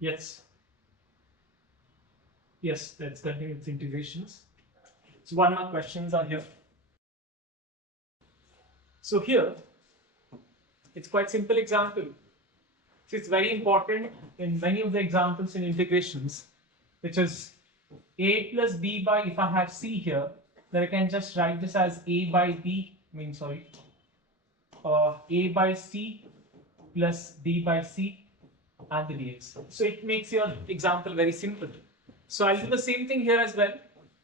Yes. Yes, let's continue with integrations. So 1 mark questions are here. So here, it's quite simple example. So it's very important in many of the examples in integrations, which is a plus b by, if I have c here, then I can just write this as a by b, a by c plus b by c and the dx. So it makes your example very simple. So I'll do the same thing here as well.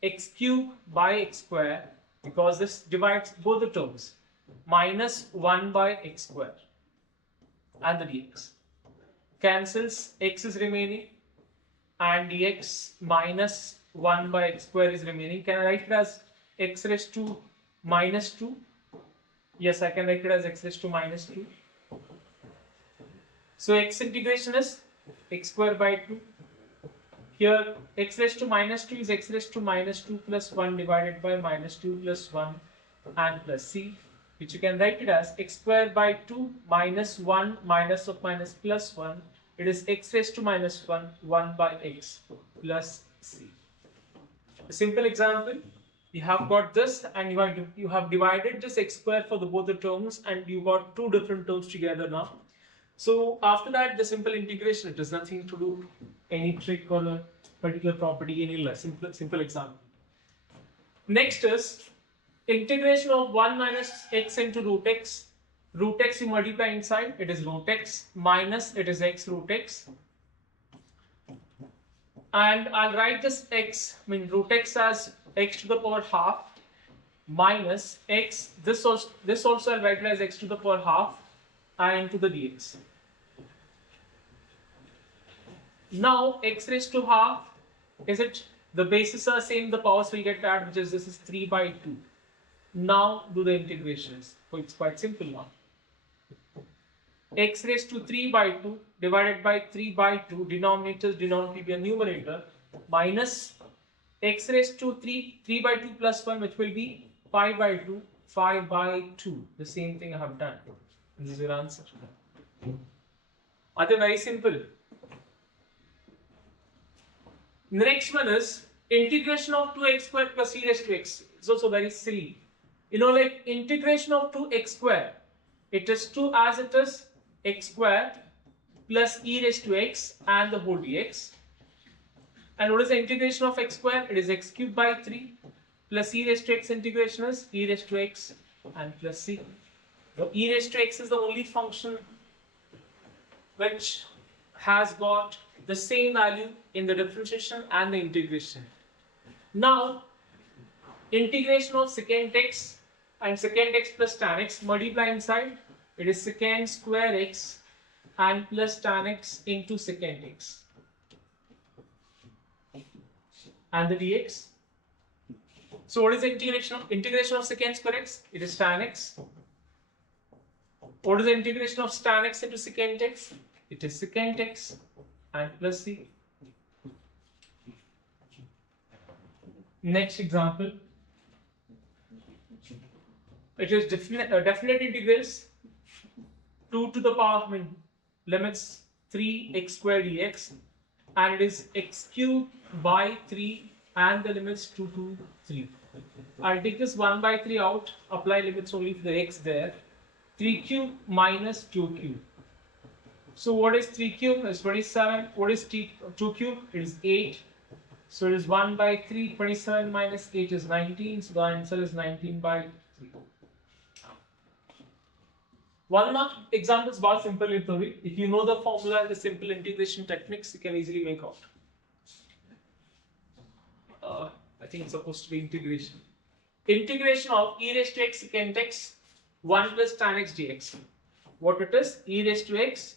X cube by x square, because this divides both the terms, minus 1 by x square and the dx. Cancels, x is remaining and dx minus 1 by x square is remaining. Can I write it as x raised to minus 2? Yes, I can write it as x raised to minus 2. So x integration is x square by 2. Here x raised to minus 2 is x raised to minus 2 plus 1 divided by minus 2 plus 1 and plus c, which you can write it as x square by 2 minus 1 minus of minus plus 1. It is x raised to minus 1, 1 by x plus c. A simple example, you have got this and you have divided this x square for both the terms and you got two different terms together now. So after that, the simple integration, it has nothing to do any trick or a particular property, any less. Simple example. Next is integration of 1 minus x into root x. Root x you multiply inside, it is root x, minus it is x root x. And I'll write this x, root x as x to the power half minus x, this also I'll write it as x to the power half and into the dx. Now x raised to half, is it, the bases are same, the powers will get added, which is this is 3 by 2. Now do the integrations. So it's quite simple now. X raised to 3 by 2 divided by 3 by 2, denominator will be a numerator, minus x raised to 3 by 2 plus 1, which will be 5 by 2, 5 by 2. The same thing I have done. This is your answer. Are they very simple? The next one is integration of 2x squared plus e raised to x. It's also very silly. Like integration of 2x squared, it is 2 as it is x squared plus e raised to x and the whole dx. And what is the integration of x squared? It is x cubed by 3 plus e raised to x integration is e raised to x and plus c. Now e raised to x is the only function which has got the same value in the differentiation and the integration. Now integration of secant x and secant x plus tan x, multiply inside, it is secant square x and plus tan x into secant x and the dx. So what is the integration of secant square x? It is tan x. What is the integration of tan x into secant x? It is secant x and plus c. Next example, it is definite integrals 2 to the power limits 3x square dx, and it is x cube by 3 and the limits 2 to 3. I'll take this 1 by 3 out, apply limits only for the x there. 3 cube minus 2 cube. So what is 3 cube? Is 27. What is 2 cube? It is 8. So it is 1 by 3. 27 minus 8 is 19. So the answer is 19 by 3. 1 mark examples are simple in theory. If you know the formula and the simple integration techniques, you can easily make out. I think it's supposed to be integration. Integration of e raised to x secant x 1 plus tan x dx. What it is? E raised to x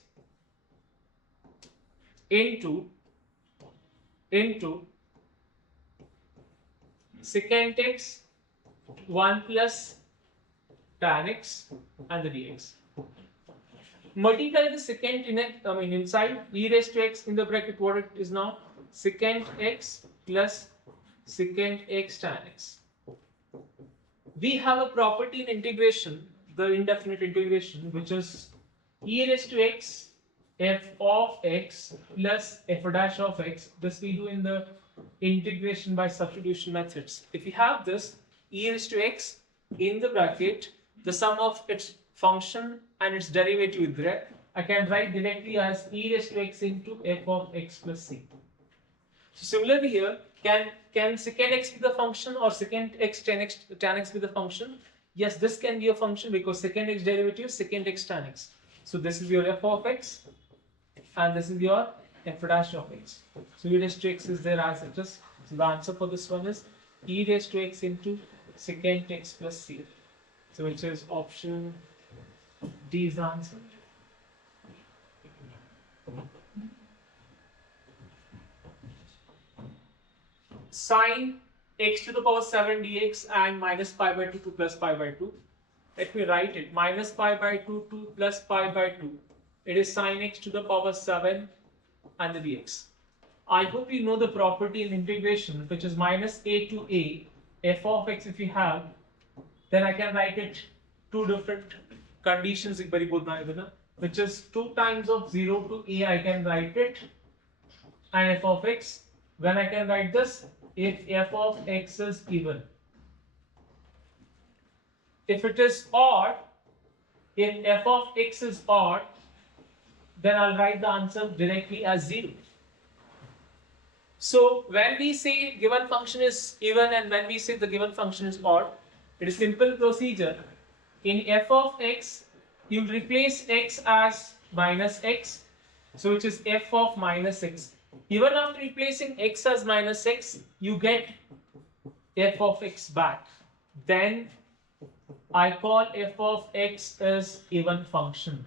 into secant x 1 plus tan x and the dx. Multiply the secant inside, e raised to x in the bracket, what it is now? Secant x plus secant x tan x. We have a property in integration, the indefinite integration, which is e raised to x f of x plus f dash of x. This we do in the integration by substitution methods. If we have this e raised to x in the bracket, the sum of its function and its derivative is there, I can write directly as e raised to x into f of x plus c. So similarly here, can secant x be the function or secant x tan x be the function? Yes, this can be a function because secant x derivative is secant x tan x. So this is your f of x and this is your f dash of x. So e raised to x is there as it is. So the answer for this one is e raised to x into secant x plus c. So which is option D is the answer. Sine x to the power 7 dx and minus pi by 2 to plus pi by 2. Let me write it. Minus pi by 2 to plus pi by 2. It is sine x to the power 7 and the dx. I hope you know the property in integration, which is minus a to a, f of x if you have, then I can write it two different conditions, which is 2 times of 0 to a I can write it, and f of x, when I can write this, if f of x is even. If it is odd, if f of x is odd, then I'll write the answer directly as 0. So when we say given function is even and when we say the given function is odd, it is simple procedure. In f of x, you'll replace x as minus x, so which is f of minus x. Even after replacing x as minus x, you get f of x back. Then I call f of x as even function.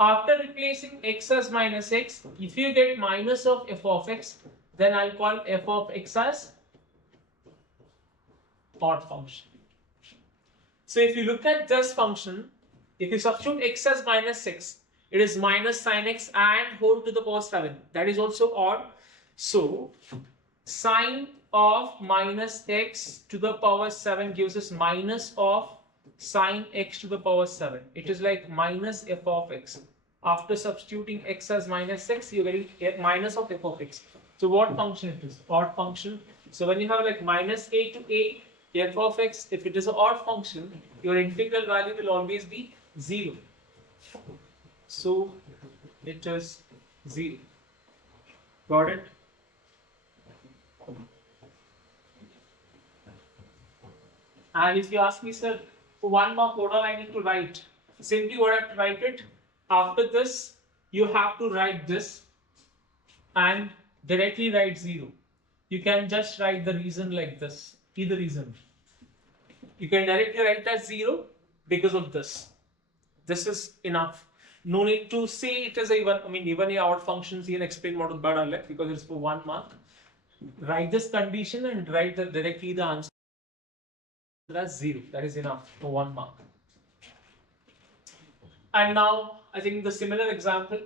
After replacing x as minus x, if you get minus of f of x, then I'll call f of x as odd function. So if you look at this function, if you substitute x as minus 6, it is minus sine x and whole to the power 7. That is also odd. So sine of minus x to the power 7 gives us minus of sine x to the power 7. It is like minus f of x. After substituting x as minus 6, you're getting minus of f of x. So what function it is? Odd function. So when you have like minus a to a, f of x, if it is an odd function, your integral value will always be 0. So it is 0. Got it? And if you ask me, sir, for 1 mark, what all I need to write? Simply what I have to write it. After this, you have to write this and directly write 0. You can just write the reason like this. Either reason. You can directly write that 0 because of this. This is enough. No need to say it is a even. I mean, even a odd functions here explain what is bad because it's for 1 mark. Write this condition and write directly the answer as 0. That is enough for 1 mark. And now I think the similar example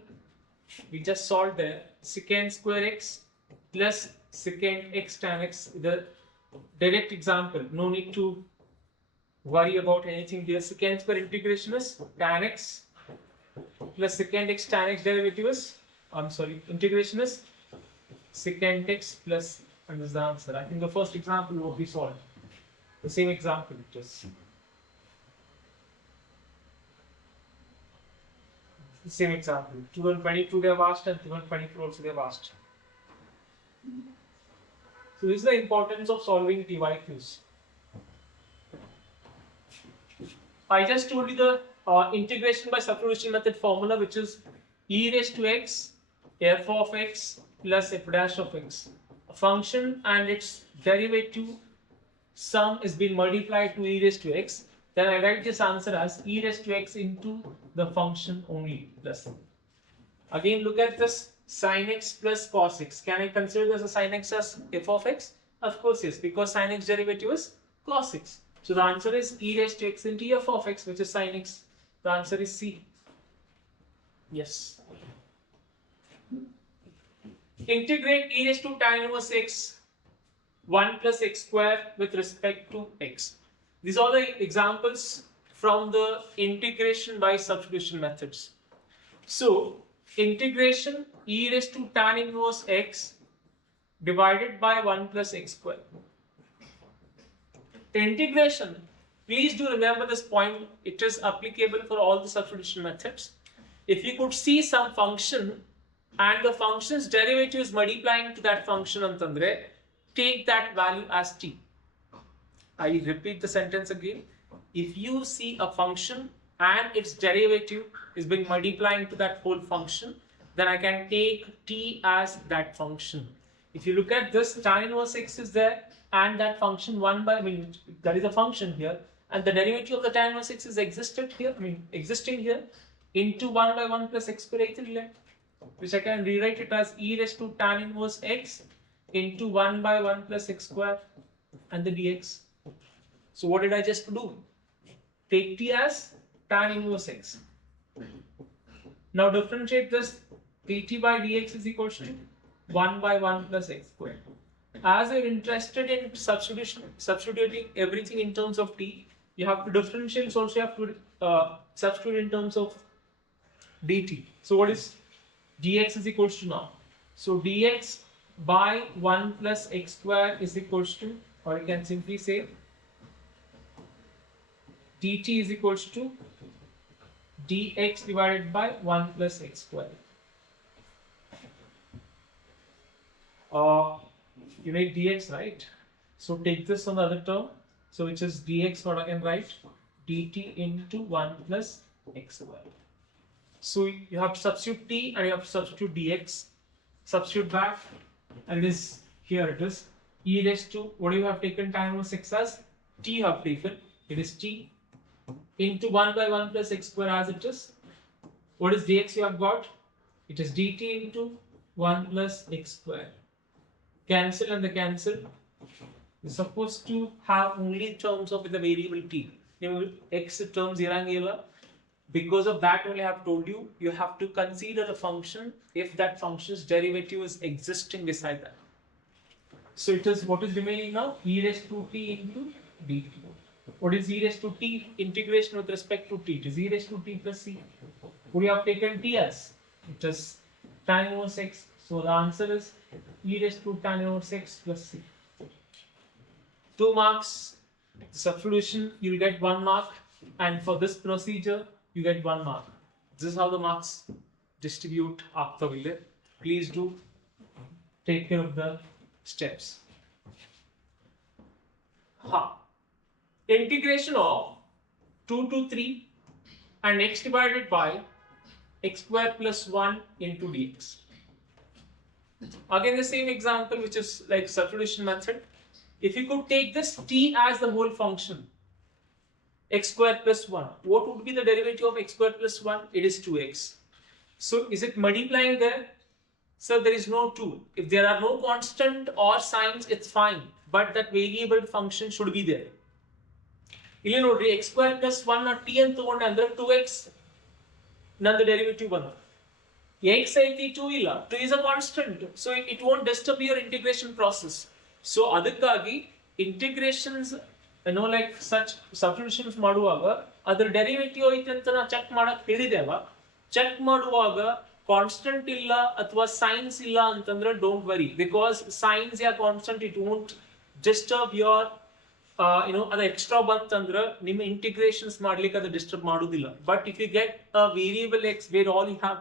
we just solved there. Secant square x plus secant x tan x. The direct example. No need to worry about anything here. Secant square integration is tan x plus secant x tan x derivative is, integration is secant x plus, and this is the answer. I think the first example will be solved. The same example, just the same example. 2022 they have asked and 2024 also they have asked. So this is the importance of solving TYQs. I just told you the integration by substitution method formula, which is e raised to x f of x plus f dash of x. A function and its derivative sum is being multiplied to e raised to x. Then I write this answer as e raised to x into the function only plus. Again, look at this sin x plus cos x. Can I consider this as sin x as f of x? Of course, yes, because sin x derivative is cos x. So the answer is e raised to x into f of x, which is sin x. The answer is C. Yes. Integrate e raised to tan inverse x 1 plus x square with respect to x. These are the examples from the integration by substitution methods. So integration e raised to tan inverse x divided by 1 plus x square. Integration, please do remember this point, it is applicable for all the substitution methods. If you could see some function and the function's derivative is multiplying to that function antandre, take that value as t. I repeat the sentence again. If you see a function and its derivative is being multiplying to that whole function, then I can take t as that function. If you look at this, tan inverse x is there and that function 1 by, that is a function here, and the derivative of the tan inverse x is existing here into 1 by 1 plus x square, which I can rewrite it as e raised to tan inverse x into 1 by 1 plus x square and the dx. So what did I just do? Take t as tan inverse x. Now differentiate this, dt by dx is equals to 1 by 1 plus x square. As you're interested in substituting everything in terms of t, you have to differentiate, so also you have to substitute in terms of dt. So what is dx is equals to now? So dx by 1 plus x square is equals to, or you can simply say dt is equals to dx divided by 1 plus x square. You need dx, right? So take this on the other term. So which is dx, what I can write? dt into 1 plus x square. So you have to substitute t and you have to substitute dx. Substitute back, and it is here it is e raised to, what you have taken tan inverse x as? T you have taken. It is t into 1 by 1 plus x square as it is. What is dx you have got? It is dt into 1 plus x square. Cancel and the cancel. You're supposed to have only terms of the variable t. X terms irangila. Because of that only I have told you, you have to consider a function if that function's derivative is existing beside that. So it is, what is remaining now? E raised to t into dt. What is e raised to t? Integration with respect to t. It is e raised to t plus c. Would you have taken t as? It is tan inverse x. So the answer is e raised to tan inverse x plus c. 2 marks. Substitution, you will get 1 mark, and for this procedure you get 1 mark. This is how the marks distribute after will. Please do take care of the steps. Integration of 2 to 3 and x divided by x square plus 1 into dx. Again the same example, which is like substitution method. If you could take this t as the whole function, x square plus 1, what would be the derivative of x square plus 1? It is 2x. So is it multiplying there? So there is no 2. If there are no constant or signs, it's fine, but that variable function should be there. ಇಲ್ಲಿ ನೋಡ್ರಿ x square plus 1 ನ t ಅಂತ ತಗೊಂಡೆ ಅಂದ್ರೆ 2x ನಂದು derivative ಬಂತು. x ಐತಿ 2 ಇಲ್ಲ, 2 is a constant, so it won't disturb your integration process. So ಅದಕ್ಕಾಗಿ integrations, like such substitutions ಮಾಡುವಾಗ ಅದರ derivative ಐತಿ ಅಂತ ನಾವು ಚೆಕ್ ಮಾಡಕ್ ಹೇಳಿದೇವ, ಚೆಕ್ ಮಾಡುವಾಗ ಕಾನ್ಸ್ಟೆಂಟ್ ಇಲ್ಲ ಅಥವಾ ಸೈನ್ಸ್ ಇಲ್ಲ ಅಂತಂದ್ರೆ ಡೋಂಟ್ ವರಿ, ಬಿಕಾಸ್ ಸೈನ್ಸ್ ಯಾ constant it won't disturb your ಅದು ಎಕ್ಸ್ಟ್ರಾ ಬಂತಂದ್ರೆ ನಿಮ್ಮ ಇಂಟಿಗ್ರೇಷನ್ಸ್ ಮಾಡ್ಲಿಕ್ಕೆ ಅದು ಡಿಸ್ಟರ್ಬ್ ಮಾಡೋದಿಲ್ಲ. But if you get a variable x where all you have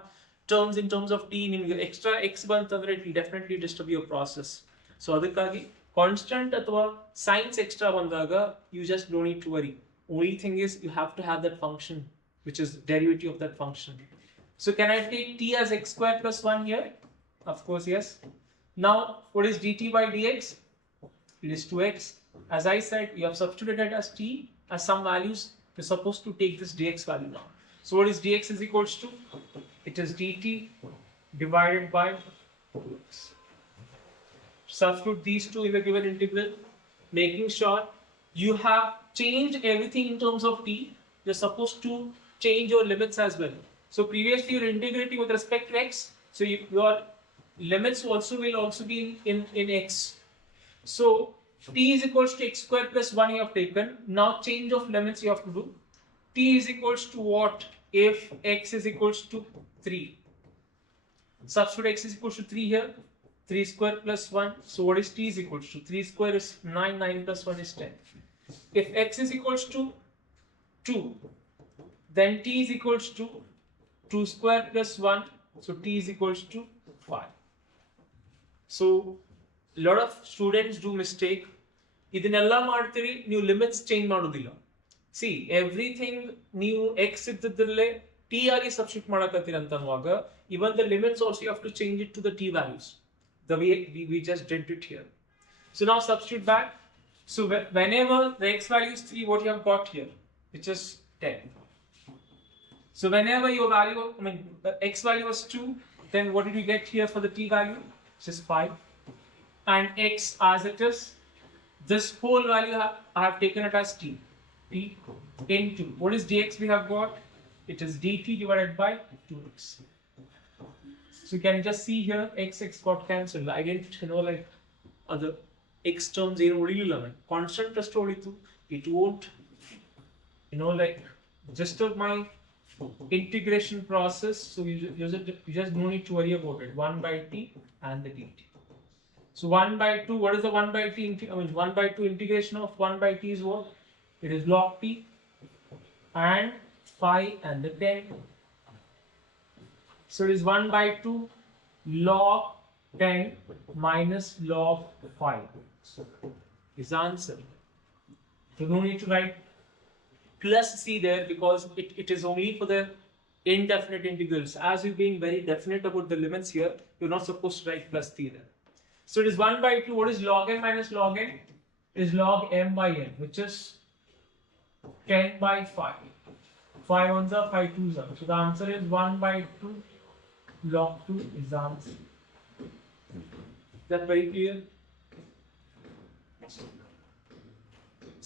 terms in terms of T, ನಿಮ್ಗೆ ಎಕ್ಸ್ಟ್ರಾ ಎಕ್ಸ್ ಬಂತಂದ್ರೆ it will definitely disturb your process. So ಅದಕ್ಕಾಗಿ constant ಅಥವಾ ಸೈನ್ಸ್ ಎಕ್ಸ್ಟ್ರಾ ಬಂದಾಗ you just don't need to worry. Only thing is you have to have that function which is derivative of that function. So can I take t as x square plus 1 here? Of course yes. Now what is dt by dx? It is 2x. As I said, you have substituted as t as some values. You're supposed to take this dx value now. So what is dx is equals to? It is dt divided by 2x. Substitute these two in the given integral, making sure you have changed everything in terms of t. You're supposed to change your limits as well. So previously you're integrating with respect to x, so your limits also will also be in x. So t is equals to x square plus 1 you have taken. Now change of limits you have to do. T is equals to what if x is equals to 3. Substitute x is equal to 3 here. 3 square plus 1. So what is t is equal to? 3 square is 9. 9 plus 1 is 10. If x is equals to 2, then t is equals to 2 square plus 1. So t is equals to 5. So a lot of students do mistake. ಇದನ್ನೆಲ್ಲ ಮಾಡ್ತೀರಿ ನೀವು limits change ಮಾಡೋದಿಲ್ಲ. See everything ನೀವು X ಇದ್ದದ್ರಲ್ಲೇ T ಆಗಿ substitute ಮಾಡಕತ್ತೀರ ಅಂತ ಅನ್ನುವಾಗ even the limits also you have to change it to the T values the way we just did it here. So ನಾವು substitute back. So whenever the x value is 3, what you have got here, which is 10. So whenever your value, the x value was 2, then what did you get here for the t value? Which is 5. And x as it is, this whole value I have taken it as t into, what is dx we have got? It is dt divided by 2x. So you can just see here, x got cancelled. I didn't like other x terms ಏನು ಉಳಿಲಿಲ್ಲ ನಾನು constant ಅಷ್ಟು ಉಳಿತು. It won't like just of my integration process, so you just no need to worry about it. 1 by t and the dt. So 1 by 2, what is the 1 by t? 1 by 2 integration of 1 by t is what? It is log t and 5 and the 10. So it is 1 by 2 log 10 minus log 5 is the answer. You don't need to write plus c there because it is only for the indefinite integrals. As you're being very definite about the limits here, you're not supposed to write plus c there. So it is 1 by 2. What is log n minus log n? It is log m by n, which is 10 by 5. 5 ones are 5 twos are. So the answer is 1 by 2 log 2 is the answer. Is that very clear?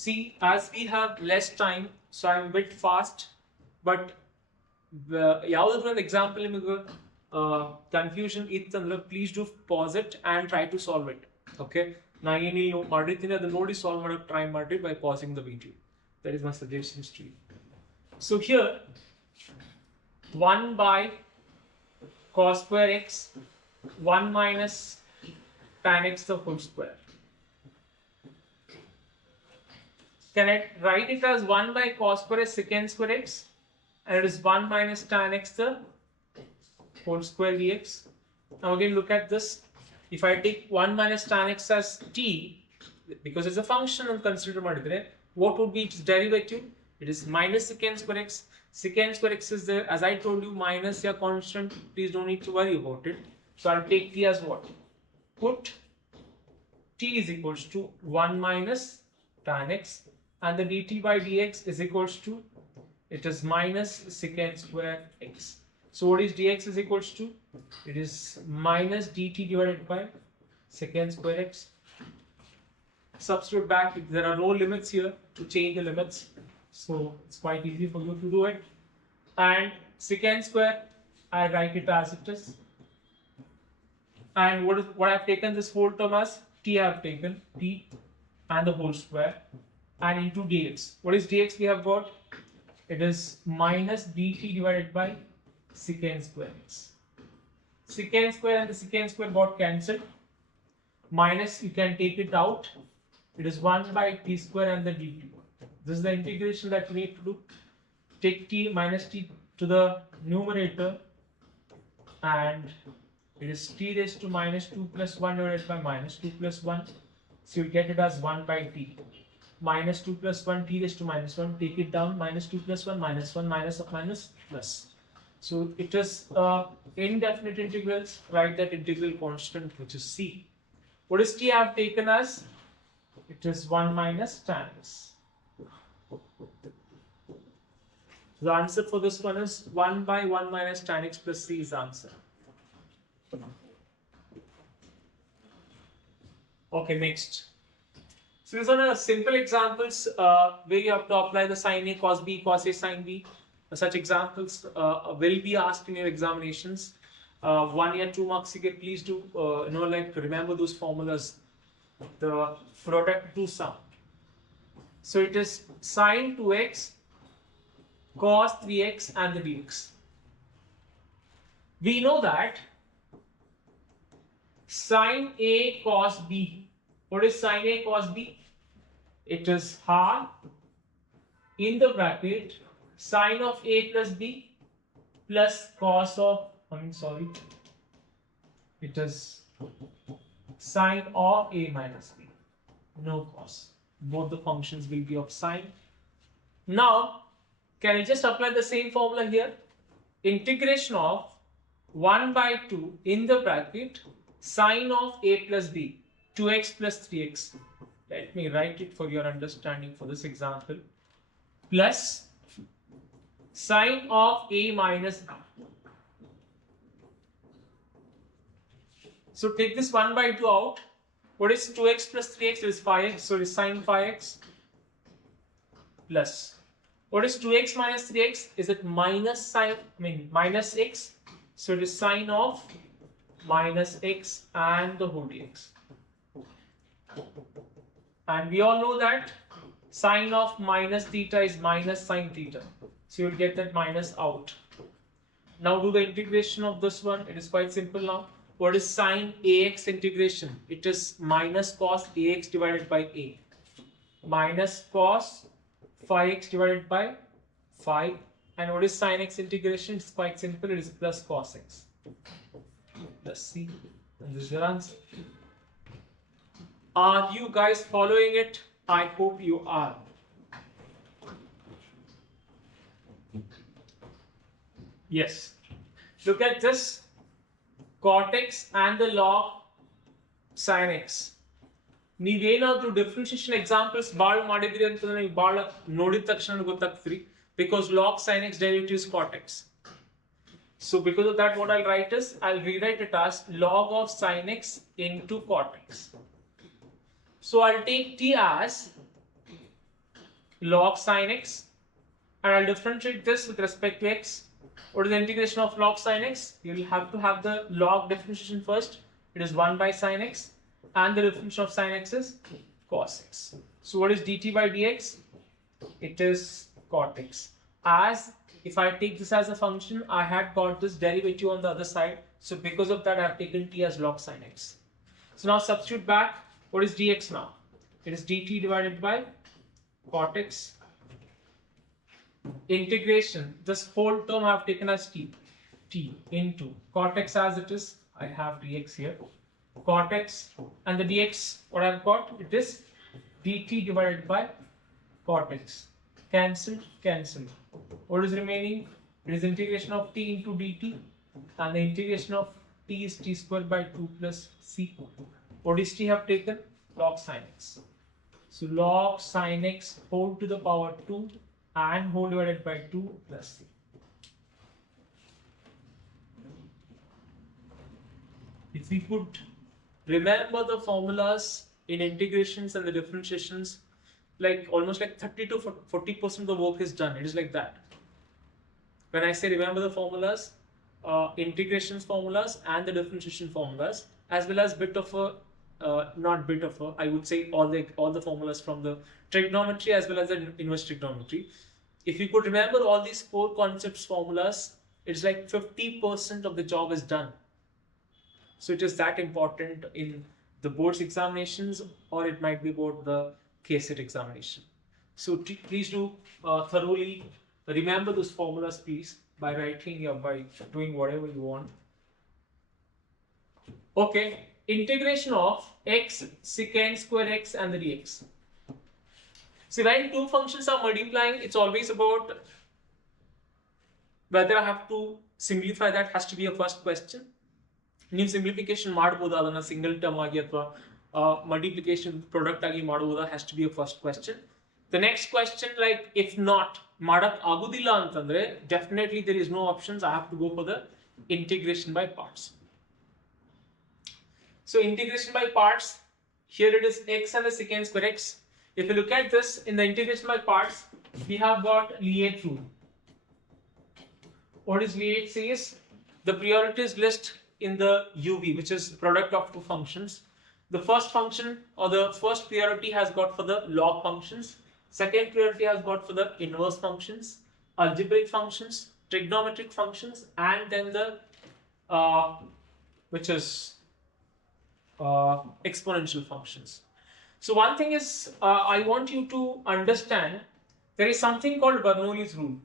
See, as we have less time, so I'm a bit fast, but ಯಾವುದಾದ್ರೂ ಒಂದು example ನಿಮಗೆ confusion ಇತ್ತಂದ್ರೆ please do pass it and try to solve it. Okay, ನಾ ಏನಿಲ್ಲ ಮಾಡಿರ್ತೀನಿ ಅದನ್ನ ನೋಡಿ solve ಮಾಡೋಕ್ಕೆ ಟ್ರೈ ಮಾಡಿರಿ by passing the video. That is my suggestions to you. So here 1 by cos square x, 1 minus tan x the whole square. Can I write it as 1 by cos square is secant square x, and it is 1 minus tan x the whole square dx. Now again look at this. If I take 1 minus tan x as t, because it's a function and consider madidre, what would be its derivative? It is minus secant square x. Secant square x is there, as I told you, minus your constant. Please don't need to worry about it. So I'll take t as what? Put t is equals to 1 minus tan x, and the dt by dx is equals to, it is minus secant square x. So what is dx is equals to? It is minus dt divided by secant square x. Substitute back. There are no limits here to change the limits, so it's quite easy for you to do it. And secant square, I write it as it is. And what I've taken this whole term as? T I have taken t and the whole square, and into dx. What is dx we have got? It is minus dt divided by secant square x. Secant square and the secant square got cancelled. Minus, you can take it out. It is 1 by t square and the dt. This is the integration that we need to do. Take t minus t to the numerator, and it is t raised to minus 2 plus 1 divided by minus 2 plus 1. So you get it as 1 by t. Minus 2 plus 1, t raised to minus 1. Take it down. Minus 2 plus 1, minus 1, minus of minus, plus. So it is indefinite integrals. Write that integral constant, which is c. What is t I have taken as? It is 1 minus tan x. The answer for this one is 1 by 1 minus tan x plus c is the answer. Okay, next. So these are simple examples where you have to apply the sin A, cos B, cos A, sin B. Such examples will be asked in your examinations. 1 year, 2 marks again. Please do remember those formulas. The product to sum. So it is sin 2x, cos 3x, and the dx. We know that sine A cos B. What is sine A cos B? It is half in the bracket sine of A plus B plus cos of, it is sine of A minus B. No cos. Both the functions will be of sine. Now, can I just apply the same formula here? Integration of 1 by 2 in the bracket sine of A plus B, 2x plus 3x. Let me write it for your understanding for this example. Plus sine of A minus B. So take this 1 by 2 out. What is 2x plus 3x? It is 5x. So it is sine 5x plus. What is 2x minus 3x? Is it minus minus x? So it is sine of minus x and the whole dx. And we all know that sine of minus theta is minus sine theta. So you will get that minus out. Now do the integration of this one. It is quite simple now. What is sine ax integration? It is minus cos ax divided by a. Minus cos phi x divided by phi. And what is sine x integration? It's quite simple. It is plus cos x. Plus c. And this is your answer. Are you guys following it? I hope you are. Yes. Look at this. Cot x and the log sin x. ನೀವೇನಾದ್ರೂ differentiation examples ಭಾಳ ಮಾಡಿದ್ರಿ ಅಂತಂದ್ರೆ ನೀವು ಭಾಳ ನೋಡಿದ ತಕ್ಷಣ ಗೊತ್ತಾಗ್ತೀರಿ because log sin x derivative is cot x. So because of that, what I'll write is, I'll rewrite it as log of sin x into cot x. So I'll take t as log sin x and I'll differentiate this with respect to x. What is the integration of log sin x? You will have to have the log differentiation first. It is 1 by sin x and the differentiation of sin x is cos x. So what is dt by dx? It is cot x. As if I take this as a function, I had got this derivative on the other side. So because of that, I have taken t as log sin x. So now substitute back. What is dx now? It is dt divided by cot x. Integration. This whole term I have taken as t into cot x as it is. I have dx here. Cot x and the dx. What I have got? It is dt divided by cot x. Cancelled. What is remaining? It is integration of t into dt, and the integration of t is t squared by 2 plus c. What is t have taken? Log sin x. So log sin x whole to the power 2 and whole divided by 2 plus c. If we could remember the formulas in integrations and the differentiations, like almost like 30 to 40% of the work is done. It is like that. When I say remember the formulas, integrations formulas and the differentiation formulas, as well as I would say all the formulas from the trigonometry as well as the inverse trigonometry. If you could remember all these 4 concepts formulas, it's like 50% of the job is done. So it is that important in the board's examinations, or it might be about the KCET examination. So please do thoroughly remember those formulas, please, by writing or by doing whatever you want. Okay, integration of x secant square x and the dx. See, when two functions are multiplying, it's always about whether I have to simplify. That has to be a first question. ನೀವು simplification ಮಾಡ್ಬೋದು ಅದನ್ನ single term ಆಗಿ ಅಥವಾ multiplication product ಆಗಿ ಮಾಡ್ಬೋದಾ, has to be a first question. The next question, like if not ಮಾಡಕ್ ಆಗುದಿಲ್ಲ ಅಂತಂದ್ರೆ definitely there is no options. I have to go for the integration by parts. So integration by parts, here it is x and the secant square x. If you look at this in the integration by parts, we have got Liet's rule. What is Liet says? The priorities list in the UV, which is product of two functions. The first function or the first priority has got for the log functions. Second priority has got for the inverse functions, algebraic functions, trigonometric functions, and then the which is exponential functions. So one thing is, I want you to understand there is something called Bernoulli's rule.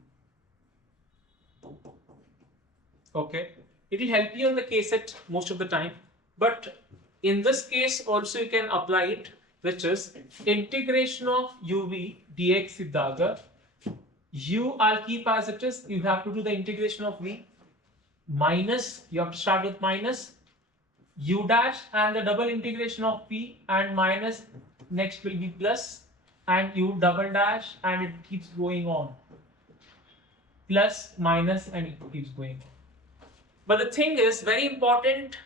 Okay, it will help you on the KCET most of the time, but in this case also you can apply it, which is integration of uv dx idaga. U I'll keep as it is. You have to do the integration of v minus. You have to start with minus u dash and the double integration of p and minus. Next will be plus and u double dash and it keeps going on. Plus, minus, and it keeps going on. But the thing is, very important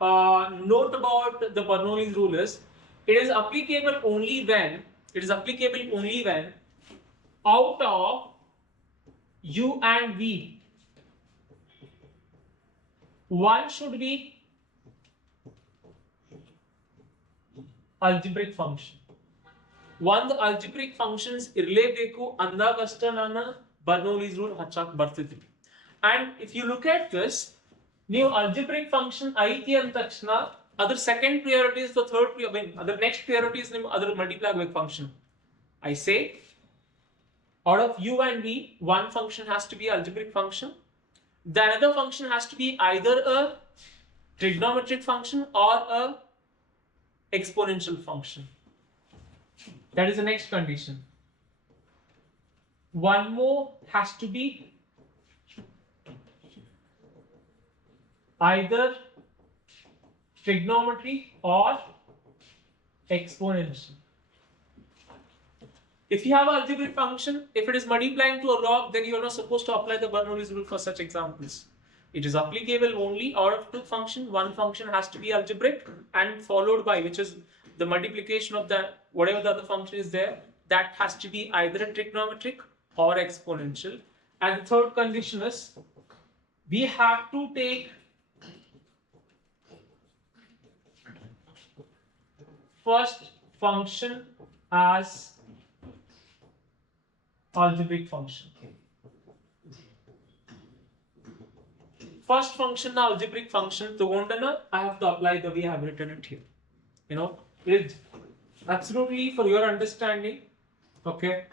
note about the Bernoulli's rule is it is applicable only when out of u and v one should be algebraic function. One the algebraic functions irrelebeku andagasta nana Bernoulli's rule hachak bartidi. And if you look at this, new algebraic function aiti and takshana, other second priority is the third priority. I mean, other next priority is the other multiplicative function. I say, out of u and v, one function has to be algebraic function. The another function has to be either a trigonometric function or a exponential function. That is the next condition. One more has to be either trigonometry or exponential. If you have an algebraic function, if it is multiplying to a log, then you are not supposed to apply the Bernoulli's rule for such examples. It is applicable only out of two functions. One function has to be algebraic and followed by, which is the multiplication of the whatever the other function is there, that has to be either a trigonometric or exponential. And the third condition is we have to take first function as algebraic function. First function algebraic function togondana I have to apply the way I have written it here. You know, it is absolutely for your understanding. Okay,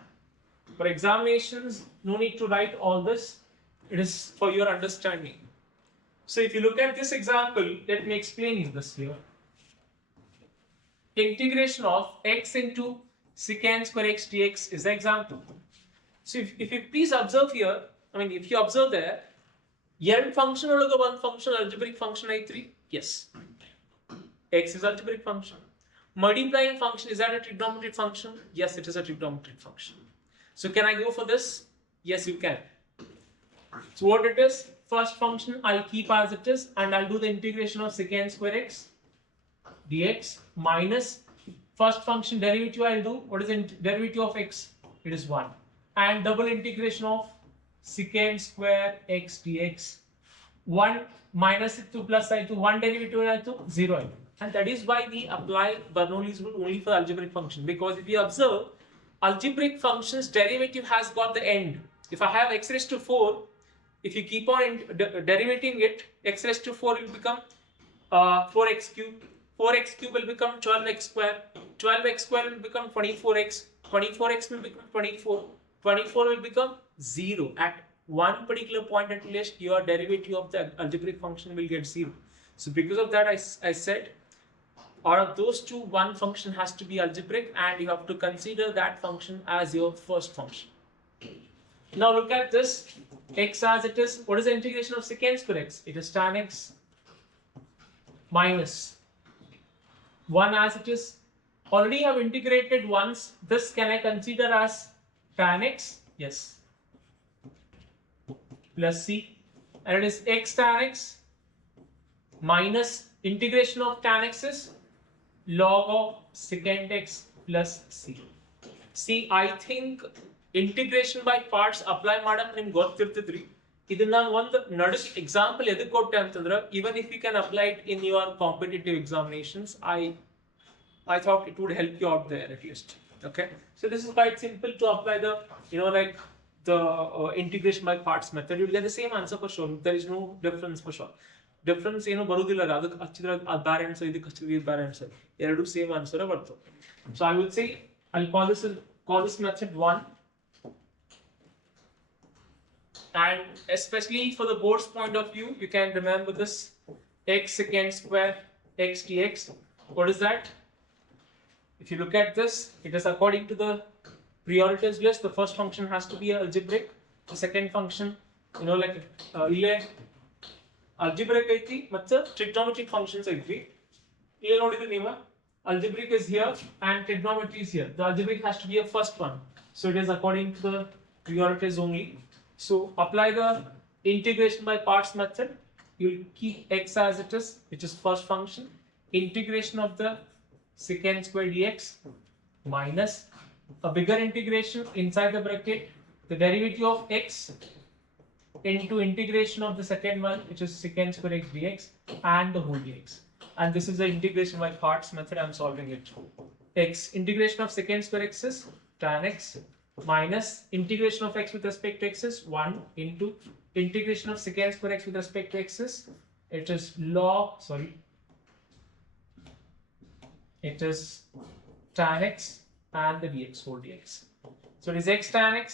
for examinations no need to write all this, it is for your understanding. So if you look at this example, let me explain you this here. Integration of x into secant square x dx is the example. So if you please observe here, I mean if you observe there, n function ologa one function algebraic function I3, yes. X is algebraic function. Multiplying function, is that a trigonometric function? Yes, it is a trigonometric function. So can I go for this? Yes, you can. So what it is, first function I'll keep as it is and I'll do the integration of secant square x dx minus first function derivative I'll do. What is the derivative of x? It is 1. And double integration of secant square x dx. 1 minus it to plus I to 1 derivative I to 0. And that is why we apply Bernoulli's rule only for algebraic function, because if you observe, algebraic functions derivative has got the end. If I have x raised to 4, if you keep on derivating it, x raised to 4 will become 4x cube. 4x cube will become 12x square. 12x square will become 24x. 24x will become 24. 24 will become 0. At one particular point at least, your derivative of the algebraic function will get 0. So because of that, I said, out of those two, one function has to be algebraic and you have to consider that function as your first function. Now look at this, x as it is. What is the integration of secant square x? It is tan x minus 1 as it is. Already have integrated once. This can I consider as tan x? Yes. Plus c. And it is x tan x minus integration of tan x is log of secant x plus c. See, I think integration by parts apply madam ನಿಮ್ಗೆ ಗೊತ್ತಿರ್ತದ್ರಿ. ಇದನ್ನ ಒಂದು ನಡಸ್ example ಎದಕ್ಕೆ ಕೊಟ್ಟೆ ಅಂತಂದ್ರೆ, even if you can apply it in your competitive examinations, I thought it would help you out there at least. Okay, so this is quite simple to apply the, like the integration by parts method. You'll get the same answer for sure. There is no difference for sure. Difference ಏನು ಬರುವುದಿಲ್ಲ, ಅದಕ್ಕೆ ಹಚ್ಚಿದ್ರೆ ಅದು ಬೇರೆ answer, ಇದಕ್ಕೆ ಹಚ್ಚಿದ್ರೆ ಇದು ಬೇರೆ ಆನ್ಸರ್, ಎರಡು ಸೇಮ್ ಆನ್ಸರ್ ಬರ್ತವೆ. So I would say I'll call this method 1, and especially for the board's point of view, you can remember this x secant square x dx. What is that? If you look at this, it is according to the priorities list. The first function has to be algebraic. The second function, like ಇಲ್ಲಿ algebraic ಐತಿ ಮತ್ತು trigonometric functions ಐತಿ. ಇಲ್ಲಿ ನೋಡಿದ್ರೆ ನೀವು algebraic is here and trigonometry is here. The algebraic has to be a first one, so it is according to the priorities only. So apply the integration by parts method. You'll keep x as it is, which is first function, integration of the secant square dx minus a bigger integration inside the bracket, the derivative of x into integration of the second one, which is secant square x dx and the whole dx. And this is the integration by parts method. I'm solving it. X integration of secant square x is tan x minus integration of x with respect to x is 1 into integration of secant square x with respect to x is, it is tan x and the dx whole dx. So it is x tan x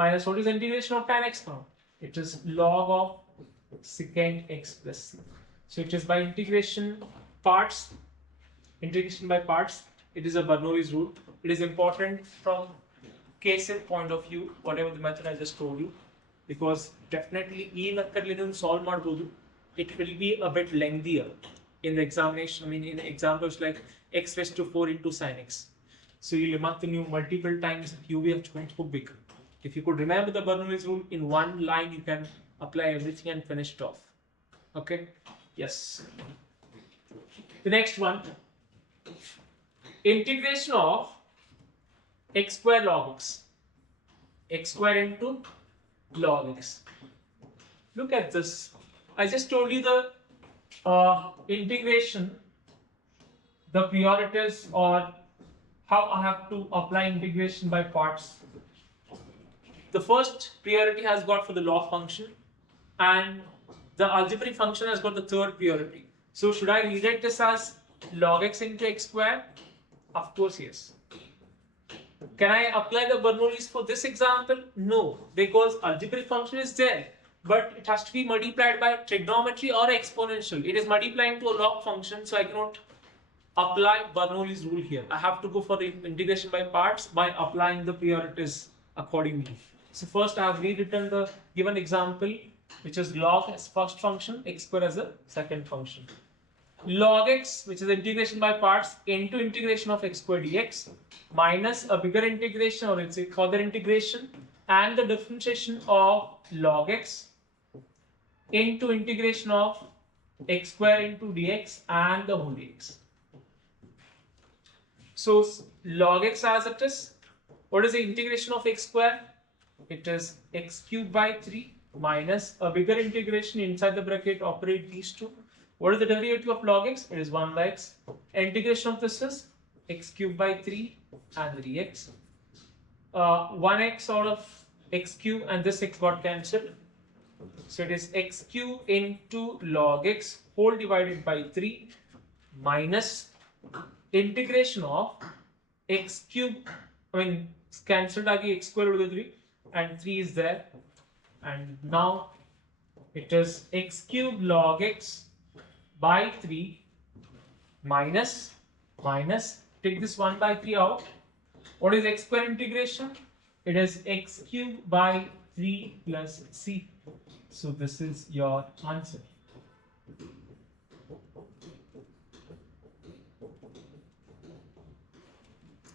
minus, what is the integration of tan x now? It is log of secant x plus c. So it is by integration by parts. It is a Bernoulli's rule. It is important from KCET point of view, whatever the method I just told you, because definitely e method solve ಮಾಡಬಹುದು. It will be a bit lengthier in the examination. I mean, in examples like x raised to 4 into sin x. So you'll have to multiple times you will have to big. If you could remember the Bernoulli's rule in one line, you can apply everything and finish it off. Okay. Yes. The next one, integration of x square log x. X square into log x. Look at this. I just told you the integration, the priorities, or how I have to apply integration by parts. The first priority has got for the log function, and the algebraic function has got the third priority. So should I rewrite this as log x into x square? Of course, yes. Can I apply the Bernoulli's for this example? No, because algebraic function is there, but it has to be multiplied by trigonometry or exponential. It is multiplying to a log function, so I cannot apply Bernoulli's rule here. I have to go for the integration by parts by applying the priorities accordingly. So first I have rewritten the given example, which is log as first function, x square as a second function. Log x, which is integration by parts, into integration of x square dx minus a bigger integration, or let's say further integration, and the differentiation of log x into integration of x square into dx and the whole dx. So log x as it is, what is the integration of x square? It is x cubed by 3 minus a bigger integration inside the bracket, operate these two. What is the derivative of log x? It is 1 by x. Integration of this is x cubed by 3 and the dx. 1x out of x cube and this x got cancelled. So it is x cube into log x whole divided by 3 minus integration of x cube, cancelled agi x square over 3 and 3 is there, and now it is x cube log x by 3 minus take this 1 by 3 out. What is x square integration? It is x cube by 3 plus c. So this is your answer.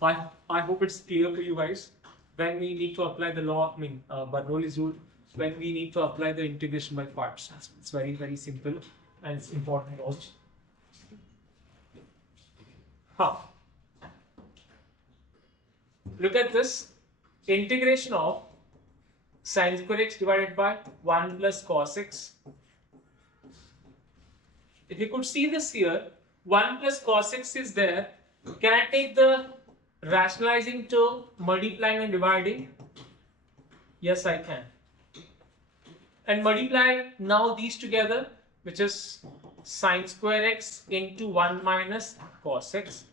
I hope it's clear for you guys. When we need to apply the law, Bernoulli's rule, when we need to apply the integration by parts. It's very, very simple and it's important also. Look at this. Integration of sin square x divided by 1 plus cos x. If you could see this here, 1 plus cos x is there. Can I take the rationalizing term, multiplying and dividing? Yes, I can. And multiply now these together. which is sine square x into 1 minus cos x,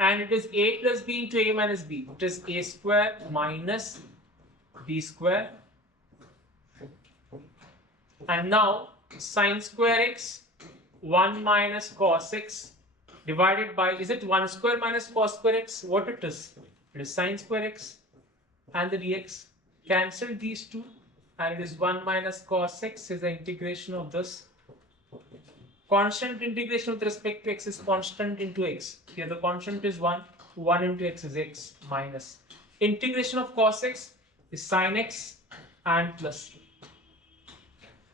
and it is a plus b into a minus b. It is a square minus b square, and now sine square x 1 minus cos x divided by, is it 1 square minus cos square x? What it is? It is sine square x and the dx. Cancel these two, and it is 1 minus cos x is the integration of this. Constant integration with respect to x is constant into x. Here the constant is 1. 1 into x is x minus. Integration of cos x is sin x and plus.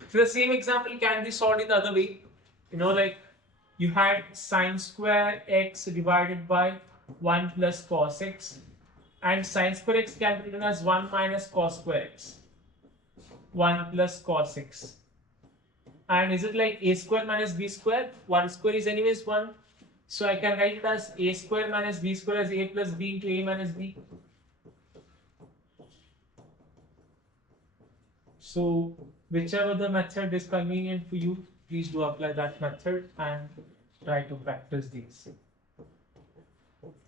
So the same example can be solved in the other way. You know, like you had sine square x divided by 1 plus cos x, and sine square x can be written as 1 minus cos square x. 1 plus cos x. And is it like a square minus b square? 1 square is anyways 1. So I can write it as a square minus b square as a plus b into a minus b. So whichever the method is convenient for you, please do apply that method and try to practice these.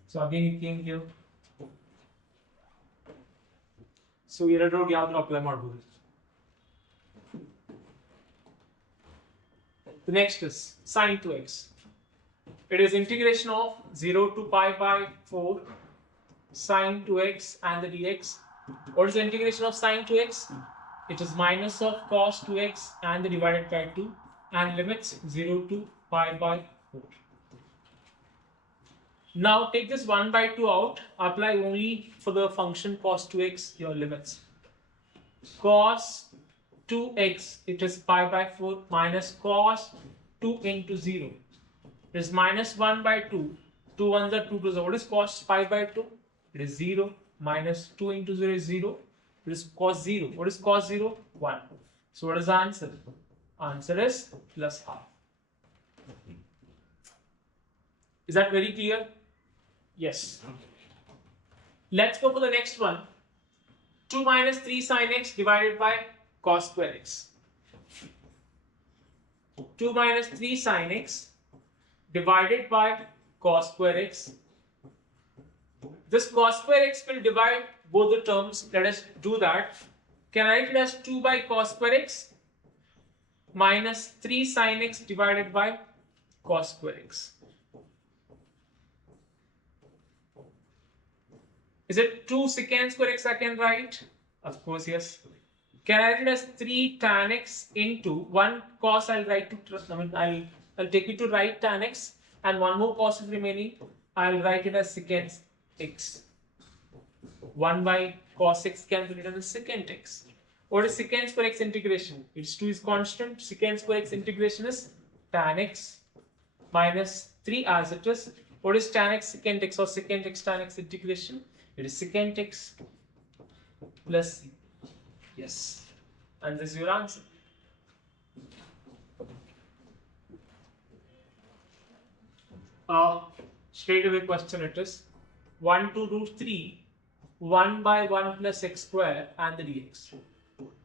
So again it came here. So we read out apply module. The next is sine 2x. It is integration of 0 to pi by 4 sine 2x and the dx. What is the integration of sine 2x? It is minus of cos 2x and the divided by 2, and limits 0 to pi by 4. Now take this 1 by 2 out, apply only for the function cos 2x your limits. Cos 2x, it is pi by 4 minus cos 2 into 0. It is minus 1 by 2. 2 ones are 2 to 0. What is cos pi by 2? It is 0 minus 2 into 0 is 0. It is cos 0. What is cos 0? 1. So what is the answer? Answer is plus half. Is that very clear? Yes. Let's go for the next one. 2 minus 3 sin x divided by cos square x. 2 minus 3 sin x divided by cos square x. This cos square x will divide both the terms. Let us do that. Can I write it as 2 by cos square x minus 3 sin x divided by cos square x. Is it 2 secant square x I can write? Of course, yes. Can I write it as 3 tan x into 1 cos? I'll write to, I'll take it to right tan x, and 1 more cos is remaining. I'll write it as secant x. 1 by cos x can be written as secant x. What is secant square x integration? Its 2 is constant. Secant square x integration is tan x minus 3 as it is. What is tan x secant x or secant x tan x integration? It is secant x plus c. Yes. And this is your answer. Straight away question it is 1 to root 3 1 by 1 plus x square and the dx.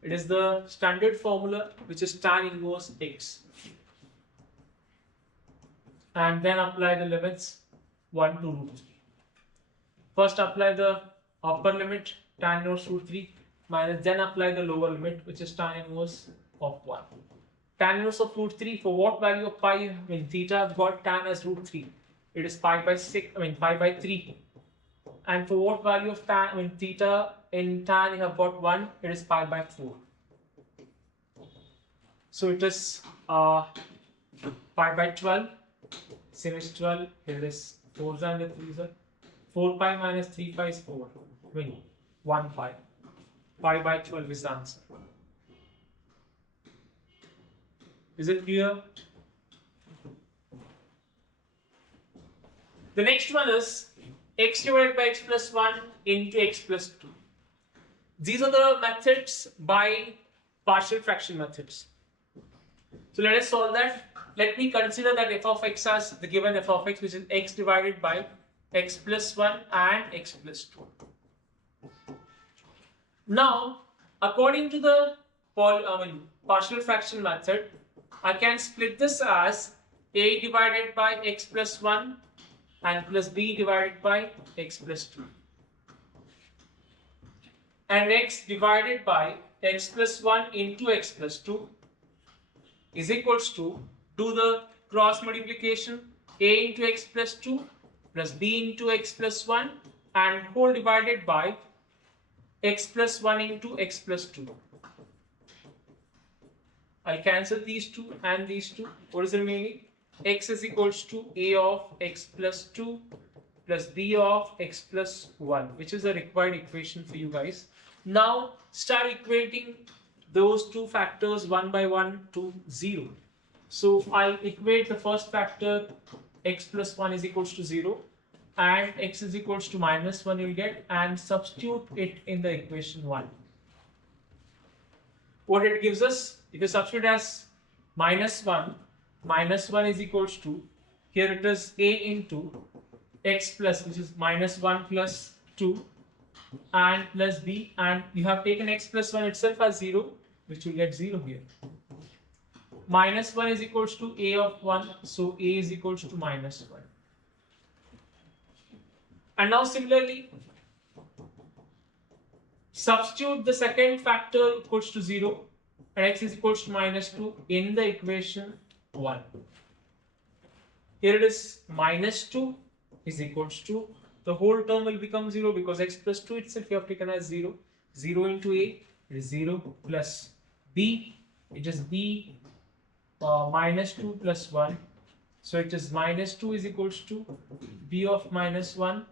It is the standard formula which is tan inverse x. And then apply the limits 1 to root 3. First apply the upper limit tan inverse root 3 minus, then apply the lower limit which is tan inverse of 1. Tan inverse of root 3, for what value of pi in theta I've got tan as root 3. It is pi by 6, pi by 3. And for what value of tan theta in tan you have got 1, it is pi by 4. So it is pi by 12. Same is 12. Here it is 4 and 3 are 4 pi minus 3 pi is 4. 20. 1 pi. Pi by 12 is the answer. Is it clear? The next one is x divided by x plus 1 into x plus 2. These are the methods by partial fraction methods. So let us solve that. Let me consider that f of x as the given f of x, which is x divided by x plus 1 and x plus 2. Now, according to the partial fraction method, I can split this as a divided by x plus 1 and plus b divided by x plus 2. And x divided by x plus 1 into x plus 2 is equals to, do the cross multiplication, a into x plus 2 plus b into x plus 1 and whole divided by x plus 1 into x plus 2. I'll cancel these two and these two. What is the remaining? X is equals to a of x plus 2 plus b of x plus 1, which is a required equation for you guys. Now start equating those two factors one by one to 0. So I'll equate the first factor, x plus 1 is equals to 0 and x is equals to minus 1 you'll get, and substitute it in the equation 1. What it gives us, if you substitute as minus 1 is equals to, here it is a into x plus, which is minus 1 plus 2 and plus b, and you have taken x plus 1 itself as 0, which will get 0 here. Minus 1 is equals to a of 1, so a is equals to minus 1. And now similarly, substitute the second factor equals to 0 and x is equals to minus 2 in the equation 1. Here it is minus 2 is equals to, the whole term will become 0 because x plus 2 itself you have taken as 0. 0 into a, it is 0 plus b, it is b minus 2 plus 1. So it is minus 2 is equals to b of minus 1.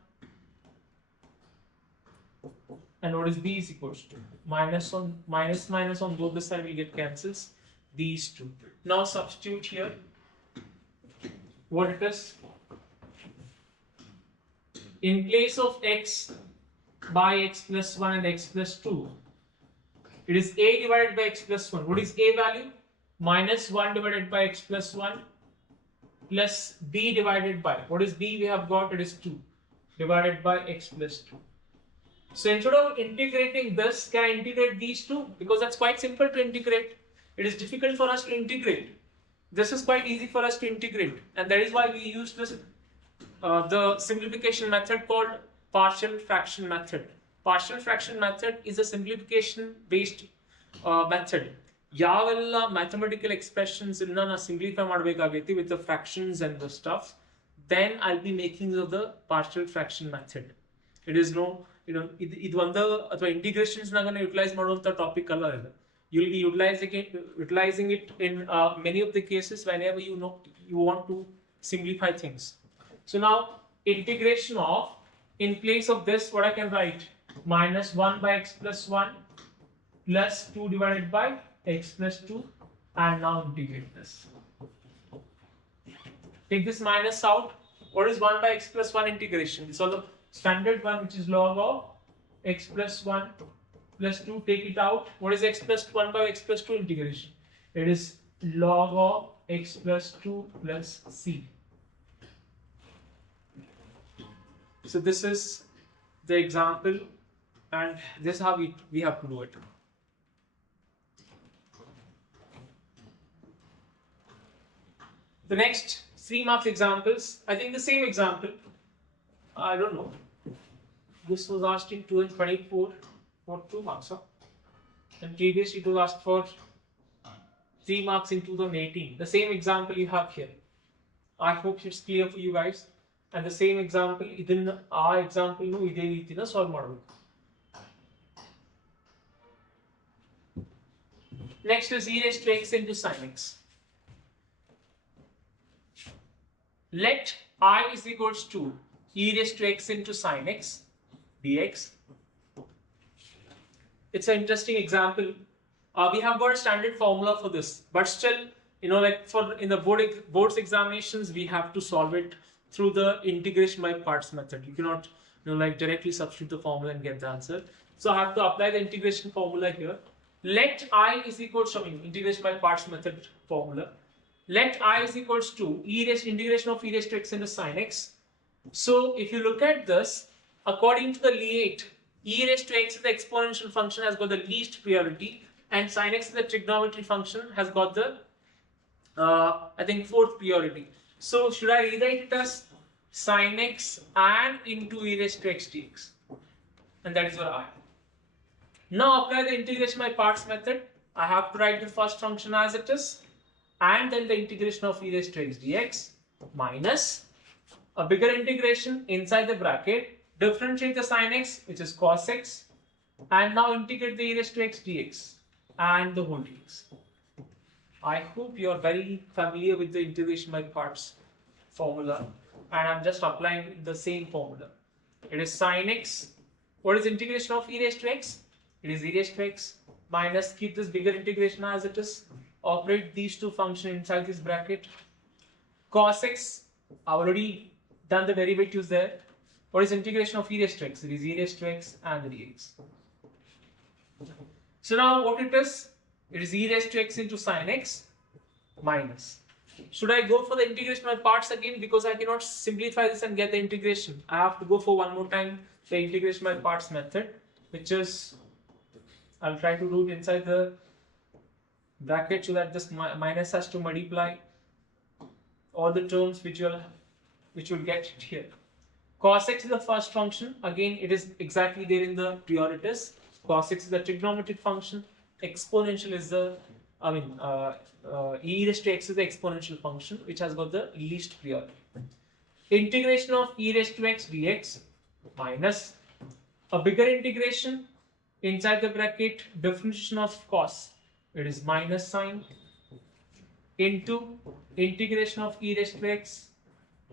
And what is b is equals to? Minus on both the sides will get cancels. These two. Now substitute here. What it is? In place of x by x plus 1 and x plus 2, it is a divided by x plus 1. What is a value? Minus 1 divided by x plus 1 plus b divided by, what is b we have got? It is 2 divided by x plus 2. So instead of integrating this, can I integrate these two? Because that's quite simple to integrate. It is difficult for us to integrate. This is quite easy for us to integrate, and that is why we use this the simplification method called partial fraction method. Partial fraction method is a simplification based method. Yavella mathematical expressions in na simplify madbekagaithi with the fractions and the stuff, then I'll be making the partial fraction method. It is no, ಇದು ಒಂದು ಅಥವಾ integrations ನಾಗನ utilize ಮಾಡುವಂತ topic ಅಲ್ಲ ಇದು. You'll be utilizing it in many of the cases whenever you want to simplify things. So now integration of, in place of this, what I can write, minus 1 by x plus 1 plus 2 divided by x plus 2, and now integrate this. Take this minus out. What is 1 by x plus 1 integration? So the standard one, which is log of x plus 1 plus 2, take it out. What is x plus 1 by x plus 2 integration? It is log of x plus 2 plus c. So this is the example, and this is how we have to do it. The next 3 marks examples, I think the same example, I don't know. This was asked in 2024 for 2 marks, huh? And previously it was asked for 3 marks in 2018. The same example you have here. I hope it's clear for you guys. And the same example, our example, ide reetina solve ಮಾಡಬೇಕು. Next is e raised to x into sin x. Let I is equals to e raised to x into sin x dx. It's an interesting example. We have got a standard formula for this, but still, like for in the board's examinations, we have to solve it through the integration by parts method. You cannot, like directly substitute the formula and get the answer. So I have to apply the integration formula here. Let I is equals to integration by parts method formula. Let I is equals to integration of e raised to x into sin x. So if you look at this, according to the Lie, e raised to x is the exponential function, has got the least priority, and sin x is the trigonometry function, has got the I think fourth priority. So should I rewrite it as sin x and into e raised to x dx? And that is your I. Now apply the integration by parts method. I have to write the first function as it is, and then the integration of e raised to x dx minus a bigger integration inside the bracket, differentiate the sin x, which is cos x, and now integrate the e raised to x dx and the whole dx. I hope you are very familiar with the integration by parts formula, and I'm just applying the same formula. It is sin x. What is integration of e raised to x? It is e raised to x minus, keep this bigger integration as it is, operate these two functions inside this bracket. Cos x, I've already done the derivatives there. What is integration of e raised to x? It is e raised to x and the dx. So now what it is e raised to x into sin x minus. Should I go for the integration by parts again, because I cannot simplify this and get the integration? I have to go for one more time the integration by parts method, which is, I'll try to do it inside the bracket so that this minus has to multiply all the terms which you'll get here. Cos x is the first function. Again, it is exactly there in the priorities. Cos x is the trigonometric function. Exponential is the, e raised to x is the exponential function which has got the least priority. Integration of e raised to x dx minus a bigger integration inside the bracket, differentiation of cos, it is minus sign, into integration of e raised to x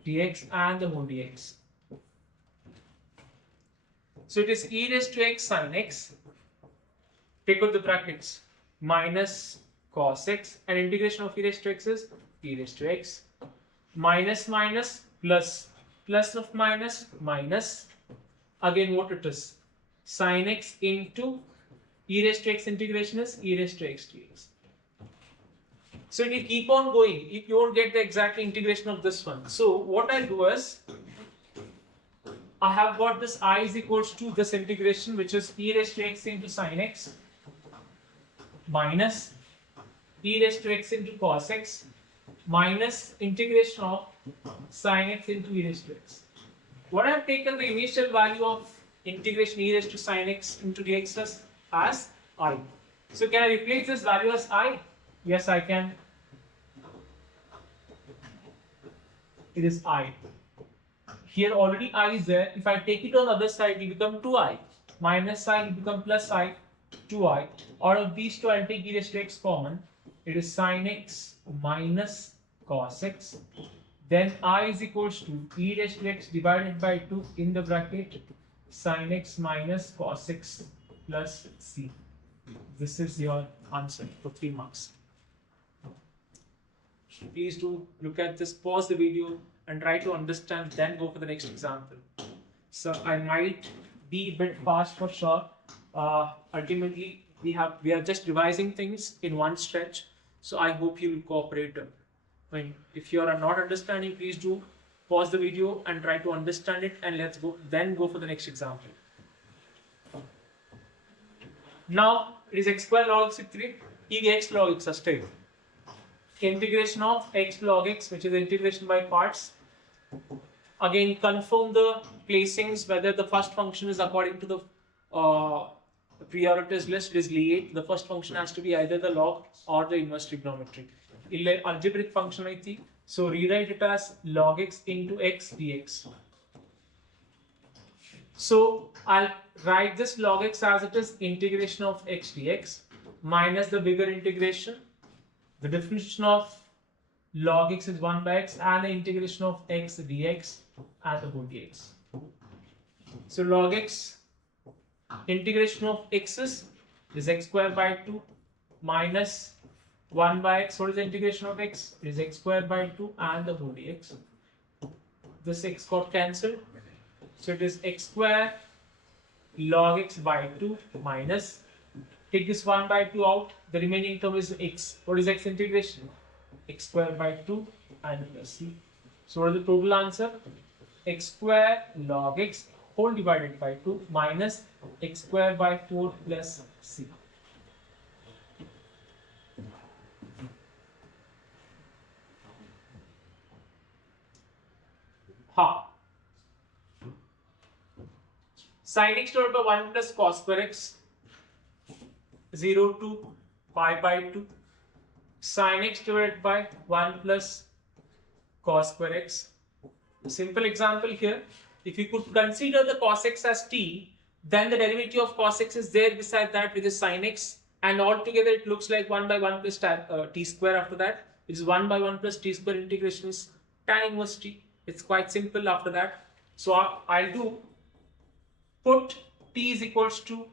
dx and the whole dx. So it is e raised to x sin x, take out the brackets, minus cos x, and integration of e raised to x is e raised to x, minus minus plus, plus of minus minus, again what it is, sin x into e raised to x integration is e raised to x dx. So you keep on going, you won't get the exact integration of this one. So what I do is, I have got this I is equals to this integration, which is e raised to x into sin x minus e raised to x into cos x minus integration of sin x into e raised to x. What I have taken the initial value of integration e raised to sin x into dx as I. So can I replace this value as I? Yes, I can. It is I. Here already I is there. If I take it on the other side, it will become 2i. Minus I will become plus I, 2i. Out of these two, I'll take e raised to x common. It is sin x minus cos x. Then I is equals to e raised to x divided by 2 in the bracket, sin x minus cos x plus c. This is your answer for 3 marks. Please do look at this, pause the video and try to understand, then go for the next example. So I might be a bit fast for sure. Ultimately, we are just revising things in one stretch. So I hope you will cooperate. If you are not understanding, please do pause the video and try to understand it, and let's go. Then go for the next example. Now it is x square log 3 e x log x straight. Integration of x log x, which is integration by parts. Again, confirm the placings, whether the first function is according to the priorities list. It is lineate. The first function has to be either the log or the inverse trigonometric. Algebraic function I think. So rewrite it as log x into x dx. So I'll write this log x as it is integration of x dx minus the bigger integration. The differentiation of log x is 1 by x and the integration of x dx and the whole dx. So log x, integration of x is x square by 2 minus 1 by x. What is the integration of x? It is x square by 2 and the whole dx. This x got cancelled. So it is x square log x by 2 minus, take this 1 by 2 out, the remaining term is x. What is x integration? X square by 2 and plus c. So what is the total answer? X square log x whole divided by 2 minus x square by 4 plus c. half. Sin x divided by 1 plus cos square x, 0 to pi by 2. Sin x divided by 1 plus cos square x. A simple example here. If you could consider the cos x as t, then the derivative of cos x is there beside that with the sin x, and altogether it looks like 1 by 1 plus t square after that. It is 1 by 1 plus t square integration is tan inverse t. It's quite simple after that. So I'll do put t is equals to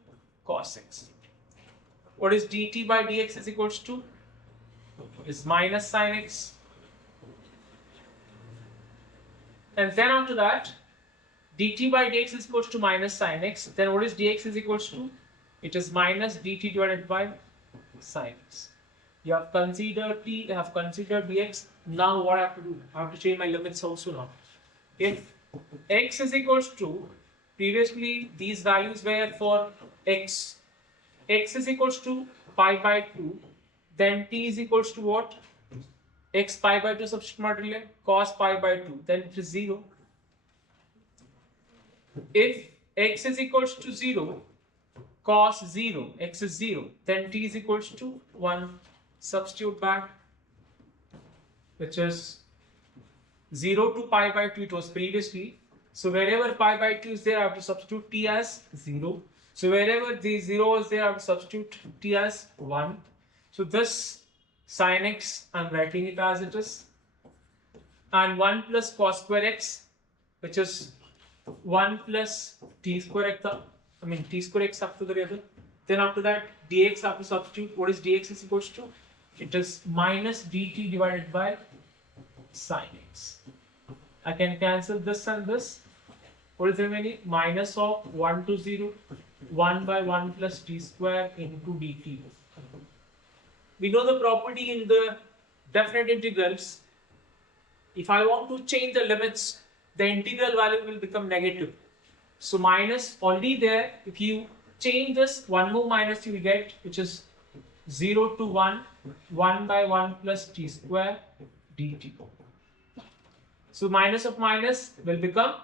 cos x. What is dt by dx is equals to? Is minus sin x. And then after that, dt by dx is equals to minus sin x. Then what is dx is equals to? It is minus dt divided by sin x. You have considered t, you have considered dx. Now what I have to do? I have to change my limits also now. If x is equals to, previously these values were for x is equals to pi by 2, then t is equals to what? X pi by 2 substitute cos pi by 2, then it is 0. If x is equals to 0, cos 0, x is 0, then t is equals to 1. Substitute back, which is 0 to pi by 2 it was previously. So wherever pi by 2 is there, I have to substitute t as 0. So wherever the 0 is there, I have to substitute t as 1. So this sin x, I am writing it as it is. And 1 plus cos square x, which is 1 plus t square x, t square x up to the other. Then after that, dx I have to substitute. What is dx is equals to? It is minus dt divided by sin x. I can cancel this and this. What is remaining? Minus of 1 to 0, 1 by 1 plus t square into dt. We know the property in the definite integrals. If I want to change the limits, the integral value will become negative. So minus already there. If you change this, one more minus you will get, which is 0 to 1, 1 by 1 plus t square dt. So minus of minus will become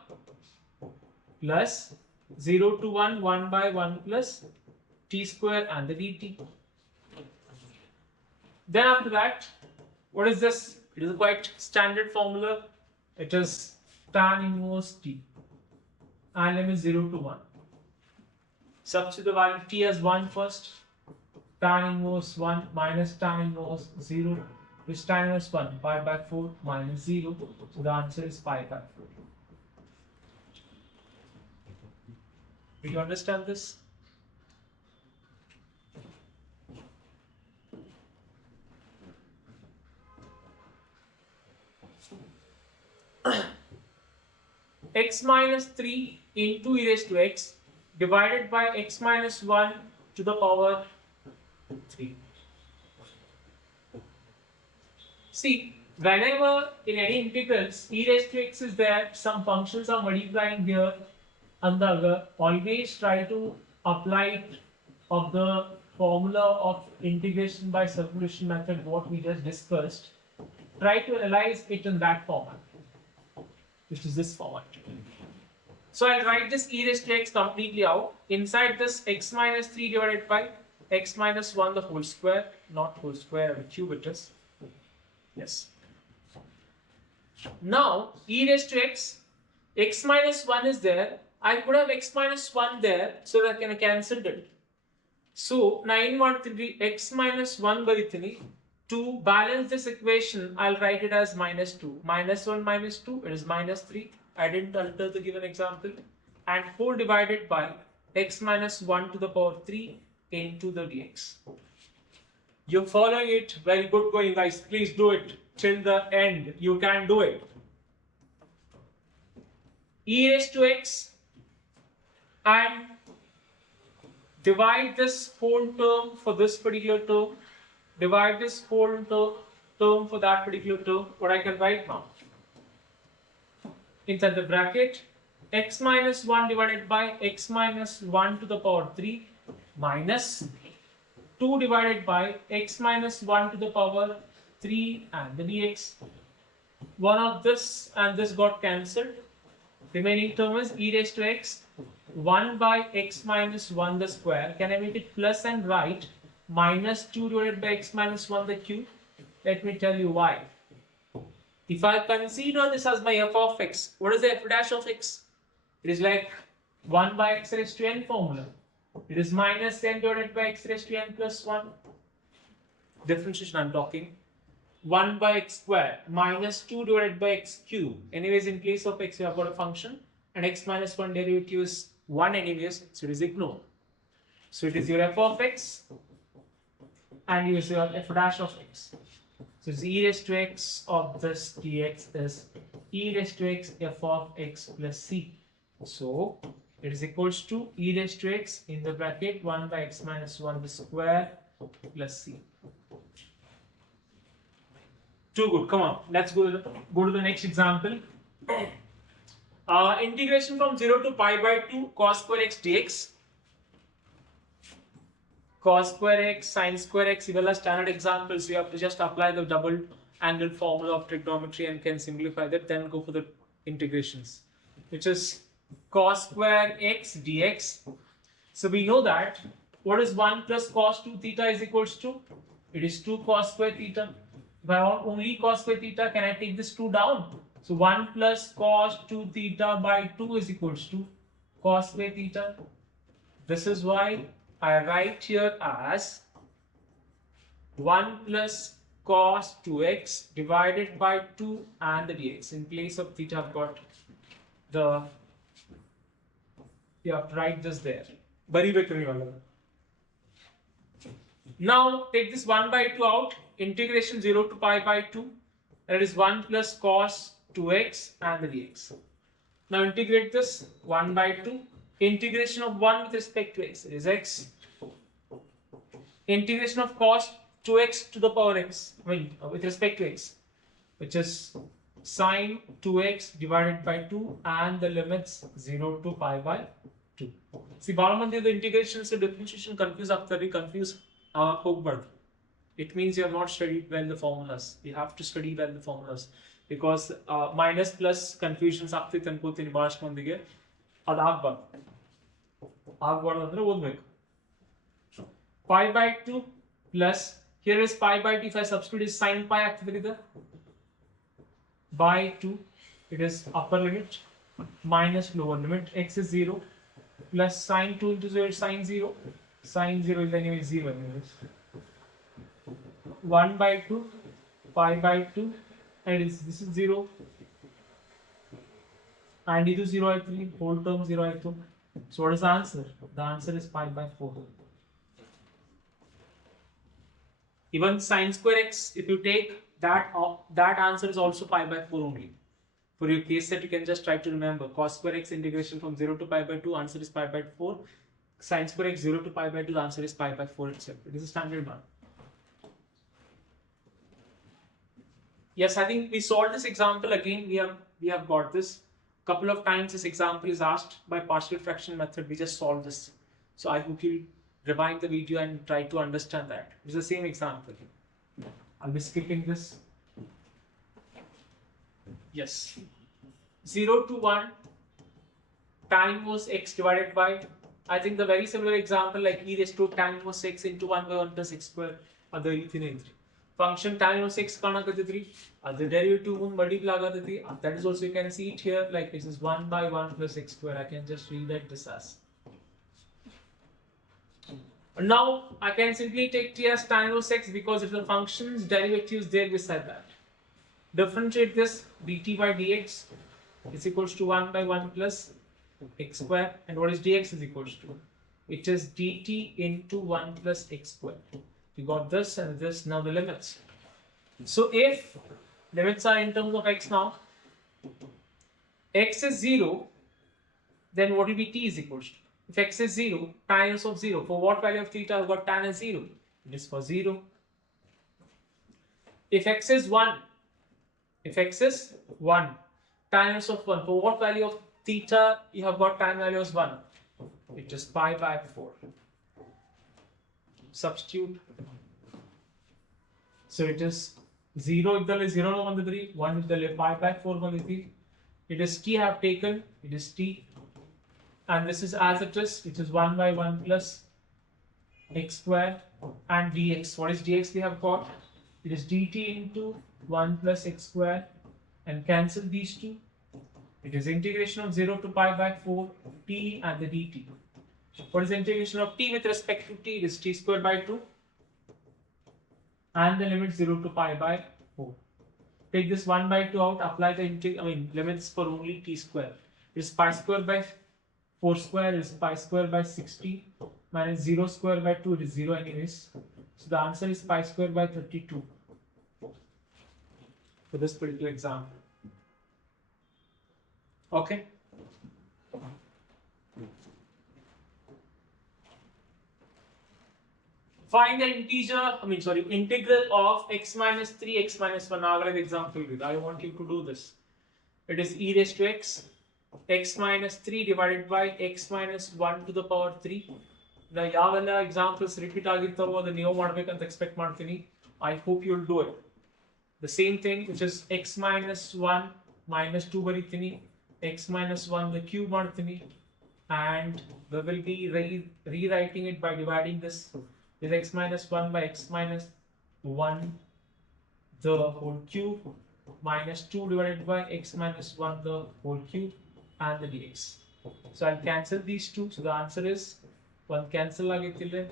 plus 0 to 1, 1 by 1 plus t square and the dt. Then after that, what is this? It is a quite standard formula. It is tan inverse t and limit 0 to 1. Substitute the value t as 1 first. Tan inverse 1 minus tan inverse 0, which tan inverse 1, pi by 4 minus 0. So the answer is pi by 4. Do you understand this? X minus 3 into e raised to x divided by x minus 1 to the power 3. See, whenever in any integrals e raised to x is there, some functions are multiplying here and the other, always try to apply it of the formula of integration by circulation method, what we just discussed. Try to analyze it in that format, which is this format. So I'll write this e raised to x completely out. Inside this, x minus 3 divided by x minus 1 the whole square, not whole square, the cube it is. Yes. Now, e raised to x minus 1 is there. I could have x minus 1 there, so that I can cancel it. So, 9 ಮಾಡ್ತೀನಿ x minus 1 ಬರಿತೀನಿ. To balance this equation, I'll write it as minus 2. Minus 1 minus 2, it is minus 3. I didn't alter the given example. And 4 divided by x minus 1 to the power 3 into the dx. You're following it. Very good going, guys. Please do it till the end. You can do it. E raised to x and divide this whole term for this particular term. Divide this whole term for that particular term. What I can write now? Inside the bracket, x minus 1 divided by x minus 1 to the power 3 minus 2 divided by x minus 1 to the power 3 and the dx. One of this and this got cancelled. Remaining term is e raised to x 1 by x minus 1 the square. Can I make it plus and write minus 2 divided by x minus 1 the cube? Let me tell you why. If I consider this as my f of x, what is the f dash of x? It is like 1 by x raised to n formula. It is minus n divided by x raised to n plus 1. Differentiation I'm talking. 1 by x square minus 2 divided by x cube. Anyways, in place of x, you have got a function, and x minus 1 derivative is 1 anyways, so it is ignored. So it is your f of x, and you your f dash of x. So it's e raised to x of this dx is e raised to x f of x plus c. So it is equals to e raised to x in the bracket 1 by x minus 1 the square plus c. Too good. Come on, let's go to the next example. Integration from 0 to pi by 2 cos square x dx. Cos square x, sin square x, these are standard examples. You have to just apply the double angle formula of trigonometry and can simplify that, then go for the integrations, which is cos square x dx. So we know that what is 1 plus cos 2 theta is equals to? It is 2 cos square theta. If I want only cos square theta, can I take this 2 down? So 1 plus cos 2 theta by 2 is equals to cos square theta. This is why I write here as 1 plus cos 2x divided by 2 and the dx. In place of theta, I've got the, you have to write this there. Now take this 1 by 2 out, integration 0 to pi by 2, that is 1 plus cos 2x and the dx. Now integrate this 1 by 2, integration of 1 with respect to x, it is x. Integration of cos 2x to the power x, with respect to x, which is sine 2x divided by 2 and the limits 0 to pi by 2. See, the integration is a differentiation confuse after we confuse it means you have not studied well the formulas. You have to study well the formulas because minus plus confusions after tanpoti nibash mondige ad agbar pi by 2 plus here is pi by 2. If I substitute is sin pi by 2, it is upper limit minus lower limit, x is 0 plus sine 2 into 0 is sine 0. Sine 0 is anyway 0 anyways. 1 by 2 pi by 2 and this is 0 and it is 0 by 3 whole term 0 by 2. So what is the answer? The answer is pi by 4. Even sine square x, if you take that answer is also pi by 4 only. For your case set, you can just try to remember cos square x integration from 0 to pi by 2, answer is pi by 4. Sin square x 0 to pi by 2, the answer is pi by 4 itself. It is a standard one. Yes, I think we solved this example again. We have got this. Couple of times this example is asked by partial fraction method. We just solved this. So I hope you rewind the video and try to understand that. It's the same example. I'll be skipping this. Yes. 0 to 1 tan inverse x divided by, I think the very similar example like e raised to tan inverse x into 1 by 1 plus x square. Function tan inverse x kana karte 3. The derivative multiply karte 3. That is also you can see it here like this is 1 by 1 plus x square. I can just rewrite this as. Now I can simply take t as tan inverse x because if the function's derivative is there beside that. Differentiate this dt by dx is equals to 1 by 1 plus x square, and what is dx is equals to? It is dt into 1 plus x square. We got this and this, now the limits. So if limits are in terms of x now, x is 0, then what will be t is equals to? If x is 0, tan inverse of 0, for what value of theta I've got tan as 0? It is for 0. If x is 1, tan inverse of 1, for what value of theta you have got tan value as 1? It is pi by 4. Substitute. So it is 0 इधर 0 1 3, 1 इधर pi by 4 1 3. It is t I have taken, it is t, and this is as it is, which is 1 by 1 plus x square and dx. What is dx we have got? It is dt into 1 plus x square, and cancel these two. It is integration of 0 to pi by 4 t and the dt. What is the integration of t with respect to t? It is t square by 2 and the limit 0 to pi by 4. Take this 1 by 2 out, apply the limits for only t square. It is pi square by 4 square is pi square by 60 minus 0 square by 2, it is 0 anyways. So the answer is pi square by 32 for this particular example. Okay. Find the integral of x minus 3, x minus 1. Now, example, I want you to do this. It is e raised to x minus 3 divided by x minus 1 to the power 3. Now, yavala examples repeat agirtavo the new madbekanta expect martini. I hope you'll do it. The same thing, which is x minus 1 minus 2 baritini, x minus 1 the cube martini, and we will be rewriting it by dividing this is x minus 1 by x minus 1 the whole cube minus 2 divided by x minus 1 the whole cube and the dx. So I'll cancel these two. So the answer is 1 cancel agitile,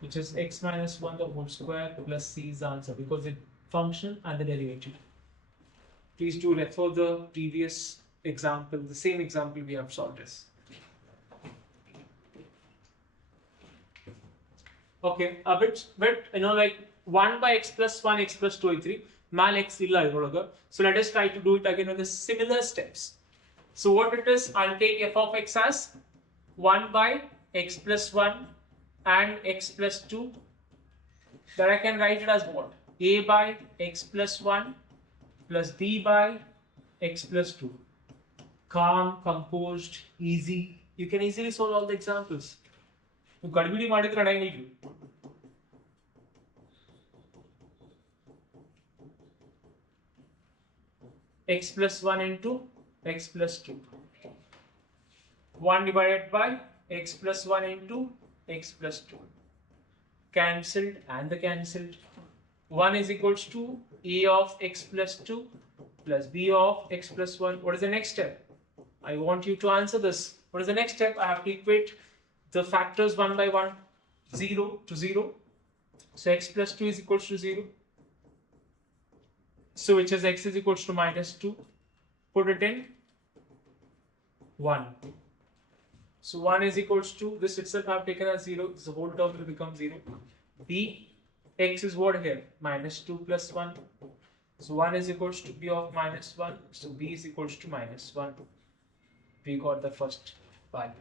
which is x minus 1 the whole square plus c is the answer because it function and the derivative. Please do refer the previous example, the same example we have solved this. Okay, a bit like 1 by x plus 1, x plus 2 by 3, mal x illa idrolaga. So let us try to do it again with the similar steps. So what it is, I'll take f of x as 1 by x plus 1 and x plus 2. Then I can write it as what? A by x plus 1 plus b by x plus 2. Calm, composed, easy. You can easily solve all the examples. Gadbidi madidre ನಡೆಯಂಗಿಲ್ಲ. X plus 1 into x plus 2. 1 divided by x plus 1 into x plus 2. Cancelled and the cancelled. 1 is equals to a of x plus 2 plus b of x plus 1. What is the next step? I want you to answer this. What is the next step? I have to equate the factors 1 by 1, 0 to 0. So x plus 2 is equals to 0. So which is x is equals to minus 2. Put it in 1. So 1 is equals to, this itself I have taken as 0. The whole term will become 0. B, x is what here? Minus 2 plus 1. So 1 is equals to b of minus 1. So b is equals to minus 1. We got the first value.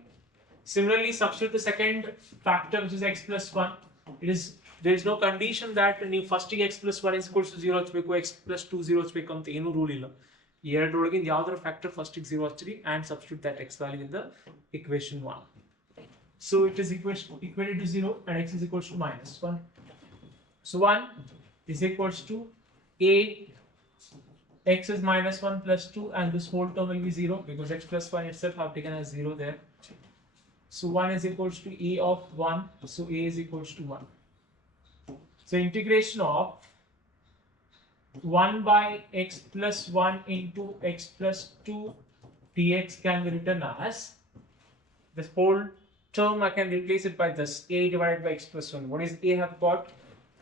Similarly, substitute the second factor, which is x plus 1. There is no condition that new first x plus 1 is equals to 0 x plus 2 0 ante enu rule illa. Erradrolagi yavadar factor first 0 achiri and substitute that x value in the equation 1. So it is equated to 0 and x is equals to minus 1. So 1 is equals to a x is minus 1 plus 2 and this whole term will be 0 because x plus 1 itself I have taken as 0 there. So 1 is equals to a of 1, so a is equals to 1. So integration of 1 by x plus 1 into x plus 2 dx can be written as, this whole term I can replace it by this, a divided by x plus 1. What is a have got?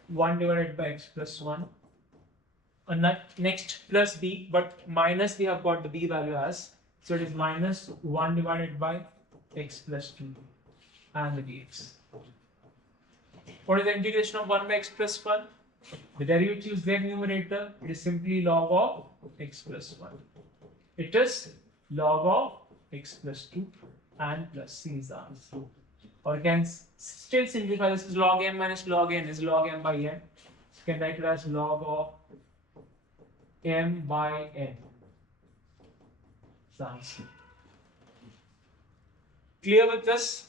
1 divided by x plus 1. Next plus b, but minus we have got the b value as, so it is minus 1 divided by x plus 2 and the dx. What is the integration of 1 by x plus 1? The derivative is their numerator. It is simply log of x plus 1. It is log of x plus 2 and plus c is the answer. Or you can still simplify this as log m minus log n is log m by n. You can write it as log of m by n. That's the answer. Clear with this?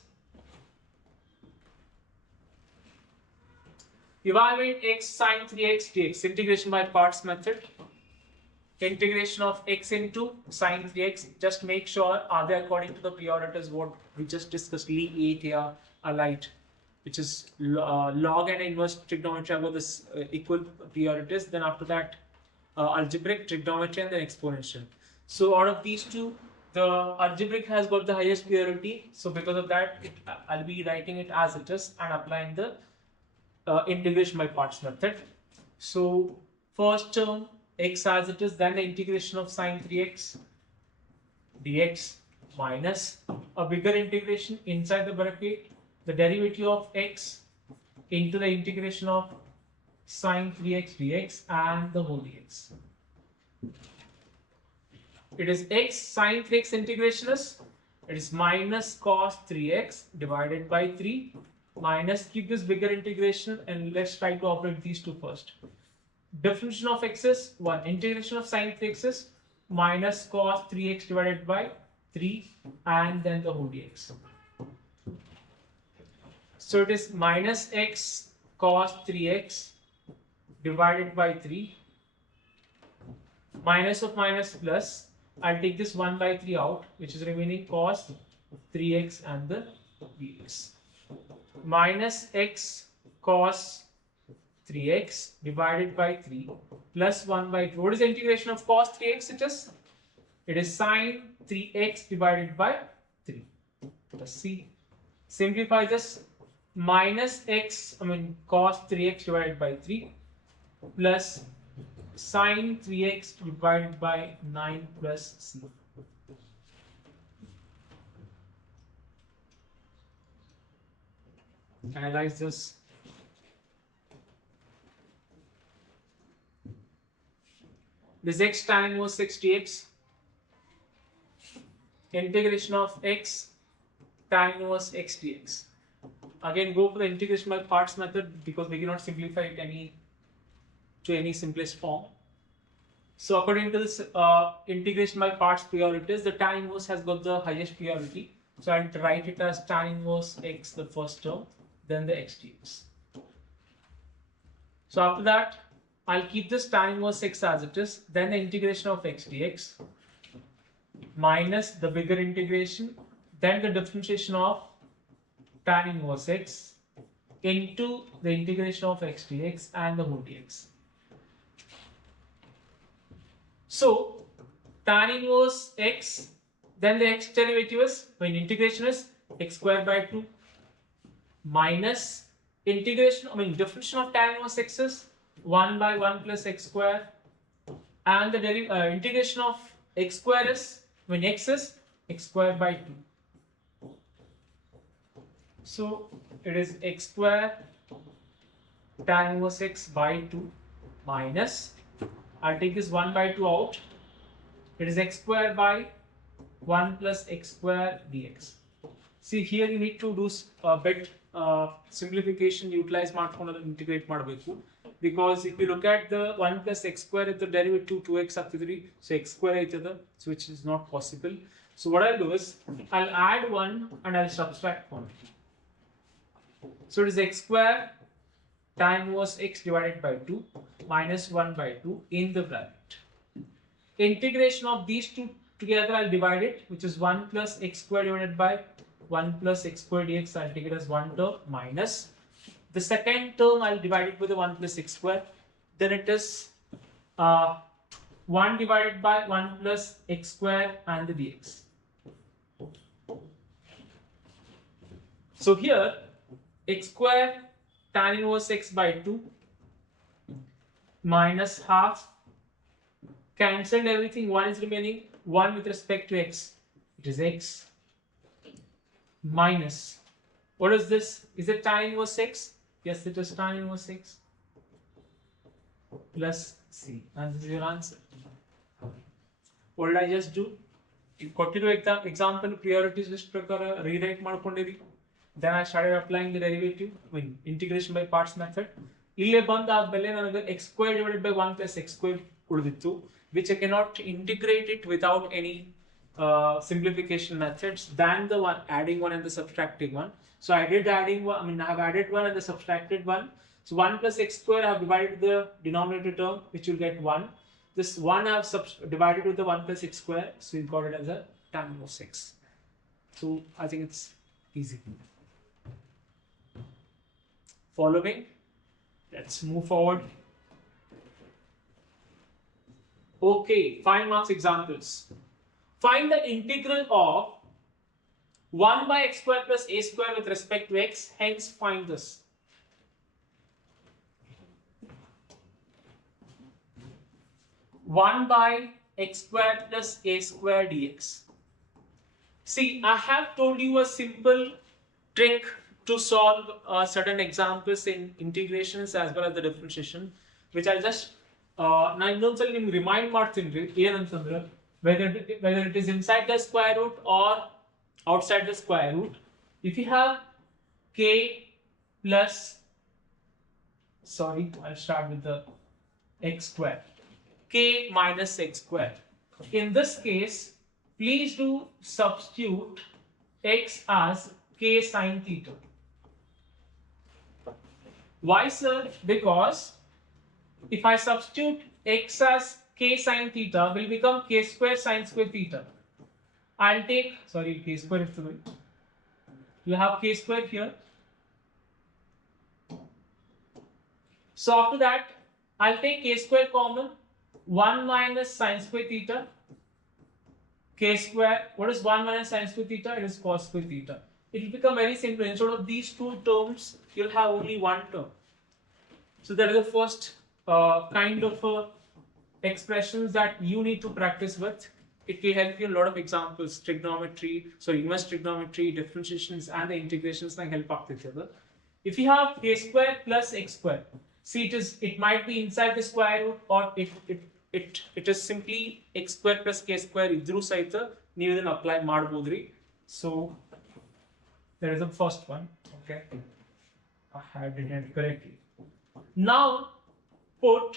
Evaluate x sine 3x dx, integration by parts method. integration of x into sine 3x. Just make sure are they according to the priorities what we just discussed, Lee 8 here, alight, which is log and inverse trigonometry about this equal priorities. Then after that algebraic, trigonometry, and then exponential. So out of these two, the algebraic has got the highest priority. So because of that, I'll be writing it as it is and applying the integration by parts method. So first term x as it is, then the integration of sine 3x dx minus a bigger integration inside the bracket, the derivative of x into the integration of sine 3x dx and the whole dx. It is x sine 3x integration is, it is minus cos 3x divided by 3 minus, keep this bigger integration and let's try to operate these two first. Differentiation of x is 1, integration of sine 3x is minus cos 3x divided by 3 and then the whole dx. So it is minus x cos 3x divided by 3, minus of minus plus, I'll take this 1 by 3 out, which is remaining cos 3x and the dx. Minus x cos 3x divided by 3 plus 1 by 2. What is the integration of cos 3x? It is sine 3x divided by 3. Let's see. Simplify this. Minus x, cos 3x divided by 3 plus sine 3x divided by 9 plus c. Analyze this. This x tan inverse x dx, integration of x tan inverse x dx. Again, go for the integration by parts method because we cannot simplify it to any simplest form. So according to this integration by parts priorities, the tan inverse has got the highest priority. So I'll write it as tan inverse x, the first term, then the x dx. So after that, I'll keep this tan inverse x as it is, then the integration of x dx minus the bigger integration, then the differentiation of tan inverse x into the integration of x dx and the whole dx. So tan inverse x, then the x derivative is, when integration is x squared by 2 minus integration, differentiation of tan inverse x is 1 by 1 plus x square, and the integration of x square is, when x is x square by 2. So it is x square tan inverse x by 2 minus, I'll take this 1 by 2 out, it is x square by 1 plus x square dx. See, here you need to do a bit simplification, utilize smartphone and integrate ಮಾಡಬೇಕು. Because if you look at the 1 plus x square, if the derivative 2x ಆಗ್ತಿದ್ರಿ, so x square ಆಯ್ತದ, so which is not possible. So what I'll do is, I'll add 1 and I'll subtract 1. So it is x square tan inverse x divided by 2 minus 1 by 2 in the bracket. Integration of these two together, I'll divide it, which is 1 plus x square divided by 1 plus x square dx, I'll take it as 1 term minus the second term, I'll divide it with the 1 plus x square, then it is 1 divided by 1 plus x square and the dx. So here x square tan inverse x by 2 minus half, cancelled everything, 1 is remaining, 1 with respect to x, it is x minus, what is this? Is it tan inverse x? Yes, it is tan inverse x plus c, and this is your answer. What did I just do? You ಕೊಟ್ಟಿರೋ example priorities list ಪ್ರಕಾರ rewrite ಮಾಡ್ಕೊಂಡಿರಿ. Then I started applying the derivative, integration by parts method. ಇಲ್ಲೇ ಬಂದಾದ್ಮೇಲೆ ನನಗೆ x square divided by 1 plus x square ಉಳಿದಿತ್ತು, which I cannot integrate it without any simplification methods than the one adding one and the subtracting one. So I did adding one, I have added one and the subtracted one. So 1 plus x square, I have divided the denominator term, which will get 1. this 1 I have divided with the 1 plus x square, so we've got it as a tan inverse x. So I think it's easy. Following, let's move forward. Okay, 5 marks examples. Find the integral of 1 by x square plus a square with respect to x, hence find this. One by x square plus a square dx. See, I have told you a simple trick to solve certain examples in integrations as well as the differentiation, which I just remind whether it is inside the square root or outside the square root. If you have k plus, I'll start with the x square, k minus x square. In this case, please do substitute x as k sine theta. Why, sir? Because if I substitute x as k sine theta, will become k square sine square theta. I'll take, k square is the way. You have k square here. So after that, I'll take k square common. 1 minus sine square theta. K square. What is 1 minus sine square theta? It is cos square theta. It will become very simple. Instead of these two terms, you'll have only one term. So that is the first kind of expressions that you need to practice with. It will help you in a lot of examples, inverse trigonometry, differentiations, and the integrations can help out with each other. If you have k square plus x square, see it might be inside the square root, or it is simply x square plus k square idru saita ನೀವು ಇದನ್ನ apply ಮಾಡಬಹುದ್ರಿ. So there is the first one. Okay, I had it correctly. Now put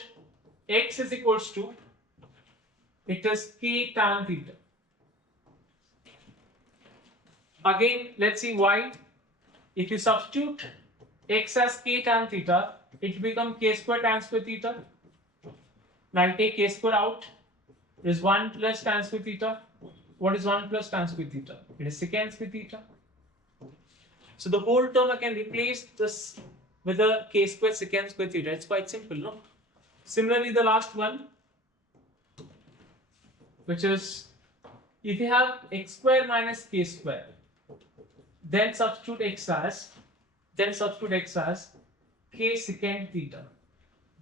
x is equals to, it is k tan theta. Again, let's see why. If you substitute x as k tan theta, it becomes k square tan square theta. Now I'll take k square out. It is 1 plus tan square theta. What is 1 plus tan square theta? It is secant square theta. So the whole term I can replace this with a k square secant square theta. It's quite simple, no? Similarly, the last one, which is if you have x square minus k square, then substitute x as k secant theta.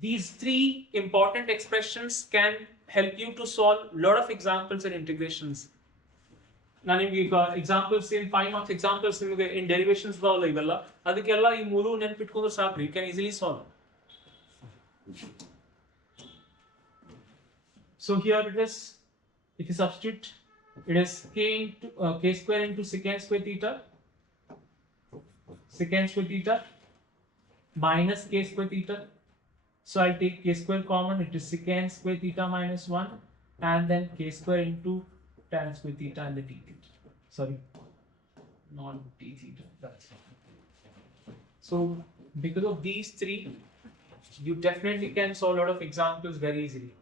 These three important expressions can help you to solve a lot of examples and integrations. Now, examples in 5 marks examples in derivations, you can easily solve. So here it is. If you substitute, it is k square into secant square theta minus k square theta. So I'll take k square common. It is secant square theta minus 1, and then k square into tan square theta and the d theta. Not d theta. That's it. So because of these three, you definitely can solve a lot of examples very easily.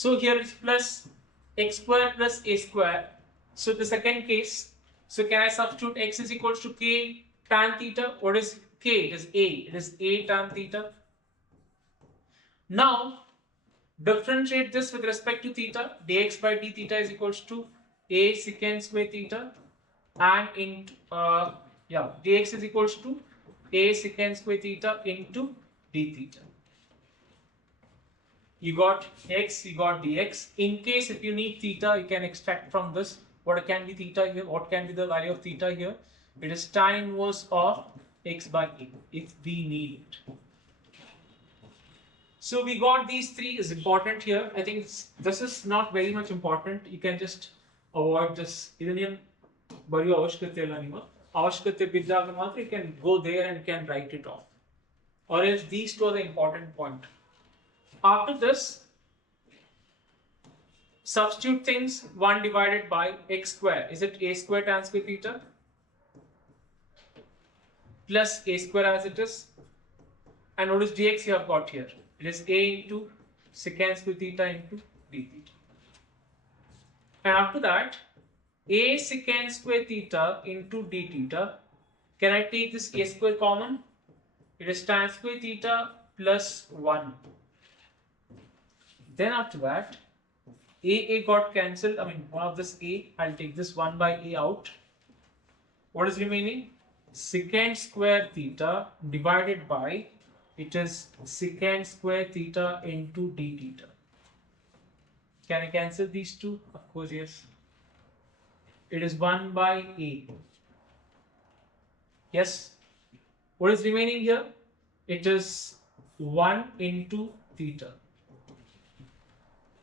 So here it's plus x square plus a square. So the second case, so can I substitute x is equals to k tan theta? What is k? It is a. It is a tan theta. Now differentiate this with respect to theta. Dx by d theta is equals to a secant square theta, and into dx is equals to a secant square theta into d theta. You got x, you got dx. In case if you need theta, you can extract from this what can be theta here, what can be the value of theta here. It is tan inverse of x by a if we need it. So we got these three is important here. I think this is not very much important. You can just avoid this. You can go there and can write it off. Or else these two are the important point. After this, substitute things 1 divided by x square. Is it a square tan square theta? Plus a square as it is. And what is dx you have got here? It is a into secant square theta into d theta. And after that, a secant square theta into d theta. Can I take this a square common? It is tan square theta plus 1. Then after that, a got cancelled. I mean, one of this a, I'll take this 1 by a out. What is remaining? Secant square theta divided by, it is secant square theta into d theta. Can I cancel these two? Of course, yes. It is 1 by a. Yes. What is remaining here? It is 1 into theta.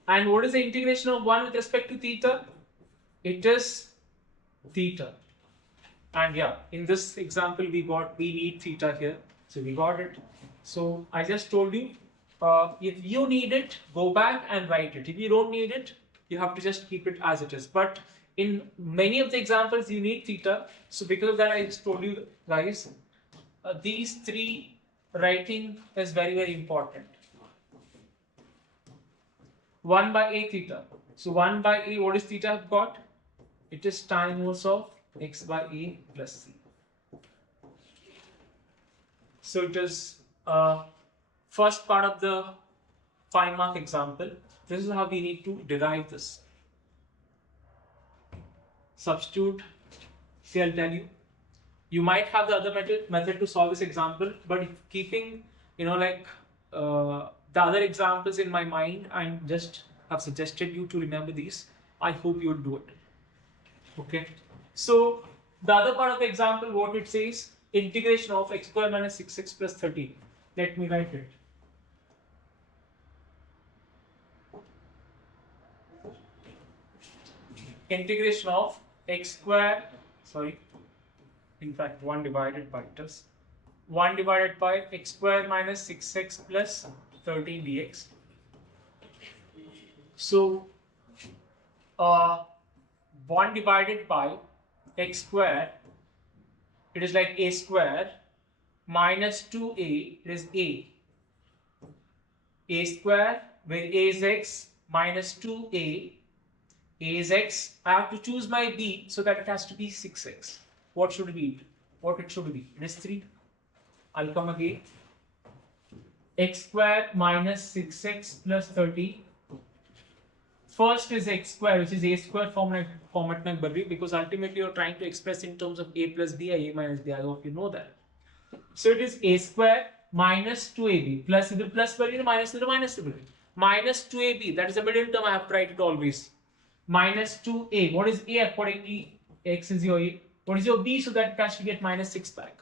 And what is the integration of 1 with respect to theta? It is theta. And yeah, in this example, we need theta here. So we got it. So I just told you, if you need it, go back and write it. If you don't need it, you have to just keep it as it is. But in many of the examples, you need theta. So because of that, I just told you guys, these three writing is very, very important. 1 by a theta. So 1 by a, what is theta I've got? It is tan inverse of x by a plus c. So it is first part of the 5-mark example. This is how we need to derive this. Substitute. See, I'll tell you. You might have the other method to solve this example, but keeping, the other examples in my mind, I just have suggested you to remember these. I hope you'll do it. Okay. So the other part of the example, what it says, integration of x square minus 6x plus 13. Let me write it. Integration of x square, in fact 1 divided by it is 1 divided by x square minus 6x plus 13 dx. So 1 divided by x square, it is like a square, minus 2a, it is a square, where a is x, minus 2a, a is x. I have to choose my b, so that it has to be 6x. What should it be? What it should be? It is 3. I'll come again. X square minus 6x plus 30. First is x square, which is a square format because ultimately you're trying to express in terms of a plus b, a minus b. I hope you know that. So it is a square minus 2ab plus either plus minus minus 2ab. That is the middle term. I have to write it always. Minus 2a. What is a accordingly? X is your a. What is your b? So that it has to get minus 6 back.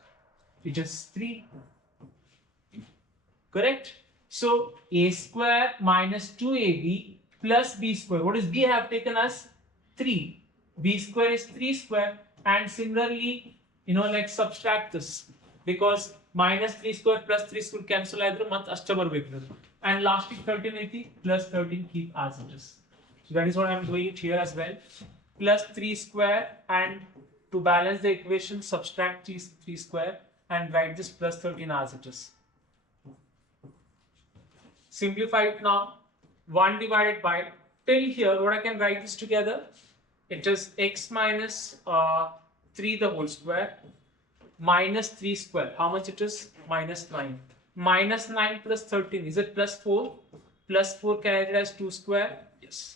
It is 3. Correct? So a square minus 2ab plus b square. What is b? I have taken as 3. B square is 3 square. And similarly, subtract this. Because minus 3 square plus 3 square cancel either month ashtabar vekna. And lastly 1380 plus 13 keep as it is. So that is what I am doing it here as well. Plus 3 square, and to balance the equation, subtract 3 square and write this plus 13 as it is. Simplify it now. 1 divided by, till here, what I can write this together? It is x minus 3 the whole square minus 3 square. How much it is? Minus 9. Minus 9 plus 13. Is it plus 4? Plus 4 can I write as 2 square? Yes.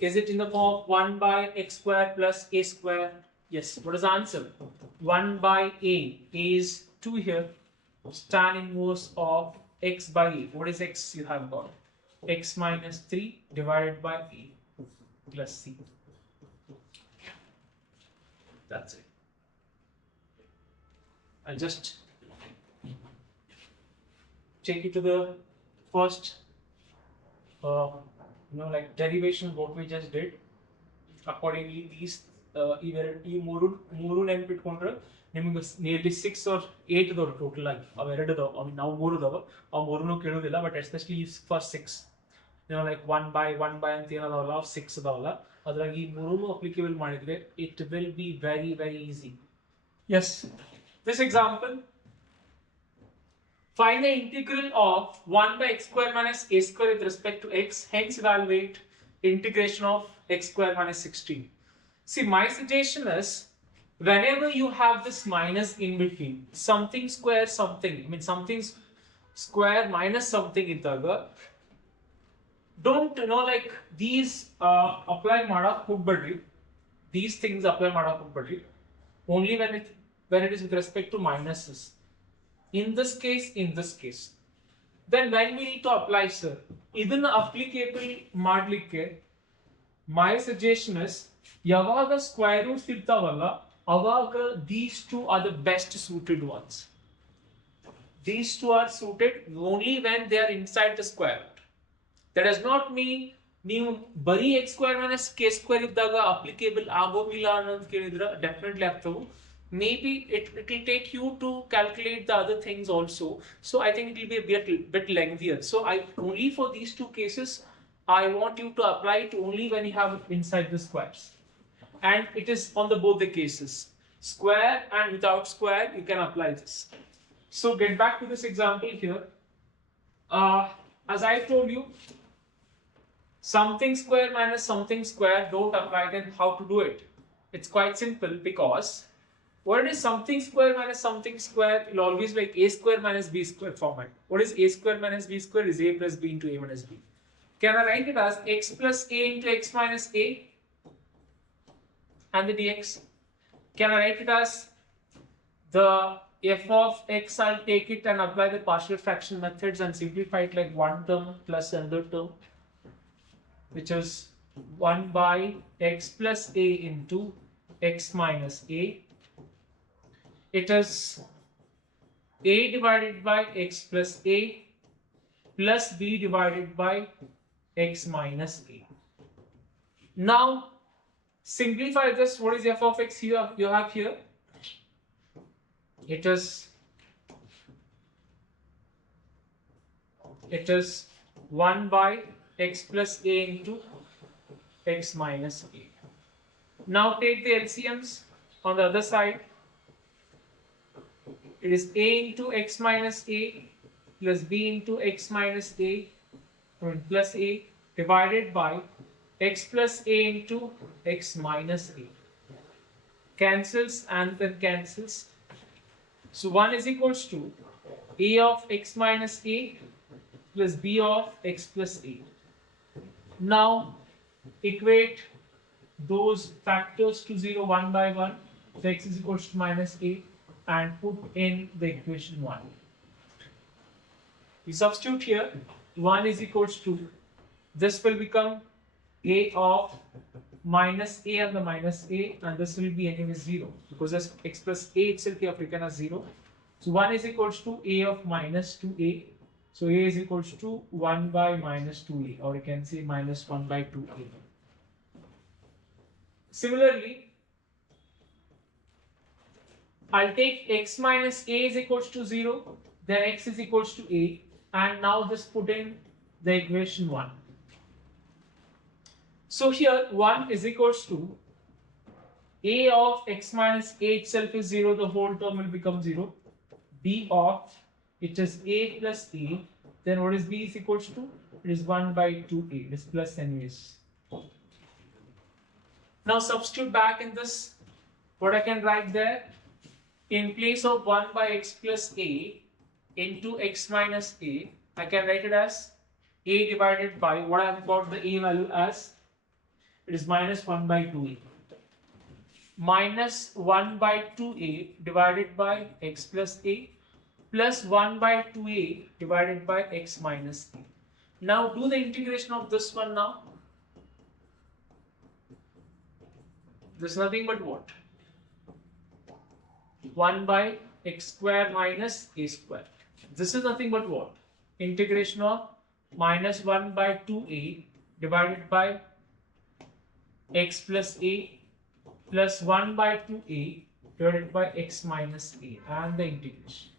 Is it in the form of 1 by x square plus a square? Yes. What is the answer? 1 by a. A is 2 here. Tan inverse of x by a. What is x you have got? X minus 3 divided by a plus c. That's it. I'll just take you to the first derivation what we just did. Accordingly, these ಈ ಮೂರು ನೆನ್ಪಿಟ್ಕೊಂಡ್ರೆ ನಿಮ್ಗೆ nearly 6 or 8 ಅದಾವ total ಆಗಿ. ಅವು 2 ಅದಾವ, ನಾವು 3 ಅದಾವ. ಅವು 3 ಕೇಳೋದಿಲ್ಲ, ಬಟ್ ಎಸ್ಪೆಷಲಿ ಫಾರ್ 6 1 by ಅಂತ ಏನದಾವಲ್ಲ 6 ಅದಾವಲ್ಲ, ಅದ್ರಾಗ ಈ 3 ಅಪ್ಲಿಕೇಬಲ್ ಮಾಡಿದ್ರೆ it will be very very easy. Yes, this example Find the integral of 1 by x square minus a square with respect to x. Hence evaluate integration of x square minus 16. See, my suggestion is whenever you have this minus in between, something square something, I mean something square minus something idaga, don't like these apply ಮಾಡಕ್ ಹೋಗ್ಬೇಡ್ರಿ. These things apply ಮಾಡಕ್ ಹೋಗ್ಬೇಡ್ರಿ. Only when it is with respect to minuses. In this case. Then when we need to apply, sir, ಇದನ್ನ applicable ಮಾಡ್ಲಿಕ್ಕೆ my suggestion is ಯಾವಾಗ square roots ಇರ್ತಾವಲ್ಲ ಅವಾಗ these two are the best suited ones. These two are suited only when they are inside the square root. That does not mean ನೀವು ಬರೀ x square minus k square ಇದ್ದಾಗ applicable ಆಗೋಗಿಲ್ಲ ಅನ್ನೋದು ಕೇಳಿದ್ರೆ definitely ಆಗ್ತವು. Maybe it will take you to calculate the other things also. So I think it will be a bit lengthier. So only for these two cases, I want you to apply it only when you have inside the squares. And it is on both the cases. Square and without square, you can apply this. So get back to this example here. As I told you, something square minus something square, don't apply. Then how to do it? It's quite simple, because what is something square minus something square? It'll always be like a square minus b square format. What is a square minus b square? Is a plus b into a minus b. Can I write it as x plus a into x minus a and the dx? Can I write it as the f of x? I'll take it and apply the partial fraction methods and simplify it like one term plus another term, which is 1 by x plus a into x minus a. It is a divided by x plus a plus b divided by x minus a. Now simplify this. What is f of x here? You have here. It is 1 by x plus a into x minus a. Now take the LCMs on the other side. It is a into x minus a plus b into x minus a plus a divided by x plus a into x minus a. Cancels and then cancels. So 1 is equals to a of x minus a plus b of x plus a. Now equate those factors to 0 1 by 1. So x is equals to minus a. And put in the equation 1. We substitute here. 1 is equals to, this will become a of minus a and the minus a, and this will be anyway 0, because this x plus a itself here written as 0. So 1 is equals to a of minus 2a. So a is equals to 1 by minus 2a, or you can say minus 1 by 2a. Similarly, I'll take x minus a is equals to 0, then x is equals to a, and now just put in the equation 1. So here 1 is equals to a of x minus a itself is 0, the whole term will become 0. b of, it is a plus a, then what is b is equals to? It is 1 by 2a, it is plus anyways. Now substitute back in this, what I can write there? In place of 1 by x plus a into x minus a, I can write it as a divided by, what I have got the a value as, it is minus 1 by 2a. Minus 1 by 2a divided by x plus a plus 1 by 2a divided by x minus a. Now do the integration of this one now. This is nothing but what? 1 by x square minus a square. This is nothing but what? Integration of minus 1 by 2a divided by x plus a plus 1 by 2a divided by x minus a, and the integration.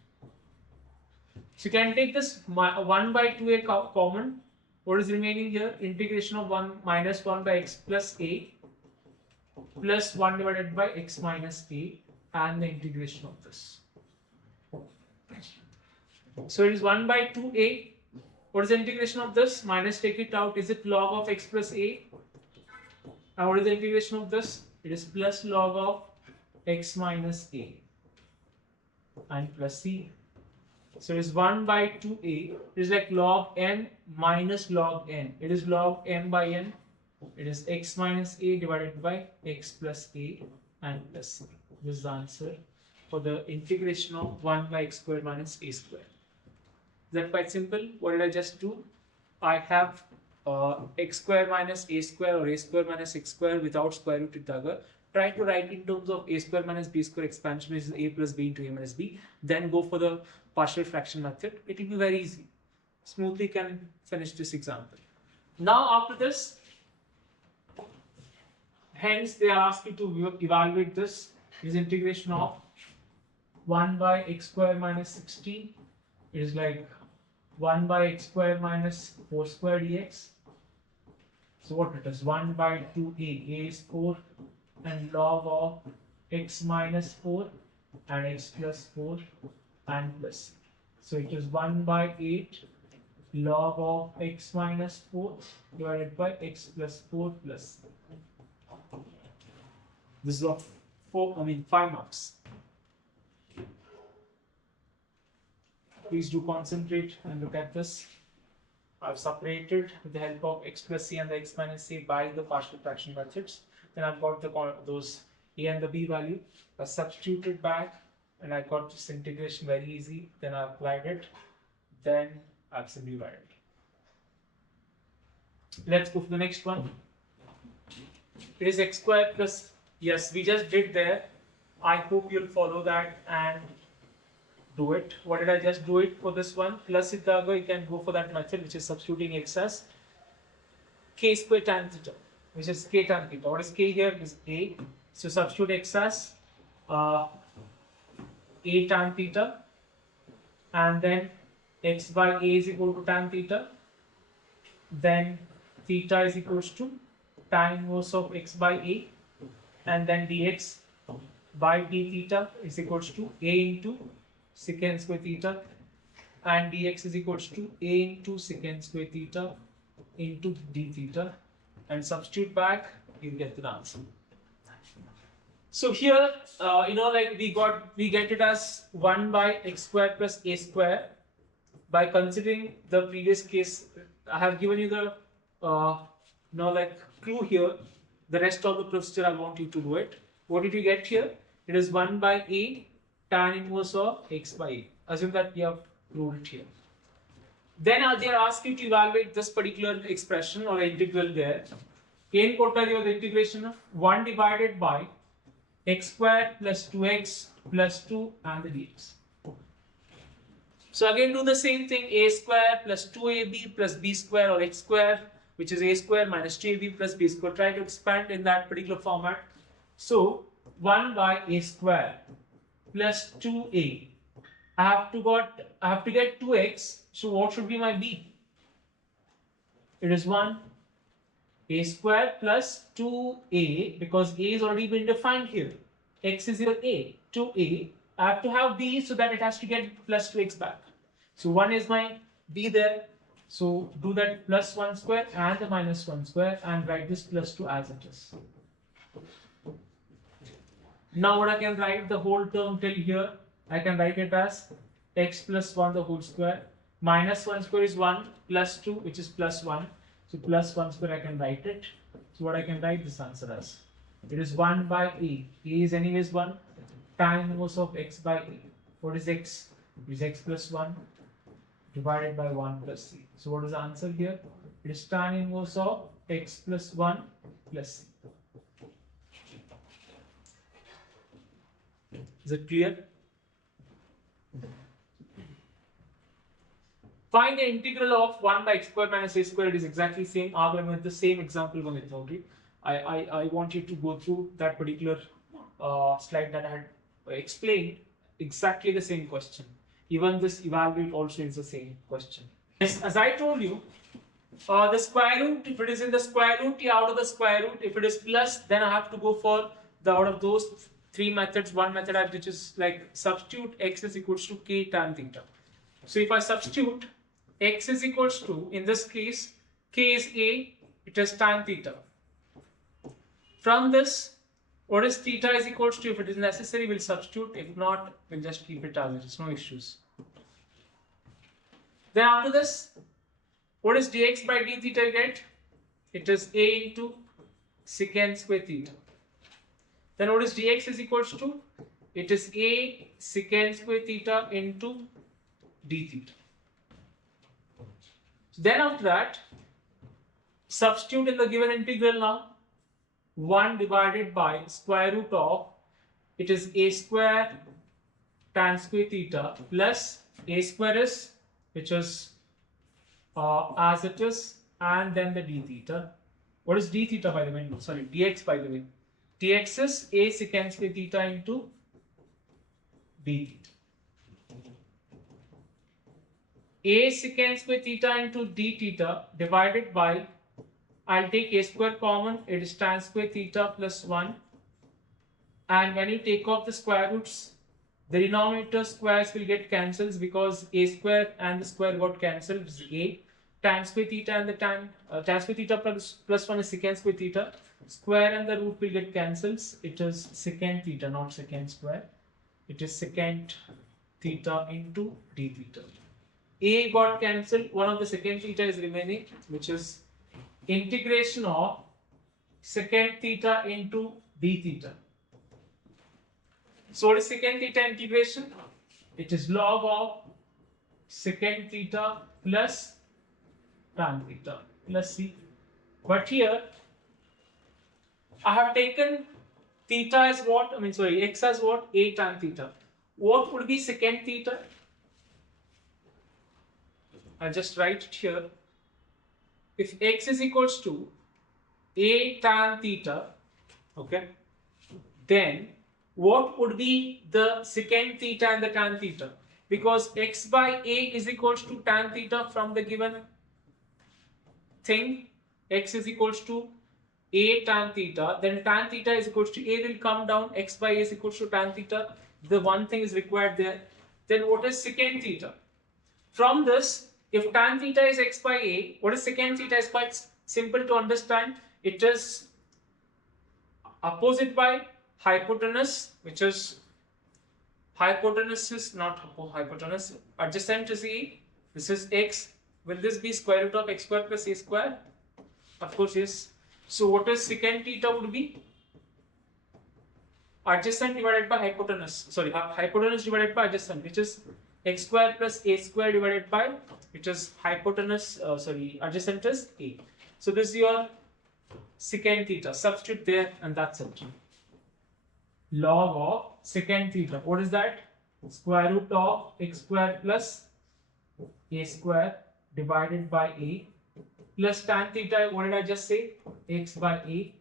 So you can take this 1 by 2a common. What is remaining here? Integration of 1 minus 1 by x plus a plus 1 divided by x minus a, and the integration of this. So it is 1 by 2a. What is the integration of this? Minus, take it out. Is it log of x plus a? And what is the integration of this? It is plus log of x minus a and plus c. So it is 1 by 2a. It is like log m minus log n. It is log m by n. It is x minus a divided by x plus a and plus c. This is the answer for the integration of 1 by x squared minus a squared. Is that quite simple? What did I just do? I have x square minus a square or a square minus x square without square root with the other. Try to write in terms of a square minus b square expansion, which is a plus b into a minus b. Then go for the partial fraction method. It will be very easy. Smoothly can finish this example. Now after this, hence they ask you to evaluate this. Is integration of 1 by x square minus 16. It is like 1 by x square minus 4 square dx. So what it is? 1 by 2a. A is 4 and log of x minus 4 and x plus 4 and plus. So it is 1 by 8 log of x minus 4 divided by x plus 4 plus. This is of 5 marks. Please do concentrate and look at this. I've separated with the help of x plus c and the x minus c by the partial fraction methods. Then I've got those a and the b value. I substituted back and I got this integration very easy. Then I applied it. Then I've simplified it. Let's go for the next one. It is x squared plus, yes, we just did there. I hope you'll follow that and do it. What did I just do it for this one? Plus it you can go for that method, which is substituting x as k square tan theta, which is k tan theta. What is k here? Is a. So substitute x as a tan theta, and then x by a is equal to tan theta. Then theta is equals to tan inverse of x by a, and then dx by d theta is equals to a into secant square theta, and dx is equals to a into secant square theta into d theta, and substitute back, you get the answer. So here, we get it as 1 by x square plus a square. By considering the previous case, I have given you the clue here. The rest of the procedure I want you to do it. What did you get here? It is 1 by a tan inverse of x by a. Assume that we have proved it here. Then they are asking you to evaluate this particular expression or integral there. In kota the integration of 1 divided by x square plus 2x plus 2 and the dx. So again do the same thing, a square plus 2ab plus b square or x square, which is a square minus 2ab plus b square. Try to expand in that particular format. So 1 by a square plus 2a. I have to get 2x. So what should be my b? It is 1 a square plus 2a, because a is already been defined here. X is your a. 2a. I have to have b so that it has to get plus 2x back. So 1 is my b there. So do that plus 1 square and the minus 1 square and write this plus 2 as it is. Now what I can write the whole term till here, I can write it as x plus 1 the whole square. Minus 1 square is 1 plus 2, which is plus 1. So plus 1 square I can write it. So what I can write this answer as? It is 1 by a. A is anyways 1. Tan inverse of x by a. What is x? It is x plus 1 divided by 1 plus c. So what is the answer here? It is tan inverse of x plus 1 plus c. Is it clear? Find the integral of 1 by x square minus a square. It is exactly same. I'm with the same example one with only. I want you to go through that particular slide that I had explained. Exactly the same question. Even this evaluate also is the same question. Yes, as I told you, the square root, if it is in the square root, out of the square root. If it is plus, then I have to go for the out of those 3 methods, one method which is like substitute x is equals to k tan theta. So if I substitute x is equals to, in this case, k is a, it is tan theta. From this, what is theta is equals to? If it is necessary, we'll substitute. If not, we'll just keep it as it is. No issues. Then after this, what is dx by d theta get? It is a into secant square theta. Then what is dx is equals to? It is a secant square theta into d theta. Then after that, substitute in the given integral now. 1 divided by square root of, it is a square tan square theta plus a square is, which is as it is, and then the d theta. What is d theta by the way? Sorry, dx by the way. Dx is a secant square theta into d theta. A secant square theta into d theta divided by, I'll take a square common, it is tan square theta plus 1. And when you take off the square roots, the denominator squares will get cancelled because a square and the square got cancelled. It is a. Tan square theta and the tan square theta plus 1 is secant square theta. Square and the root will get cancelled. It is secant theta, not secant square. It is secant theta into d theta. A got cancelled. One of the secant theta is remaining, which is integration of secant theta into d theta. So what is secant theta integration? It is log of secant theta plus tan theta plus c. But here I have taken theta as what? X as what? A tan theta. What would be secant theta? I'll just write it here. If x is equals to a tan theta, okay, then what would be the secant theta and the tan theta? Because x by a is equals to tan theta from the given thing, x is equals to a tan theta, then tan theta is equals to a will come down, x by a is equals to tan theta, the one thing is required there. Then what is secant theta? From this, if tan theta is x by a, what is secant theta is quite simple to understand. It is opposite by hypotenuse, which is hypotenuse is not hypotenuse, adjacent is a, this is x. Will this be square root of x square plus a square? Of course, yes. So what is secant theta would be? Adjacent divided by hypotenuse. Sorry, hypotenuse divided by adjacent, which is x square plus a square divided by, which is hypotenuse, adjacent is a. So this is your secant theta. Substitute there and that's it. Log of secant theta. What is that? Square root of x square plus a square divided by a plus tan theta. What did I just say? X by a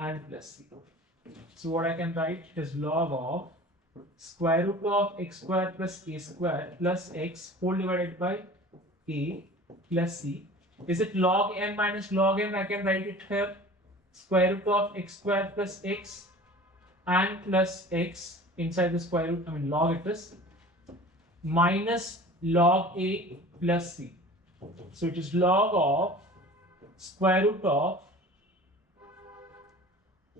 and plus c. So what I can write, it is log of square root of x square plus a square plus x whole divided by a plus c. Is it log n minus log n? I can write it here. Square root of x square plus x and plus x inside the square root, log it is, minus log a plus c. So it is log of square root of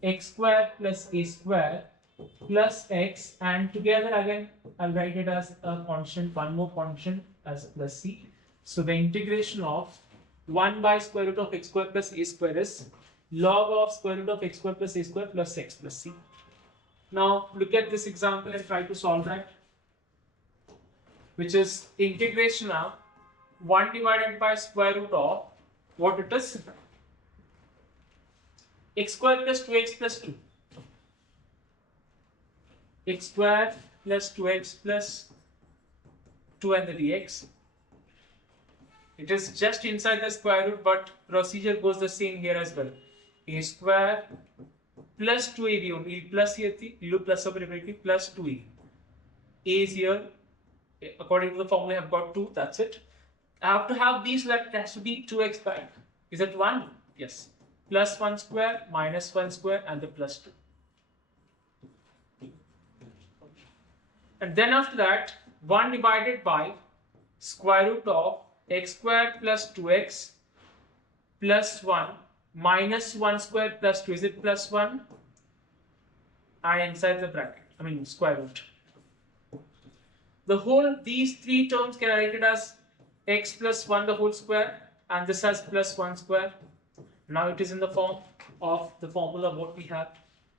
x square plus a square plus x, and together again I'll write it as a constant, one more constant as plus c. So the integration of 1 by square root of x square plus a square is log of square root of x square plus a square plus x plus c. Now look at this example and try to solve that, which is integration of 1 divided by square root of what it is, x square plus 2x plus 2. X square plus 2x plus 2 and the dx. It is just inside the square root, but procedure goes the same here as well. A square plus 2ab only, plus here, plus plus 2a. A is here, according to the formula I have got 2, that's it. I have to have these, that it has to be 2x back. Is it 1? Yes. Plus 1 square, minus 1 square, and the plus 2. And then after that, 1 divided by square root of x square plus 2x plus 1 minus 1 square plus 2. Is it plus 1? And inside the bracket, square root. These three terms can write it as x plus 1 the whole square, and this has plus 1 square. Now it is in the form of the formula what we have.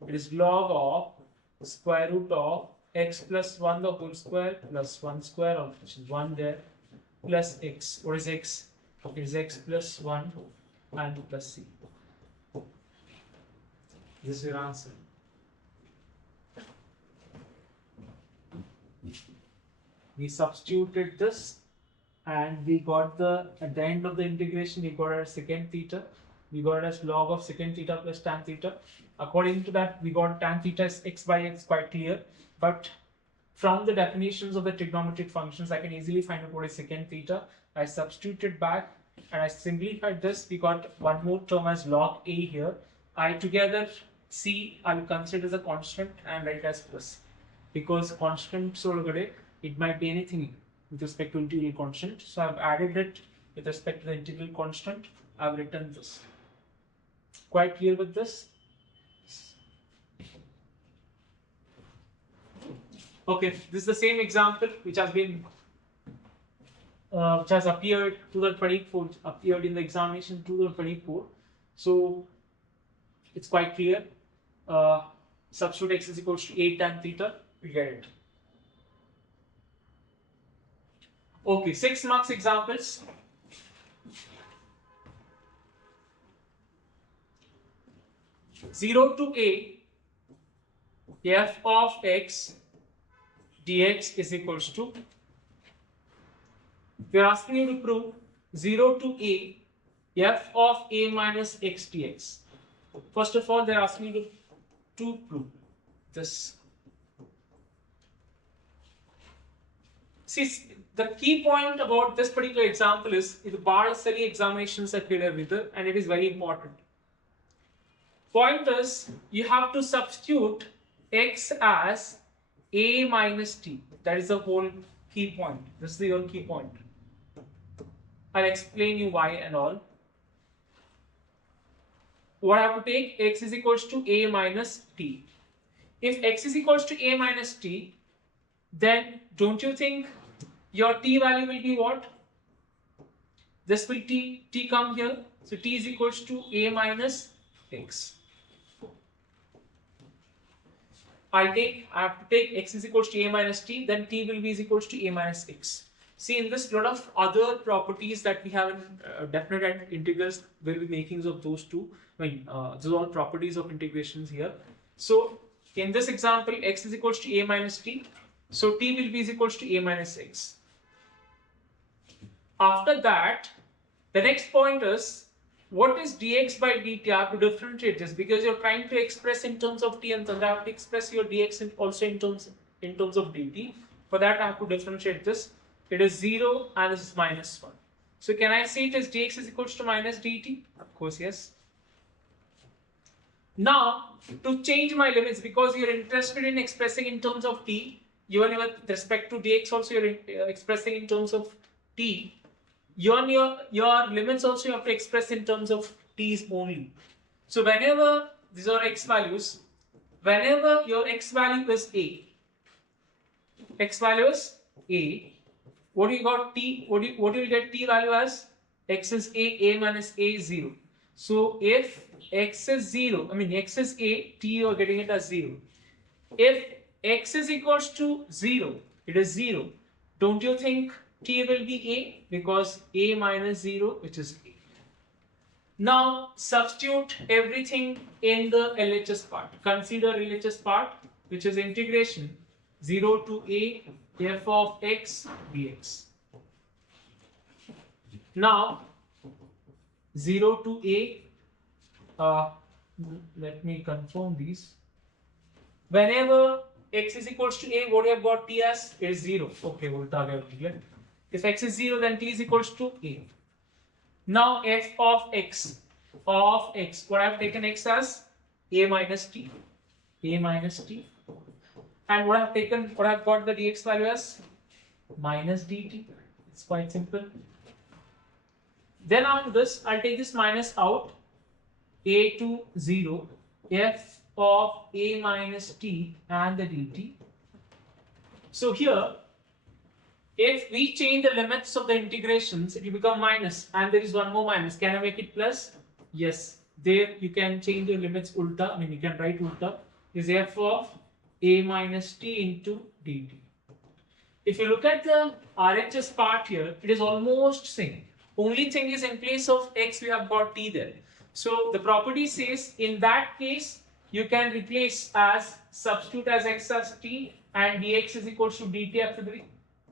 It is log of square root of x plus 1 the whole square plus 1 square, of which is 1 there, plus x. What is x? It is x plus 1 and plus c. This is your answer. We substituted this and we got at the end of the integration, we got it as secant theta. We got it as log of secant theta plus tan theta. According to that, we got tan theta as x by x, quite clear. But from the definitions of the trigonometric functions, I can easily find out what is secant theta. I substituted back and I simplified this. We got one more term as log a here. I together c I will consider as a constant and write as plus. Because constant it might be anything with respect to integral constant. So I've added it with respect to the integral constant. I've written this. Quite clear with this? Okay, this is the same example which has appeared 2024, appeared in the examination 2024. So it's quite clear. Substitute x is equals to 8 tan theta. We get it. Okay, 6 marks examples. Zero to a f of x dx is equals to. We are asking you to prove 0 to a f of a minus x dx. First of all, they are asking you to prove this. See, the key point about this particular example is the bar study examinations appear with it, and it is very important. Point is, you have to substitute x as a minus t. That is the whole key point. This is the whole key point. I'll explain you why and all. What I have to take? X is equals to a minus t. If x is equals to a minus t, then don't you think your t value will be what? This will t come here. So t is equals to a minus x. I have to take x is equals to a minus t, then t will be is equals to a minus x. See, in this, lot of other properties that we have in definite and integrals will be makings of those two. Those are all properties of integrations here. So in this example, x is equals to a minus t. So t will be is equals to a minus x. After that, the next point is, what is dx by dt? I have to differentiate this because you're trying to express in terms of t, and then I have to express your dx also in terms of dt. For that, I have to differentiate this. It is 0 and this is minus 1. So can I say it as dx is equals to minus dt? Of course, yes. Now, to change my limits, because you're interested in expressing in terms of t, even with respect to dx also you're expressing in terms of t, your limits also you have to express in terms of t's only. So whenever these are x values, whenever your x value is a, what do you got t? What do you get t value as? X is a minus a is 0. So if x is 0, x is a, t you are getting it as 0. If x is equals to 0, it is 0. Don't you think t will be a? Because a minus 0, which is a. Now substitute everything in the LHS part. Consider LHS part, which is integration 0 to a f of x dx. Now 0 to a, let me confirm these. Whenever x is equals to a, what you have got t as is 0. Okay, if x is 0, then t is equals to a. Now f of x, what I have taken x as a minus t, and what I have got the dx value as minus dt. It's quite simple. Then after this, I'll take this minus out. A to 0, f of a minus t and the dt. So here, if we change the limits of the integrations, it will become minus, and there is one more minus. Can I make it plus? Yes. There you can change the limits ulta. I mean, you can write ulta is f of a minus t into dt. If you look at the RHS part here, it is almost same. Only thing is, in place of x, we have got t there. So the property says in that case, you can replace as substitute as x as t and dx is equals to dt after 3.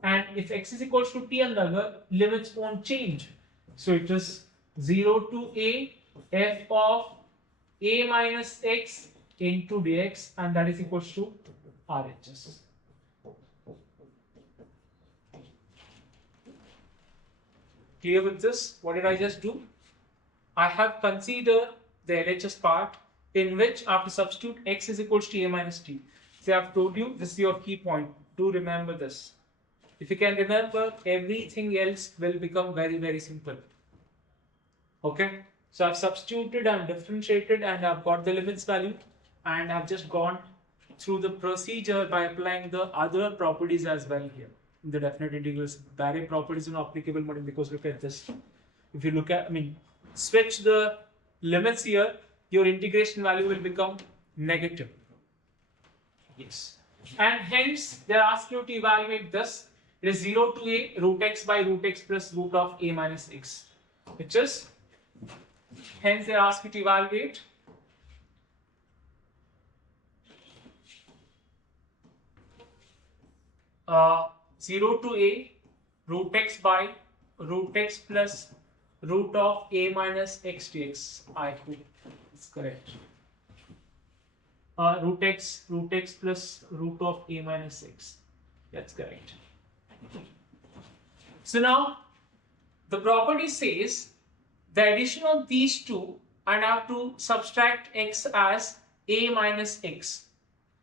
And if x is equals to t and the limits won't change. So it is 0 to a f of a minus x into dx, and that is equals to RHS. Clear with this? What did I just do? I have considered the LHS part in which I have to substitute x is equals to a minus t. So I have told you this is your key point. Do remember this. If you can remember, everything else will become very, very simple. Okay? So I've substituted and differentiated and I've got the limits value, and I've just gone through the procedure by applying the other properties as well here. The definite integrals, Barre properties are not applicable, because look at this. If you look at, switch the limits here, your integration value will become negative. Yes. And hence, they ask you to evaluate this. It is 0 to a root x by root x plus root of a minus x. Which is, hence they ask you to evaluate 0 to a root x by root x plus root of a minus x dx. I hope it's correct. Root x plus root of a minus x. That's correct. So now the property says the addition of these two, and I have to subtract x as a minus x.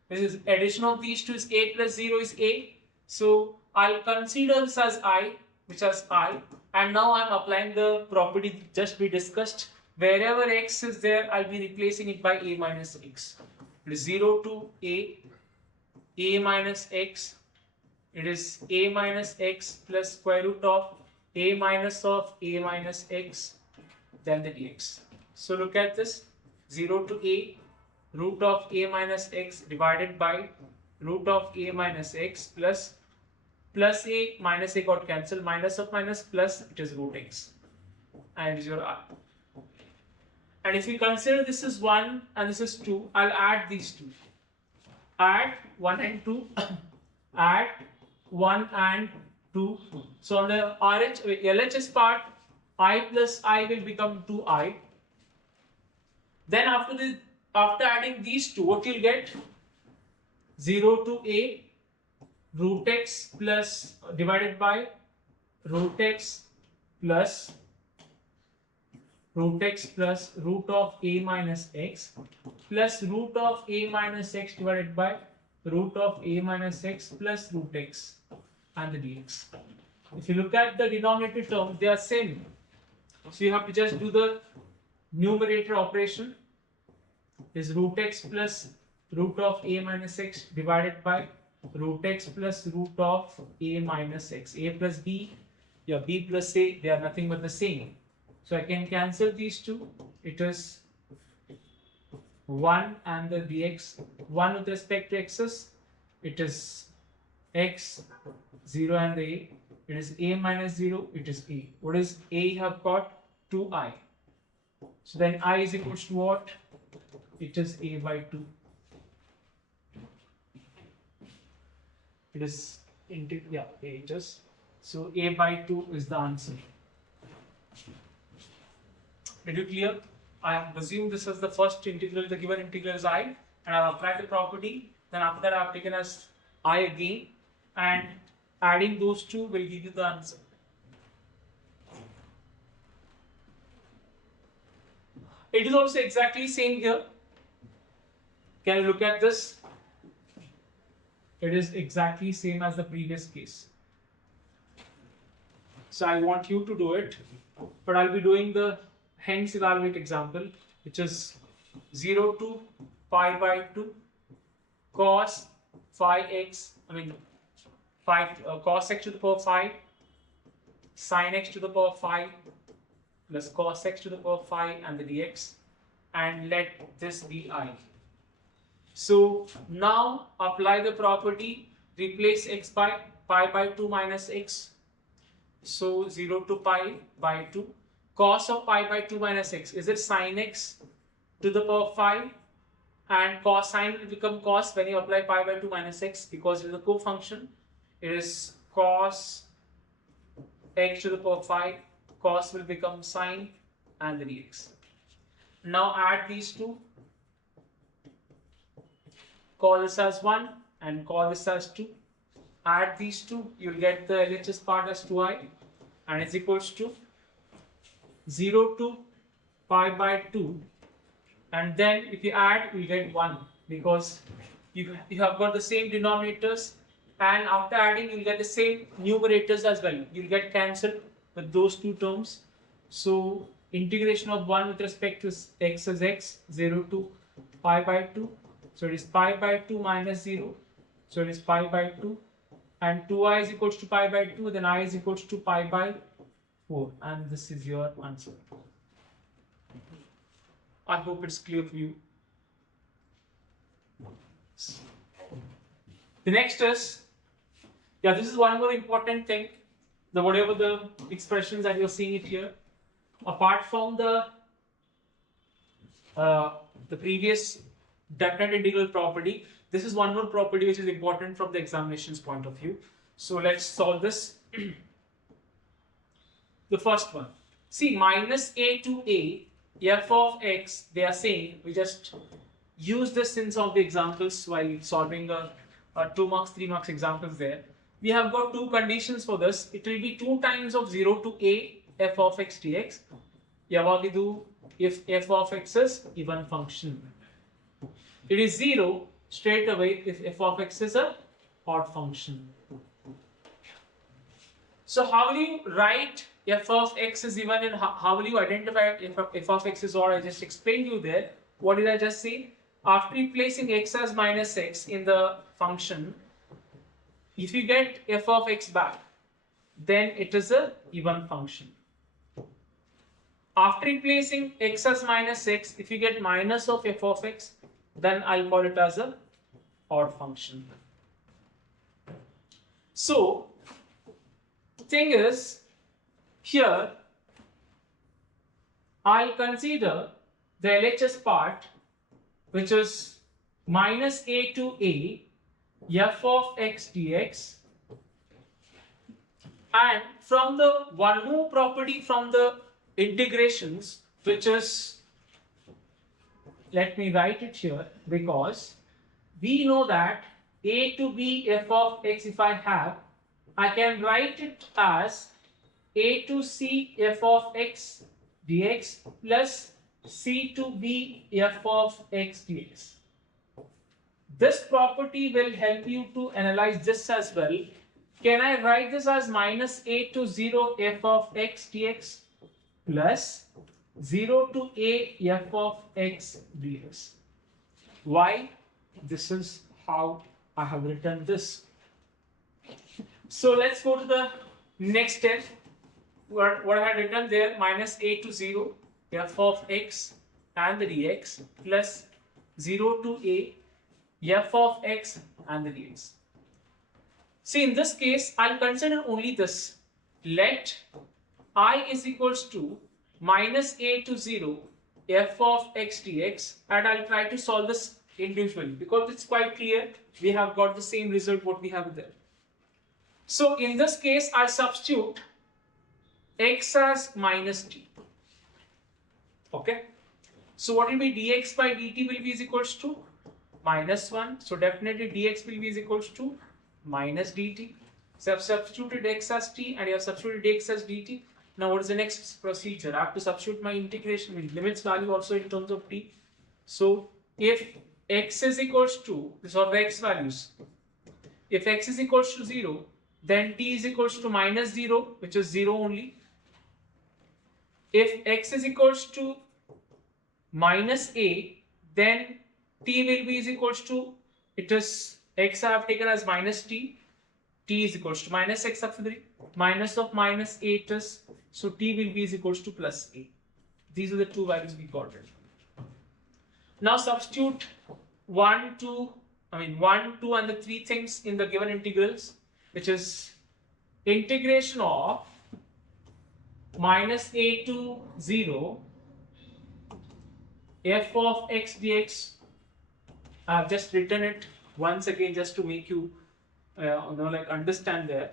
This is addition of these two is a plus 0 is a. So I'll consider this as I, which is I, and now I'm applying the property just we discussed. Wherever x is there, I'll be replacing it by a minus x. It is 0 to a minus x. It is a minus x plus square root of a minus x, then the dx. So look at this, 0 to a root of a minus x divided by root of a minus x plus a minus a got cancelled, minus of minus plus, it is root x, and it is your r. And if you consider this is 1 and this is 2, I'll add these two. Add 1 and 2, add 1 and 2. So on the LHS part, I plus I will become 2i. Then after adding these two, what you'll get? 0 to a root x plus divided by root x plus root of a minus x plus root of a minus x divided by root of a minus x plus root x and the dx. If you look at the denominator terms, they are same. So you have to just do the numerator operation. Is root x plus root of a minus x divided by root x plus root of a minus x. A plus b, b plus a, they are nothing but the same. So I can cancel these two. It is 1 and the dx. 1 with respect to x's, it is x, 0 and the a. It is a minus 0, it is a. What is a? You have got 2i. So then I is equals to what? It is a by 2. It is just. So a by 2 is the answer. Did you clear? I have assumed this as the first integral, the given integral is I, and I have applied the property. Then after that I have taken as I again, and adding those two will give you the answer. It is also exactly same here. Can you look at this? It is exactly same as the previous case. So I want you to do it, but I'll be doing the hence evaluate example, which is 0 to pi by 2 cos phi x, cos x to the power 5 sin x to the power 5 plus cos x to the power 5 and the dx, and let this be I. So now apply the property, replace x by pi by 2 minus x. So 0 to pi by 2. Cos of pi by 2 minus x, is it sin x to the power 5? And cosine will become cos when you apply pi by 2 minus x, because it is a co-function. It is cos x to the power 5. Cos will become sine and the dx. Now add these two. Call this as 1 and call this as 2. Add these two, you'll get the LHS part as 2i, and it's equals to 0 to pi by 2, and then if you add, you get 1, because you have got the same denominators, and after adding you'll get the same numerators as well. You'll get cancelled with those two terms. So integration of 1 with respect to x is x, 0 to pi by 2. So it is pi by 2 minus 0. So it is pi by 2. And 2i is equals to pi by 2. Then I is equals to pi by 4. And this is your answer. I hope it's clear for you. The next is, this is one more important thing. Whatever the expressions that you're seeing it here, apart from the previous definite integral property, this is one more property which is important from the examination's point of view. So let's solve this. The first one. See, minus a to a, f of x, they are saying, we just use this in some of the examples while solving a 2 marks, 3 marks examples there. We have got two conditions for this. It will be 2 times of 0 to a f of x dx. Yavadidu if f of x is even function. It is 0 straight away if f of x is a odd function. So how will you write f of x is even, and how will you identify if f of x is odd? I just explained you there. What did I just say? After replacing x as minus x in the function, if you get f of x back, then it is a even function. After replacing x as minus x, if you get minus of f of x, then I'll call it as a odd function. So, the thing is, here, I'll consider the LHS part, which is minus a to a, f of x dx, and from the one more property from the integrations, which is, let me write it here, because we know that a to b f of x, if I have, I can write it as a to c f of x dx plus c to b f of x dx. This property will help you to analyze this as well. Can I write this as minus a to 0 f of x dx plus 0 to a f of x dx? Why? This is how I have written this. So let's go to the next step. What I had written there, minus a to 0 f of x and the dx plus 0 to a f of x and the dx. See, in this case, I'll consider only this. Let I is equals to minus a to 0 f of x dx, and I'll try to solve this individually because it's quite clear we have got the same result what we have there. So in this case, I substitute x as minus t. Okay. So what will be dx by dt will be is equals to minus 1. So definitely dx will be is equals to minus dt. So I've substituted x as t and you have substituted dx as dt. Now what is the next procedure? I have to substitute my integration with limits value also in terms of t. So if x is equals to, these are the x values. If x is equals to 0, then t is equals to minus 0, which is 0 only. If x is equals to minus a, then t will be is equals to, it is x I have taken as minus t is equals to minus x up to 3, minus of minus 8 is, so t will be is equals to plus a. These are the two values we got it. Now substitute 1, 2 and the 3 things in the given integrals, which is integration of minus a to 0 f of x dx. I have just written it once again just to make you understand there.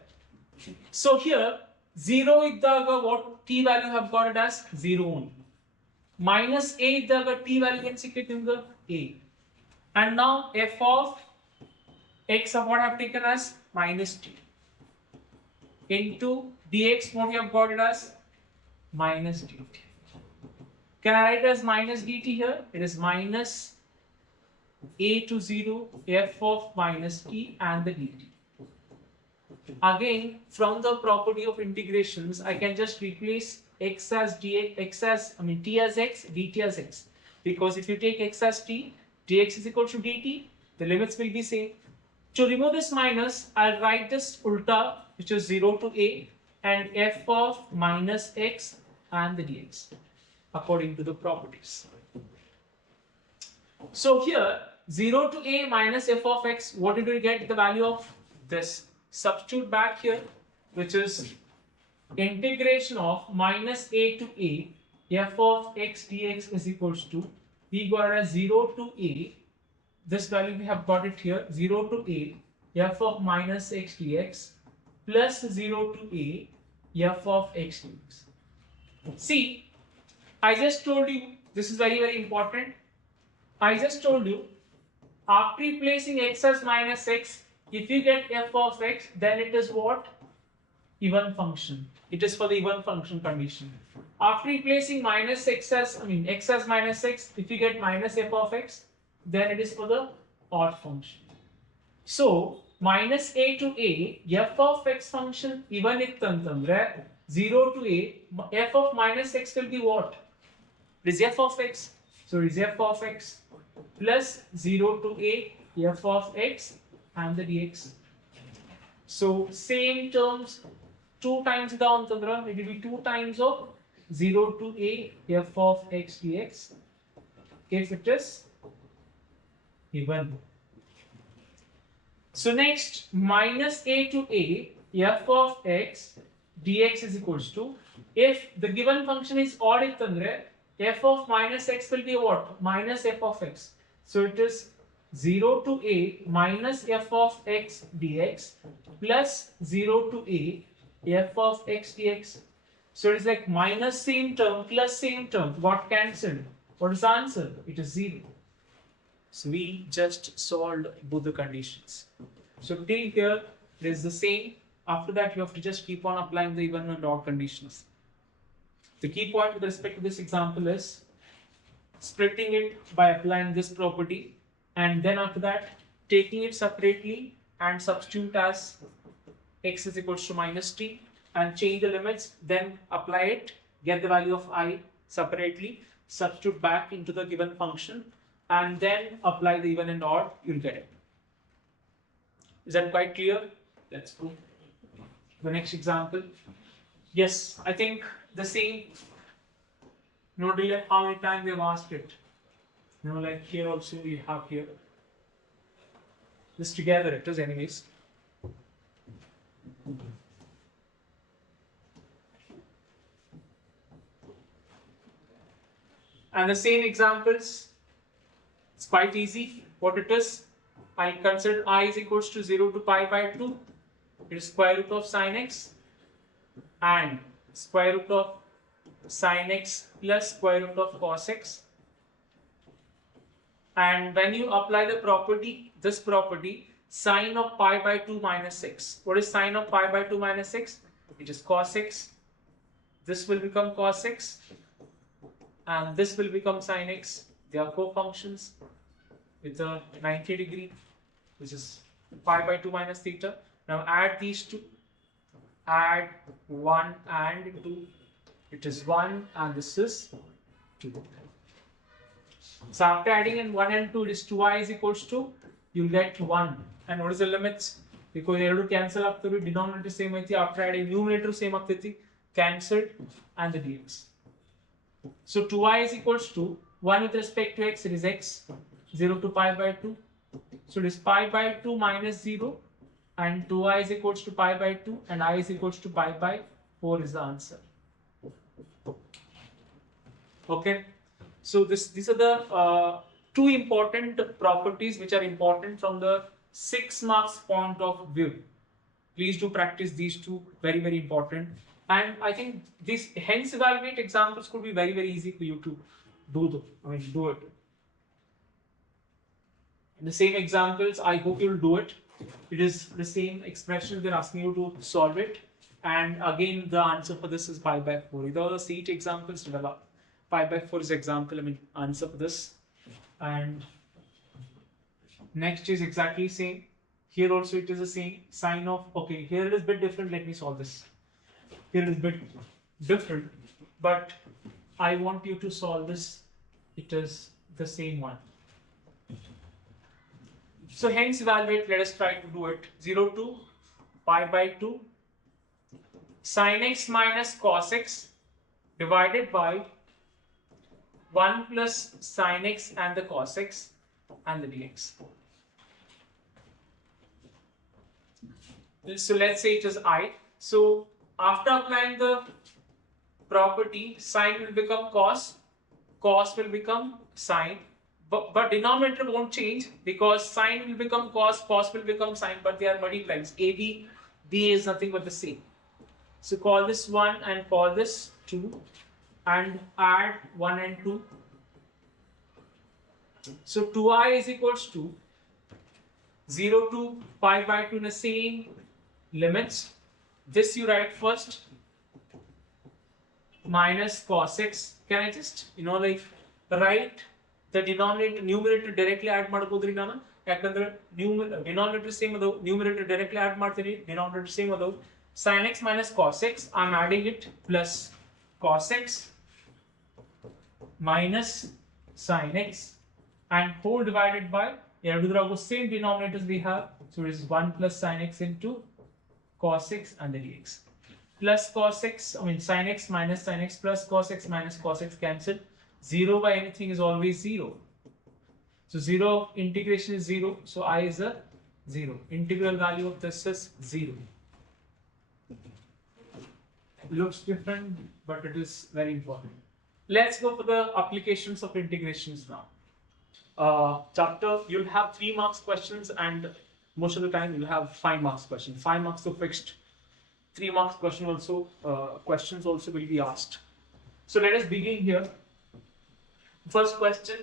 So here 0 iddaga what t value have got it as 0 only. Minus a iddaga t value can secret in the a. And now f of x of what I have taken as minus t into dx what we have got it as minus dt. Can I write it as minus dt here? It is minus a to 0 f of minus t and the dt. Again, from the property of integrations, I can just replace x as dx, t as x, dt as x. Because if you take x as t, dx is equal to dt, the limits will be same. To remove this minus, I'll write this ulta, which is 0 to a, and f of minus x and the dx, according to the properties. So here, 0 to a minus f of x, what did we get the value of this? Substitute back here, which is integration of minus a to a, f of x dx is equals to, we got as 0 to a, this value we have got it here, 0 to a, f of minus x dx, plus 0 to a, f of x dx. See, I just told you, this is very, very important. I just told you, after replacing x as minus x, if you get f of x, then it is what? Even function. It is for the even function condition. After replacing minus x as, x as minus x, if you get minus f of x, then it is for the odd function. So, minus a to a, f of x function, even if 0 to a, f of minus x will be what? It is f of x. So, it is f of x plus 0 to a, f of x and the dx. So, same terms, 2 times down, it will be 2 times of 0 to a, f of x dx, if it is even. So, next, minus a to a, f of x dx is equals to, if the given function is odd, f of minus x will be what? Minus f of x. So, it is 0 to a minus f of x dx plus 0 to a f of x dx. So, it is like minus same term plus same term. What cancelled? What is the answer? It is 0. So, we just solved both the conditions. So, till here it is the same. After that, you have to just keep on applying the even and odd conditions. The key point with respect to this example is splitting it by applying this property, and then after that taking it separately and substitute as x is equals to minus t and change the limits, then apply it, get the value of I separately, substitute back into the given function, and then apply the even and odd, you'll get it. Is that quite clear? Let's go. The next example. Yes, I think the same. No delay how many times we have asked it. Like here also we have here. Just together it is anyways. And the same examples, it's quite easy. What it is, I consider I is equals to 0 to pi by 2. It is square root of sine x and square root of sine x plus square root of cos x. And when you apply the property, this property, sine of pi by 2 minus 6. What is sine of pi by 2 minus 6? It is cos x. This will become cos x and this will become sine x. They are co-functions with a 90 degree, which is pi by 2 minus theta. Now add these two, add 1 and 2. It is 1 and this is 2. So after adding in 1 and 2, it is 2i is equals to, you get 1. And what is the limits? Because you have to cancel up the denominator same after adding numerator same cancelled and the dx. So 2i is equals to 1 with respect to x, it is x, 0 to pi by 2. So it is pi by 2 minus 0 and 2i is equals to pi by 2 and I is equals to pi by 4 is the answer. Okay. So these are the two important properties which are important from the 6 marks point of view. Please do practice these two, very, very important. And I think these hence evaluate examples could be very, very easy for you to do it. The same examples, I hope you'll do it. It is the same expression they're asking you to solve it. And again, the answer for this is pi by 4. These are the CET examples developed. Pi by 4 is example, answer for this. And next is exactly same. Here also it is the same. Sign of, okay, here it is a bit different. Let me solve this. Here it is a bit different, but I want you to solve this. It is the same one. So hence evaluate, let us try to do it. 0 to pi by 2 sin x minus cos x divided by 1 plus sin x and the cos x and the dx. So let's say it is I. So after applying the property, sine will become cos, cos will become sine, but denominator won't change because sine will become cos, cos will become sine, but they are multiplies. AB, BA is nothing but the same. So call this 1 and call this 2 and add 1 and 2. So 2i is equals to 0 to pi by 2 in the same limits. This you write first minus cos x. Can I just write the denominator numerator directly add ಮಾಡಬಹುದು ನಾನು ಯಾಕಂದ್ರೆ denominator same ಅದು numerator directly add ಮಾಡ್ತೀನಿ denominator same ಅದು sin x minus cos x. I'm adding it plus cos x minus sin x and whole divided by same denominators we have, so it is 1 plus sin x into cos x and the dx. Plus cos x, sin x minus sin x plus cos x minus cos x cancelled. 0 by anything is always 0. So 0 integration is 0. So I is a 0. Integral value of this is 0. Looks different, but it is very important. Let's go for the applications of integrations now. Chapter, you'll have 3 marks questions and most of the time you'll have 5 marks questions. 5 marks are fixed. 3 marks questions also will be asked. So let us begin here. First question,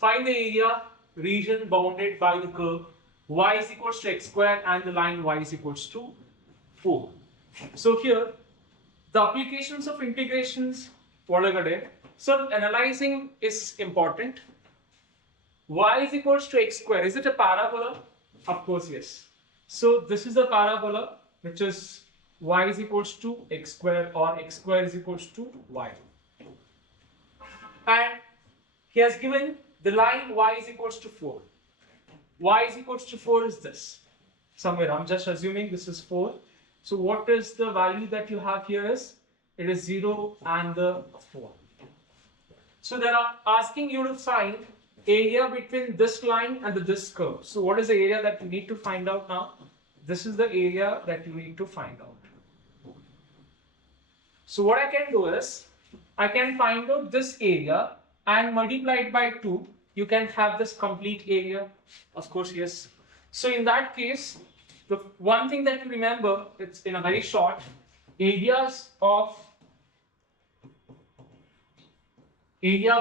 find the area region bounded by the curve y is equals to x square and the line y is equals to 4. So here, the applications of integrations, so analyzing is important. Y is equals to x square. Is it a parabola? Of course, yes. So this is a parabola which is y is equals to x square or x square is equals to y. And he has given the line y is equals to 4. Y is equals to 4 is this. Somewhere, I'm just assuming this is 4. So what is the value that you have here is? It is 0 and the 4. So they are asking you to find area between this line and this curve. So what is the area that you need to find out now? This is the area that you need to find out. So what I can do is, I can find out this area and multiply it by 2. You can have this complete area. Of course, yes. So in that case, the one thing that you remember, it's in a very short, area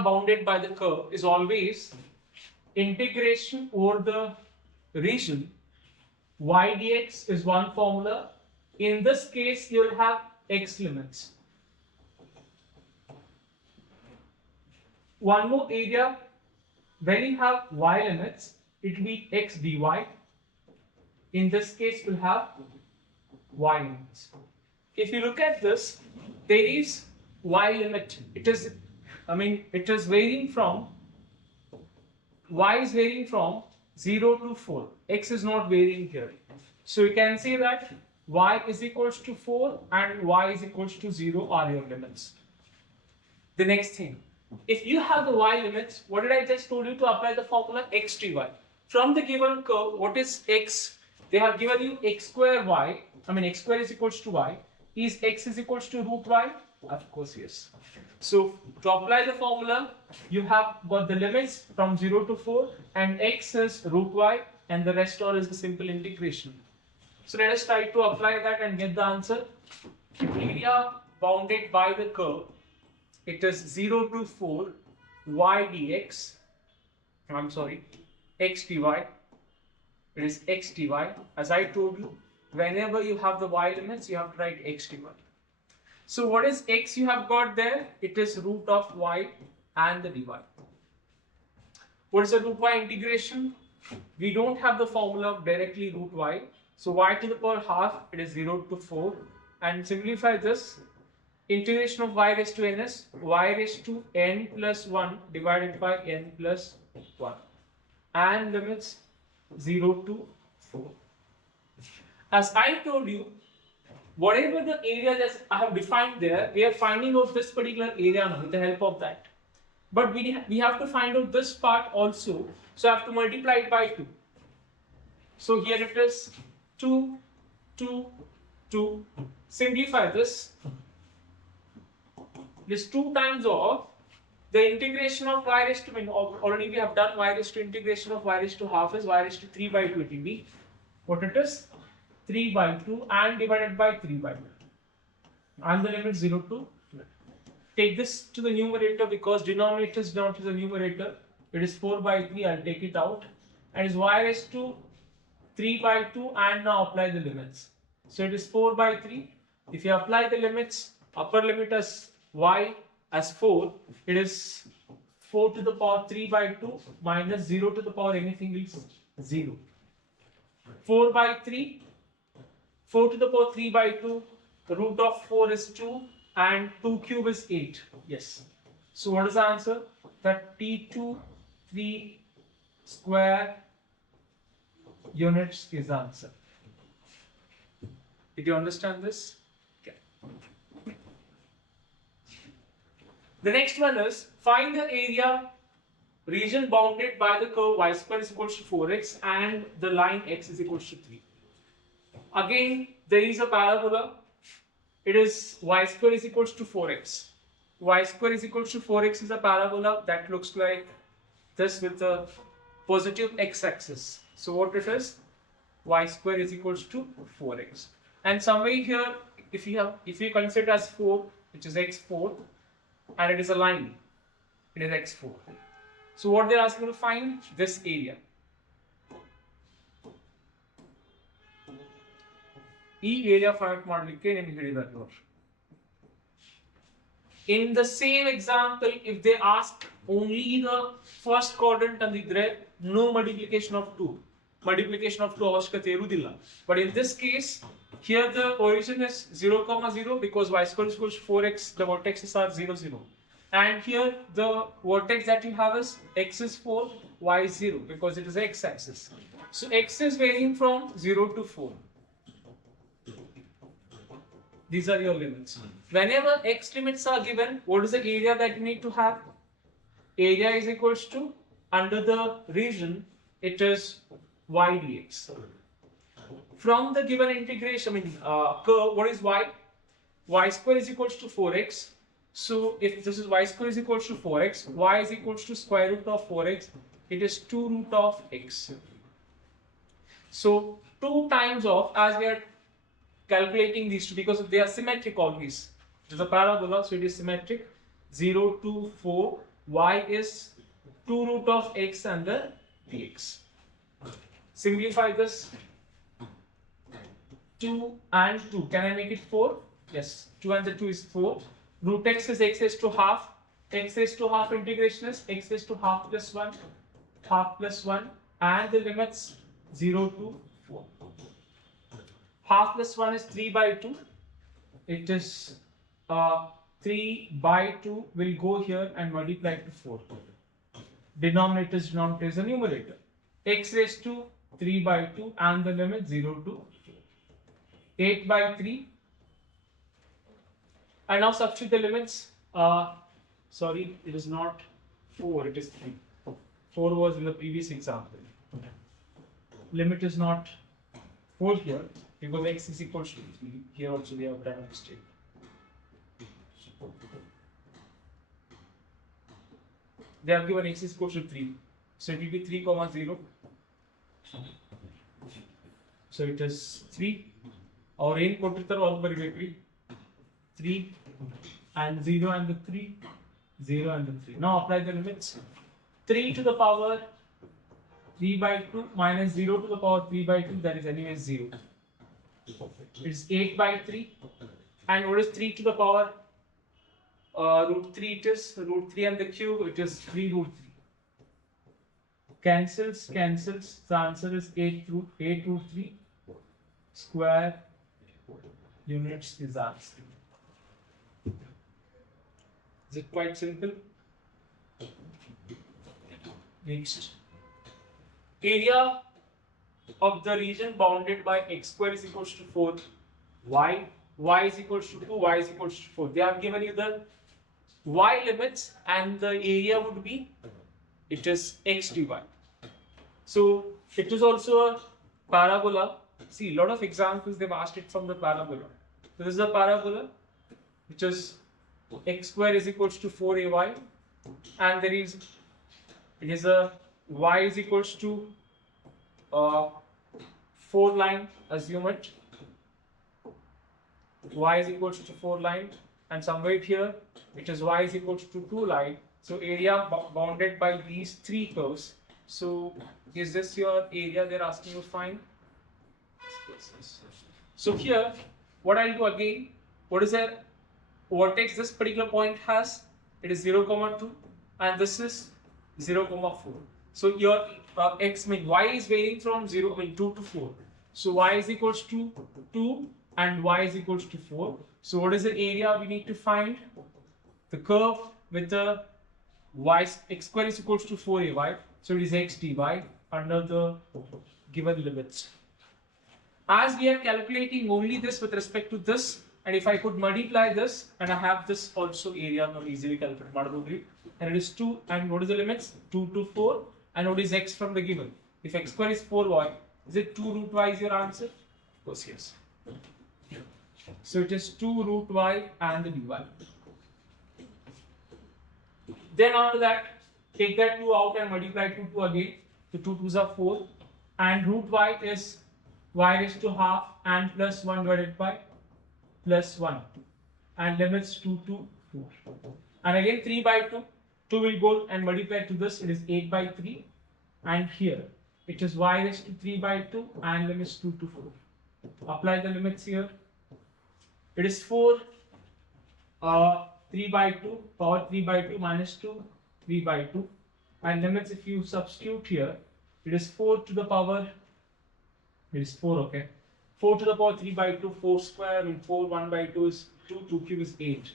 bounded by the curve is always integration over the region. Y dx is one formula. In this case, you'll have x limits. One more area, when you have y limits, it will be x dy. In this case, we'll have y limits. if you look at this, there is y limit. It is varying from, y is varying from 0 to 4. X is not varying here. So you can say that y is equals to 4 and y is equals to 0 are your limits. The next thing, if you have the y limits, what did I just told you to apply the formula x to y? From the given curve, what is x? They have given you x square y, x square is equals to y. Is x is equals to root y? Of course, yes. So to apply the formula, you have got the limits from 0 to 4 and x is root y and the rest all is the simple integration. So let us try to apply that and get the answer. Area bounded by the curve, it is 0 to 4 y dx, x dy, it is x dy. As I told you, whenever you have the y limits, you have to write x dy. So what is x you have got there? It is root of y and the dy. What is the root y integration? We don't have the formula of directly root y. So y to the power half, it is 0 to 4. And simplify this. Integration of y raised to n is y raised to n plus 1 divided by n plus 1. And limits 0 to 4. As I told you, whatever the area that I have defined there, we are finding out this particular area now with the help of that. But we have to find out this part also. So I have to multiply it by 2. So here it is 2, 2, 2. Simplify this. This 2 times of the integration of y raised to, already we have done y raised to integration of y raised to half is y raised to 3 by 2. It will be what it is? 3 by 2 and divided by 3 by 2. And the limit 0 to 2. Take this to the numerator because denominator is down to the numerator. It is 4 by 3. I'll take it out. And it's y raised to 3 by 2 and now apply the limits. So it is 4 by 3. If you apply the limits, upper limit as y as 4, it is 4 to the power 3 by 2 minus 0 to the power anything else 0. 4 by 3, 4 to the power 3 by 2, the root of 4 is 2 and 2 cube is 8. Yes. So what is the answer? That T2 3 square units is the answer. Did you understand this? Okay. The next one is find the area region bounded by the curve y square is equals to 4x and the line x is equals to 3. Again, there is a parabola. It is y square is equals to 4x. Y square is equals to 4x is a parabola that looks like this with the positive x-axis. So what it is? Y square is equals to 4x. And somewhere here, if you consider as 4, which is x4, and it is a line, it is x4. So what they are asking to find? This area. Area find model. In the same example, if they ask only the first quadrant and the no multiplication of 2. Multiplication of 2 but in this case, here the origin is 0, 0 because y square is equals to 4x, the vertices are 0, 0. And here the vertex that you have is x is 4, y is 0 because it is x-axis. So x is varying from 0 to 4. These are your limits. Whenever x limits are given, what is the area that you need to have? Area is equals to, under the region, it is y dx. From the given integration, curve, what is y? Y square is equals to 4x. So if this is y square is equals to 4x, y is equals to square root of 4x, it is 2 root of x. So 2 times of, as we are calculating these two, because they are symmetric always. It is a parabola, so it is symmetric. 0 to 4, y is 2 root of x under dx. Simplify this. 2 and 2. Can I make it 4? Yes. 2 and the 2 is 4. Root x is x raised to half. X raised to half integration is x raised to half plus 1. Half plus 1. And the limits 0 to 4. Half plus 1 is 3 by 2. it is 3 by 2 will go here and multiply to 4. Denominator is a numerator. X raised to 3 by 2 and the limit 0 to 8 by 3. And now substitute the limits. Sorry, it is not 4, it is 3. 4 was in the previous example. Limit is not 4 here because x is equal to 3. Here also we have done a mistake. They have given x is equal to 3. So it will be 3 comma 0. So it is 3. Our n ಕೊಟ್ಟಿರ್ತಾರೆ all ಬರಿಬೇಕ್ರಿ 3 and 0 and the 3, 0 and the 3. Now apply the limits. 3 to the power 3 by 2 minus 0 to the power 3 by 2, that is anyway 0. It is 8 by 3. And what is 3 to the power root 3? It is root 3 and the cube, it is 3 root 3. Cancels. The answer is 8 root 3 square units is answer. Is it quite simple? Next. Area of the region bounded by x square is equals to 4, y is equals to 2, y is equals to 4. They have given you the y limits and the area would be, it is x dy. So it is also a parabola. See, a lot of examples they've asked it from the parabola. So this is a parabola which is x square is equals to 4ay, and there is, it is a y is equals to 4 line, assume it, y is equals to 4 line, and somewhere here it is y is equals to 2 line. So area bounded by these 3 curves. So is this your area they're asking you to find? So here what I'll do again, what is the vertex this particular point has? It is 0 comma 2 and this is 0 comma 4. So your x mean y is varying from 2 to 4. So y is equals to 2 and y is equals to 4. So what is the area we need to find? The curve with the x square is equals to 4ay. So it is x dy under the given limits. As we are calculating only this with respect to this, and if I could multiply this and I have this also area not easily calculate, and it is 2, and what is the limits? 2 to 4, and what is x from the given? If x square is 4y, is it 2 root y is your answer? Of course yes. So it is 2 root y and the dy. Then after that, take that 2 out and multiply 2 again. So 2 2s are 4, and root y is y raised to half and plus 1 divided by plus 1, and limits 2 to 4. And again 3 by 2, 2 will go and multiply to this, it is 8 by 3, and here it is y raised to 3 by 2 and limits 2 to 4. Apply the limits here. It is 4 3 by 2, power 3 by 2 minus 2, 3 by 2, and limits if you substitute here, it is 4 to the power, it is 4, okay, 4 to the power 3 by 2, 4 square, 4, 1 by 2 is 2, 2 cube is 8,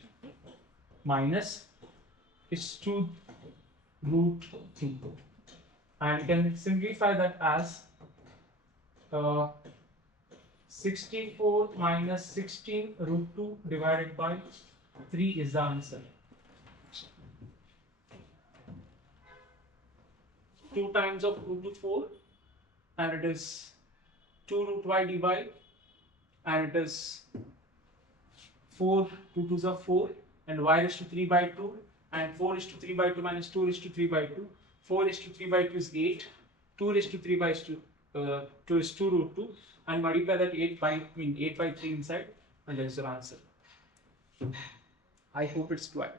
minus, it's 2 root 3, and you can simplify that as 64 minus 16 root 2 divided by 3 is the answer. 2 times of root to 4, and it is 2 root y dy, and it is 4, 2 2s are 4, and y raised to 3 by 2, and 4 raised to 3 by 2 minus 2 raised to 3 by 2, 4 raised to 3 by 2 is 8, 2 raised to 3 by 2 is 2 root 2, and multiply that 8 by 3 inside, and there is your answer. I hope it's quite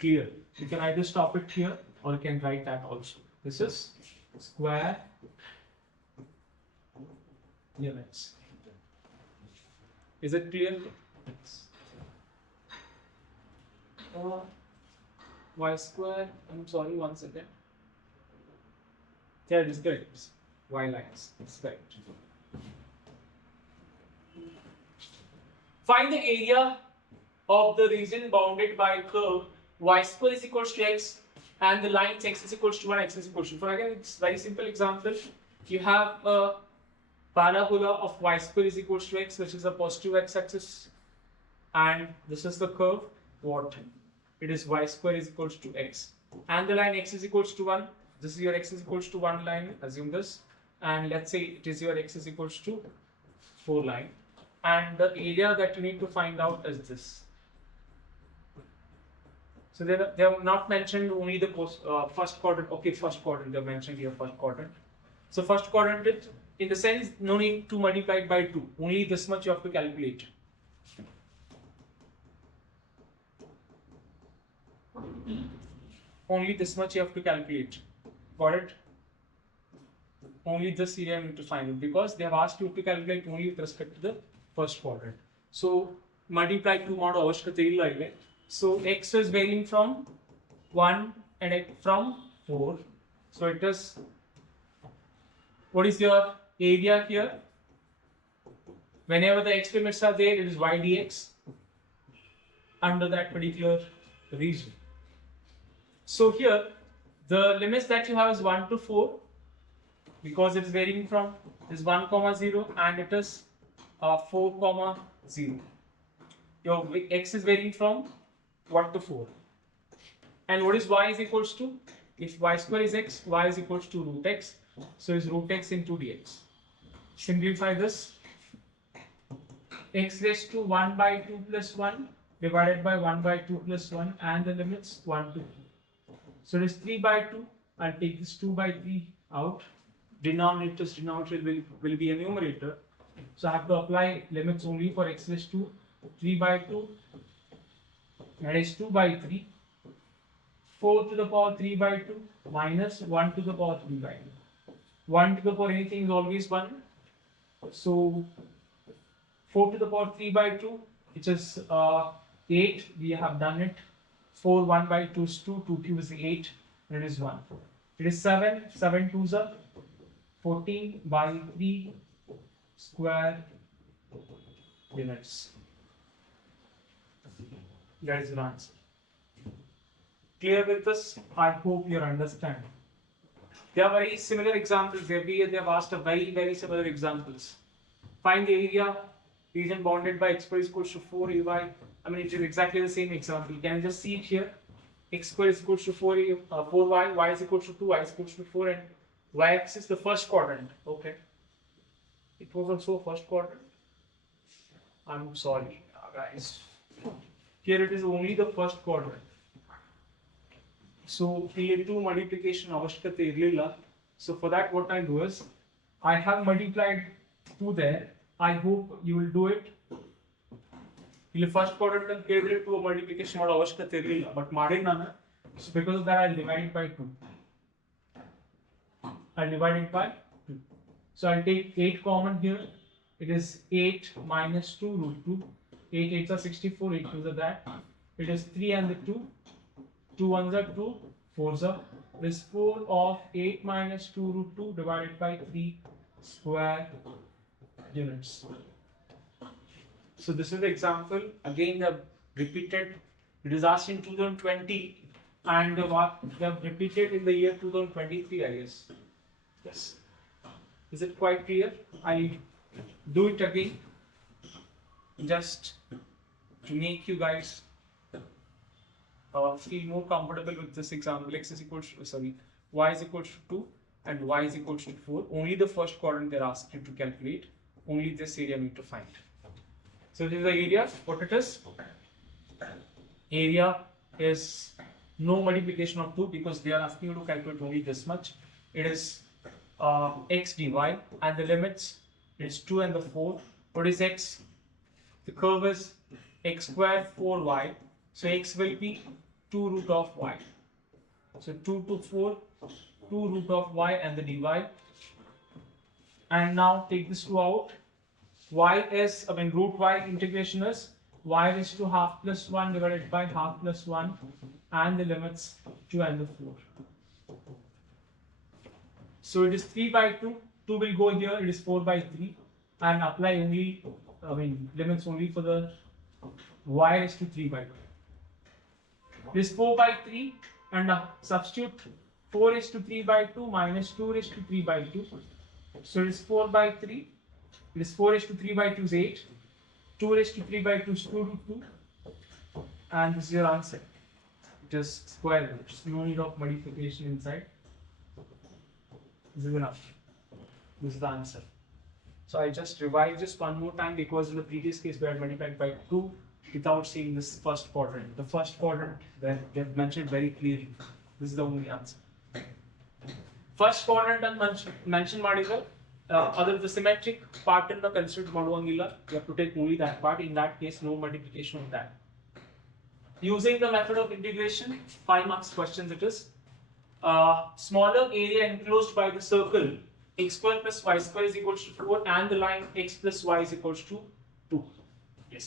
clear. You can either stop it here or you can write that also. This is square units. Is it clear? Y square, I'm sorry, one second. Yeah, it is correct. It's Y lines, it's correct. Find the area of the region bounded by curve y square is equals to x and the lines x is equals to 1, x is equals to 4. Again, it's very simple example. You have a parabola of y square is equals to x, which is a positive x-axis, and this is the curve. What? It is y square is equals to x, and the line x is equals to 1. This is your x is equals to 1 line. Assume this, and let's say it is your x is equals to 4 line, and the area that you need to find out is this. So they have not mentioned only the first quadrant. Okay, first quadrant they have mentioned here, first quadrant. So first quadrant, in the sense, no need to multiply it by 2. Only this much you have to calculate. Only this much you have to calculate. Got it? Only this area you need to find it, because they have asked you to calculate only with respect to the first quadrant. So multiply 2 mod avashyakata. So x is varying from 1 and from 4. So it is, what is your area here? Whenever the x limits are there, it is y dx under that particular region. So here, the limits that you have is 1 to 4, because it is varying from is 1, 0 and it is 4, 0. Your x is varying from 1 to 4. And what is y is equals to? If y square is x, y is equals to root x. So is root x into dx. Simplify this. X raised to 1 by 2 plus 1 divided by 1 by 2 plus 1, and the limits 1 to 2. So it is 3 by 2. I'll take this 2 by 3 out. Denominator will be a numerator. So I have to apply limits only for x raised to 3 by 2. That is 2 by 3. 4 to the power 3 by 2 minus 1 to the power 3 by 2. 1 to the power anything is always 1. So 4 to the power 3 by 2, which is 8. We have done it. 4, 1 by 2 is 2. 2 cubes is 8. And it is 1. It is 7. 7 2s are 14 by 3 square units. That is your answer. Clear with this? I hope you understand. There are very similar examples. Every year they have asked a very similar examples. Find the area region bounded by x square is equals to 4 ay. I mean, it is exactly the same example. You can just see it here. X square is equals to 4y, y is equals to 2, y is equals to 4, and y-axis the first quadrant. Okay. It was also first quadrant. I'm sorry, guys. Here it is only the first quadrant. So P2 multiplication avashyakata irlilla. So for that, what I do is I have multiplied 2 there. I hope you will do it. ಇಲ್ಲಿ first quadrant ಅಂತ ಕೇಳಿದ್ರೆ 2 multiplication ಮಾಡೋ ಅವಶ್ಯಕತೆ ಇರಲಿಲ್ಲ, but ಮಾಡಿಲ್ಲ ನಾನು. So because of that, I'll divide it by 2. I'll divide it by 2. So I'll take 8 common here. It is 8 minus 2 root 2. 8 8s are 64, 8 2s are that. It is 3 and the 2. 2 1s are 2, 4s are. It is 4 of 8 minus 2 root 2 divided by 3 square units. So this is the example. Again, they have repeated. It is asked in 2020 and they have repeated in the year 2023, I guess. Yes. Is it quite clear? I do it again just to make you guys feel more comfortable with this example. X is equals to, y is equals to 2 and y is equals to 4. Only the first quadrant they're asked you to calculate. Only this area you need to find. So this is the area. What it is? Area is no multiplication of 2, because they are asking you to calculate only this much. It is x dy, and the limits is 2 and the 4. What is x? The curve is x square 4y. So x will be 2 root of y. So 2 to 4, 2 root of y and the dy. And now take this 2 out. Y is, root y integration is y raised to half plus 1 divided by half plus 1, and the limits 2 and the 4. So it is 3 by 2. 2 will go here. It is 4 by 3, and apply only, limits only for the y raised to 3 by 2. This 4 by 3 and substitute 4 raised to 3 by 2 minus 2 raised to 3 by 2. So it is 4 by 3. It is 4 raised to 3 by 2 is 8. 2 raised to 3 by 2 is 2 root 2. And this is your answer. It is square root. No need of modification inside. This is enough. This is the answer. So I just revised this one more time because in the previous case we had multiplied by 2 without seeing this first quadrant. The first quadrant they have mentioned very clearly. This is the only answer. First quadrant and mention ಮಾಡಿದ್ರೆ other the symmetric part in the considered ಮಾಡುವಂಗಿಲ್ಲ. You have to take only that part. In that case, no multiplication of that. Using the method of integration, 5 marks questions it is. Smaller area enclosed by the circle x square plus y square is equals to 4 and the line x plus y is equals to 2. Yes.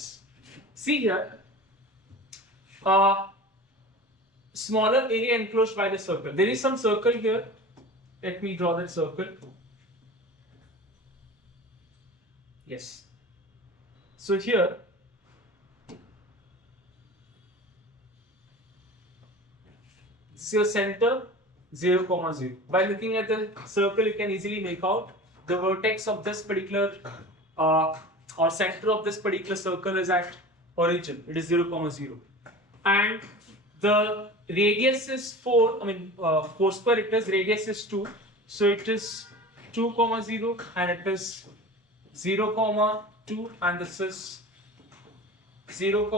See here, smaller area enclosed by the circle. There is some circle here. Let me draw that circle. Yes. So here, this is your center 0, 0. By looking at the circle, you can easily make out the vertex of this particular or center of this particular circle is at origin. It is 0, 0. And the radius is 4. I mean, 4 square. It is radius is 2. So it is 2, 0, and it is 0, 2, and this is 0,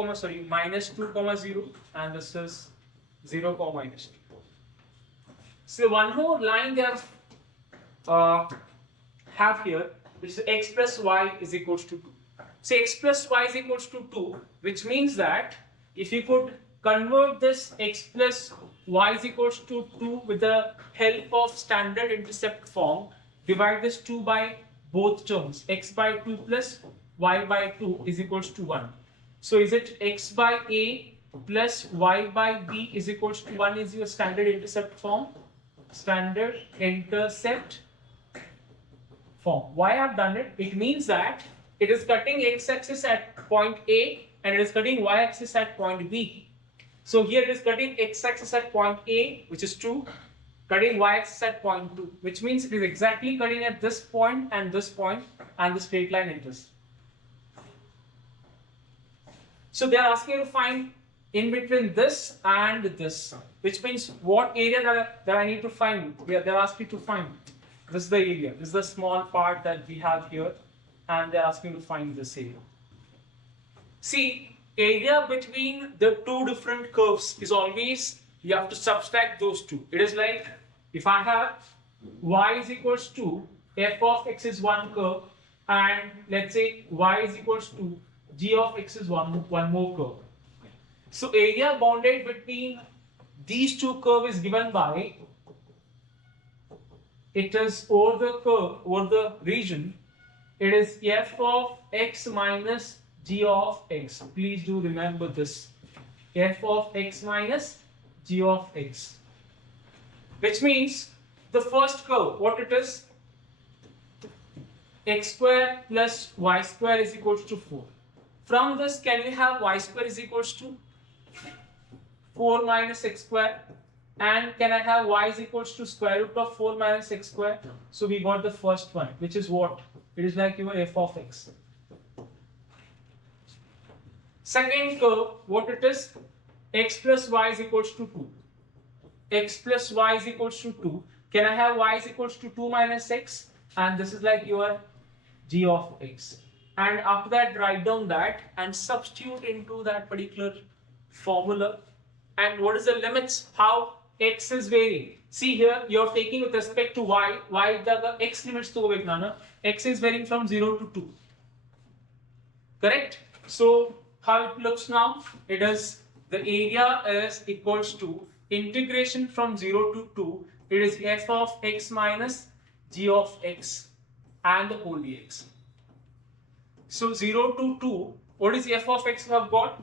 minus 2, 0, and this is 0, minus 2. So one more line they have here, which is x plus y is equals to 2. So x plus y is equals to 2, which means that if you could convert this x plus y is equals to 2 with the help of standard intercept form, divide this 2 by both terms, x by 2 plus y by 2 is equals to 1. So is it x by a plus y by b is equals to 1 is your standard intercept form? Standard intercept form. Why I have done it? It means that it is cutting x-axis at point A and it is cutting y-axis at point B. So here it is cutting x-axis at point A, which is 2, cutting y-axis at point 2, which means it is exactly cutting at this point and the straight line enters. So they are asking you to find in between this and this, which means what area that I need to find. They're asking to find. This is the area. This is the small part that we have here, and they're asking to find this area. See, area between the two different curves is always, you have to subtract those two. It is like if I have y is equals to f of x is one curve, and let's say y is equals to g of x is one more curve. So area bounded between these two curves is given by, it is over the curve, over the region, it is f of x minus g of x. Please do remember this. F of x minus g of x. Which means the first curve, what it is? X square plus y square is equals to 4. From this, can we have y square is equals to 4 minus x square, and can I have y is equals to square root of 4 minus x square? So we got the first one, which is what? It is like your f of x. Second curve, what it is? X plus y is equals to 2. X plus y is equals to 2. Can I have y is equals to 2 minus x? And this is like your g of x. And after that, write down that and substitute into that particular formula. And what is the limits? How x is varying? See here, you're taking with respect to y. Y the x limits to x is varying from 0 to 2. Correct? So how it looks now? It is the area is equals to integration from 0 to 2. It is f of x minus g of x and the whole dx. So 0 to 2, what is f of x we have got?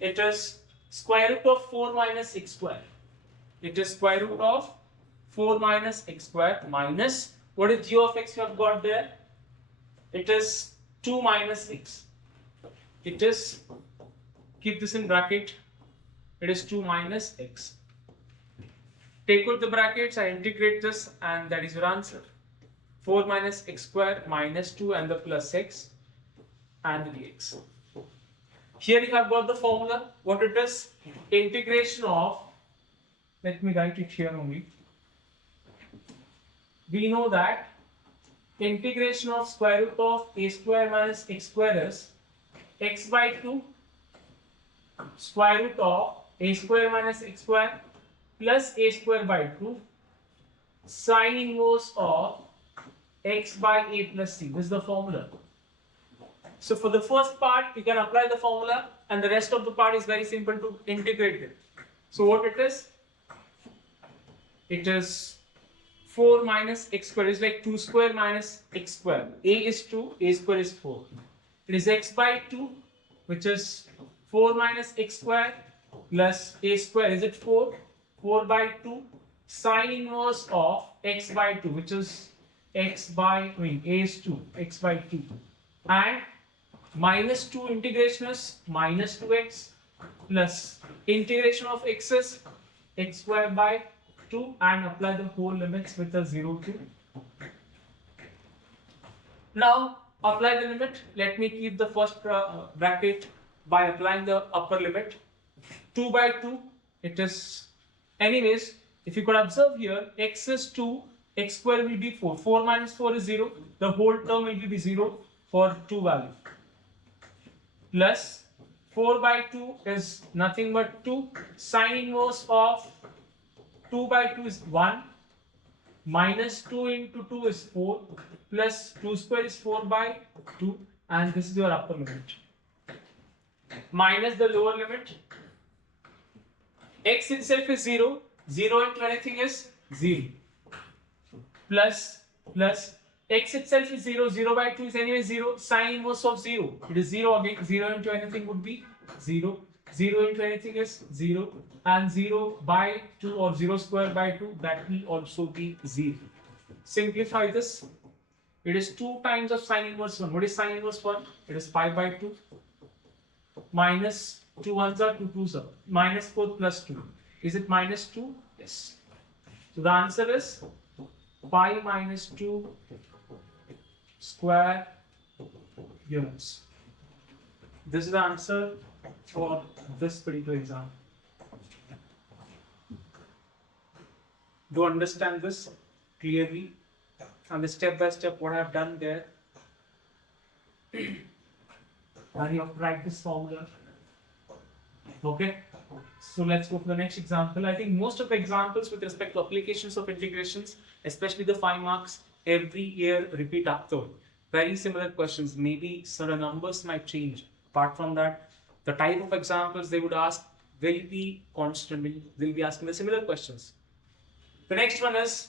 It is square root of 4 minus x square. It is square root of 4 minus x square minus, what is g of x you have got there? It is 2 minus x. it is, keep this in bracket, it is 2 minus x. Take out the brackets, I integrate this, and that is your answer. 4 minus x square minus 2 and the plus x and the dx. Here you have got the formula. What it is? Integration of, let me write it here only. We know that integration of square root of a square minus x square is x by 2 square root of a square minus x square plus a square by 2 sine inverse of x by a plus c. This is the formula. So for the first part, you can apply the formula, and the rest of the part is very simple to integrate it. So what it is? It is 4 minus x square is like 2 square minus x square. A is 2, a square is 4. It is x by 2, which is 4 minus x square plus a square. Is it 4? 4 by 2 sine inverse of x by 2, which is x by, a is 2, x by 2. And minus 2 integration is minus 2x plus integration of x is x square by 2, and apply the whole limits with a 0 to. Now apply the limit. Let me keep the first bracket by applying the upper limit. 2 by 2, it is, anyways, if you could observe here, x is 2, x square will be 4. 4 minus 4 is 0. The whole term will be 0 for 2 value. Plus 4 by 2 is nothing but 2. Sine inverse of 2 by 2 is 1. Minus 2 into 2 is 4. Plus 2 square is 4 by 2. And this is your upper limit. Minus the lower limit. X itself is 0. 0 into anything is 0. Plus x itself is 0. 0 by 2 is anyway 0. Sine inverse of 0. It is 0 again. 0 into anything would be 0. 0 into anything is 0. And 0 by 2 or 0 square by 2, that will also be 0. Simplify this. It is 2 times of sine inverse 1. What is sine inverse 1? It is pi by 2. Minus 2 ones are 2 2s are. Minus 4 plus 2. Is it minus 2? Yes. So the answer is pi minus 2 square units. This is the answer for this particular exam. Do understand this clearly, and the step by step what I have done there. And you have to write this formula. Okay, so let's go for the next example. I think most of the examples with respect to applications of integrations, especially the 5 marks, every year repeat after. Very similar questions. Maybe certain numbers might change. Apart from that, the type of examples they would ask will be constant. They'll be asking the similar questions. The next one is,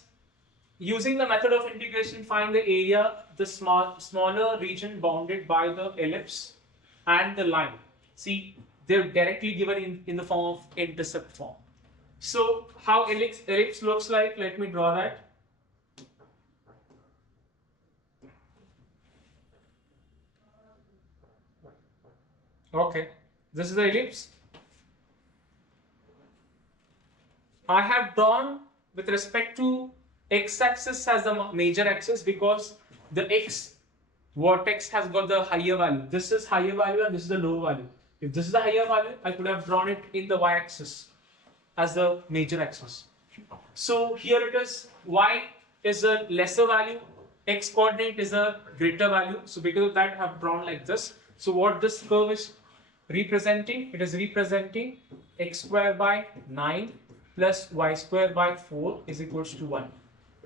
using the method of integration, find the area, the smaller region bounded by the ellipse and the line. See, they're directly given in the form of intercept form. So how ellipse looks like, let me draw that. Okay, this is the ellipse. I have drawn with respect to x-axis as the major axis because the x vertex has got the higher value. This is higher value and this is the lower value. If this is the higher value, I could have drawn it in the y-axis as the major axis. So here it is, y is a lesser value, x coordinate is a greater value. So because of that, I have drawn like this. So what this curve is representing? It is representing x square by 9 plus y square by 4 is equals to 1.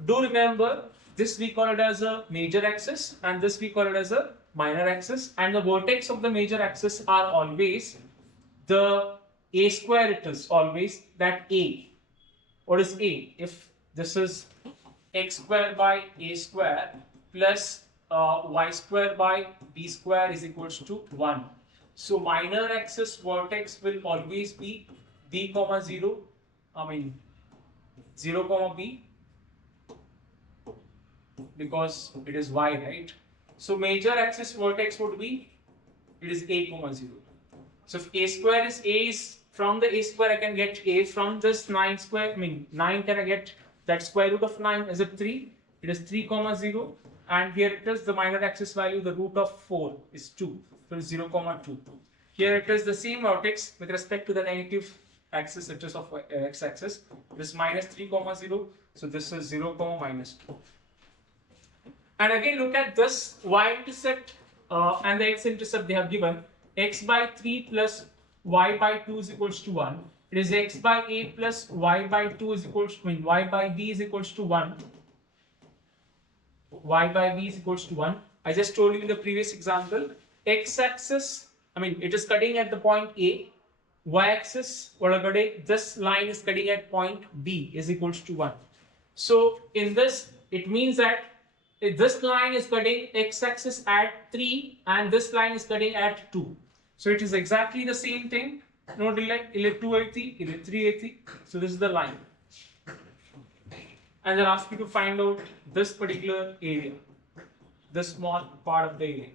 Do remember, this we call it as a major axis and this we call it as a minor axis, and the vertex of the major axis are always the a square. It is always that a. What is a? If this is x square by a square plus y square by b square is equals to 1. So minor axis vertex will always be b comma 0. 0 comma b, because it is y, right? So major axis vertex would be it is a comma 0. So if a square is from the a square, I can get a from this 9 square, 9 can I get that square root of 9 is it 3? It is 3 comma 0, and here it is the minor axis value, the root of 4 is 2, so it is 0 comma 2. Here it is the same vertex with respect to the negative axis, it is of x axis, this minus 3 comma 0, so this is 0 comma minus 2. And again look at this y-intercept and the x-intercept they have given, x by 3 plus y by 2 is equals to 1. It is x by a plus y by 2 is equals to, y by b is equals to 1. Y by b is equals to 1. I just told you in the previous example, x-axis, it is cutting at the point A, y-axis, this line is cutting at point B is equals to 1. So in this, it means that this line is cutting x-axis at 3 and this line is cutting at 2. So it is exactly the same thing. No delay, 280, 380. So this is the line. And they're asking you to find out this particular area, this small part of the area.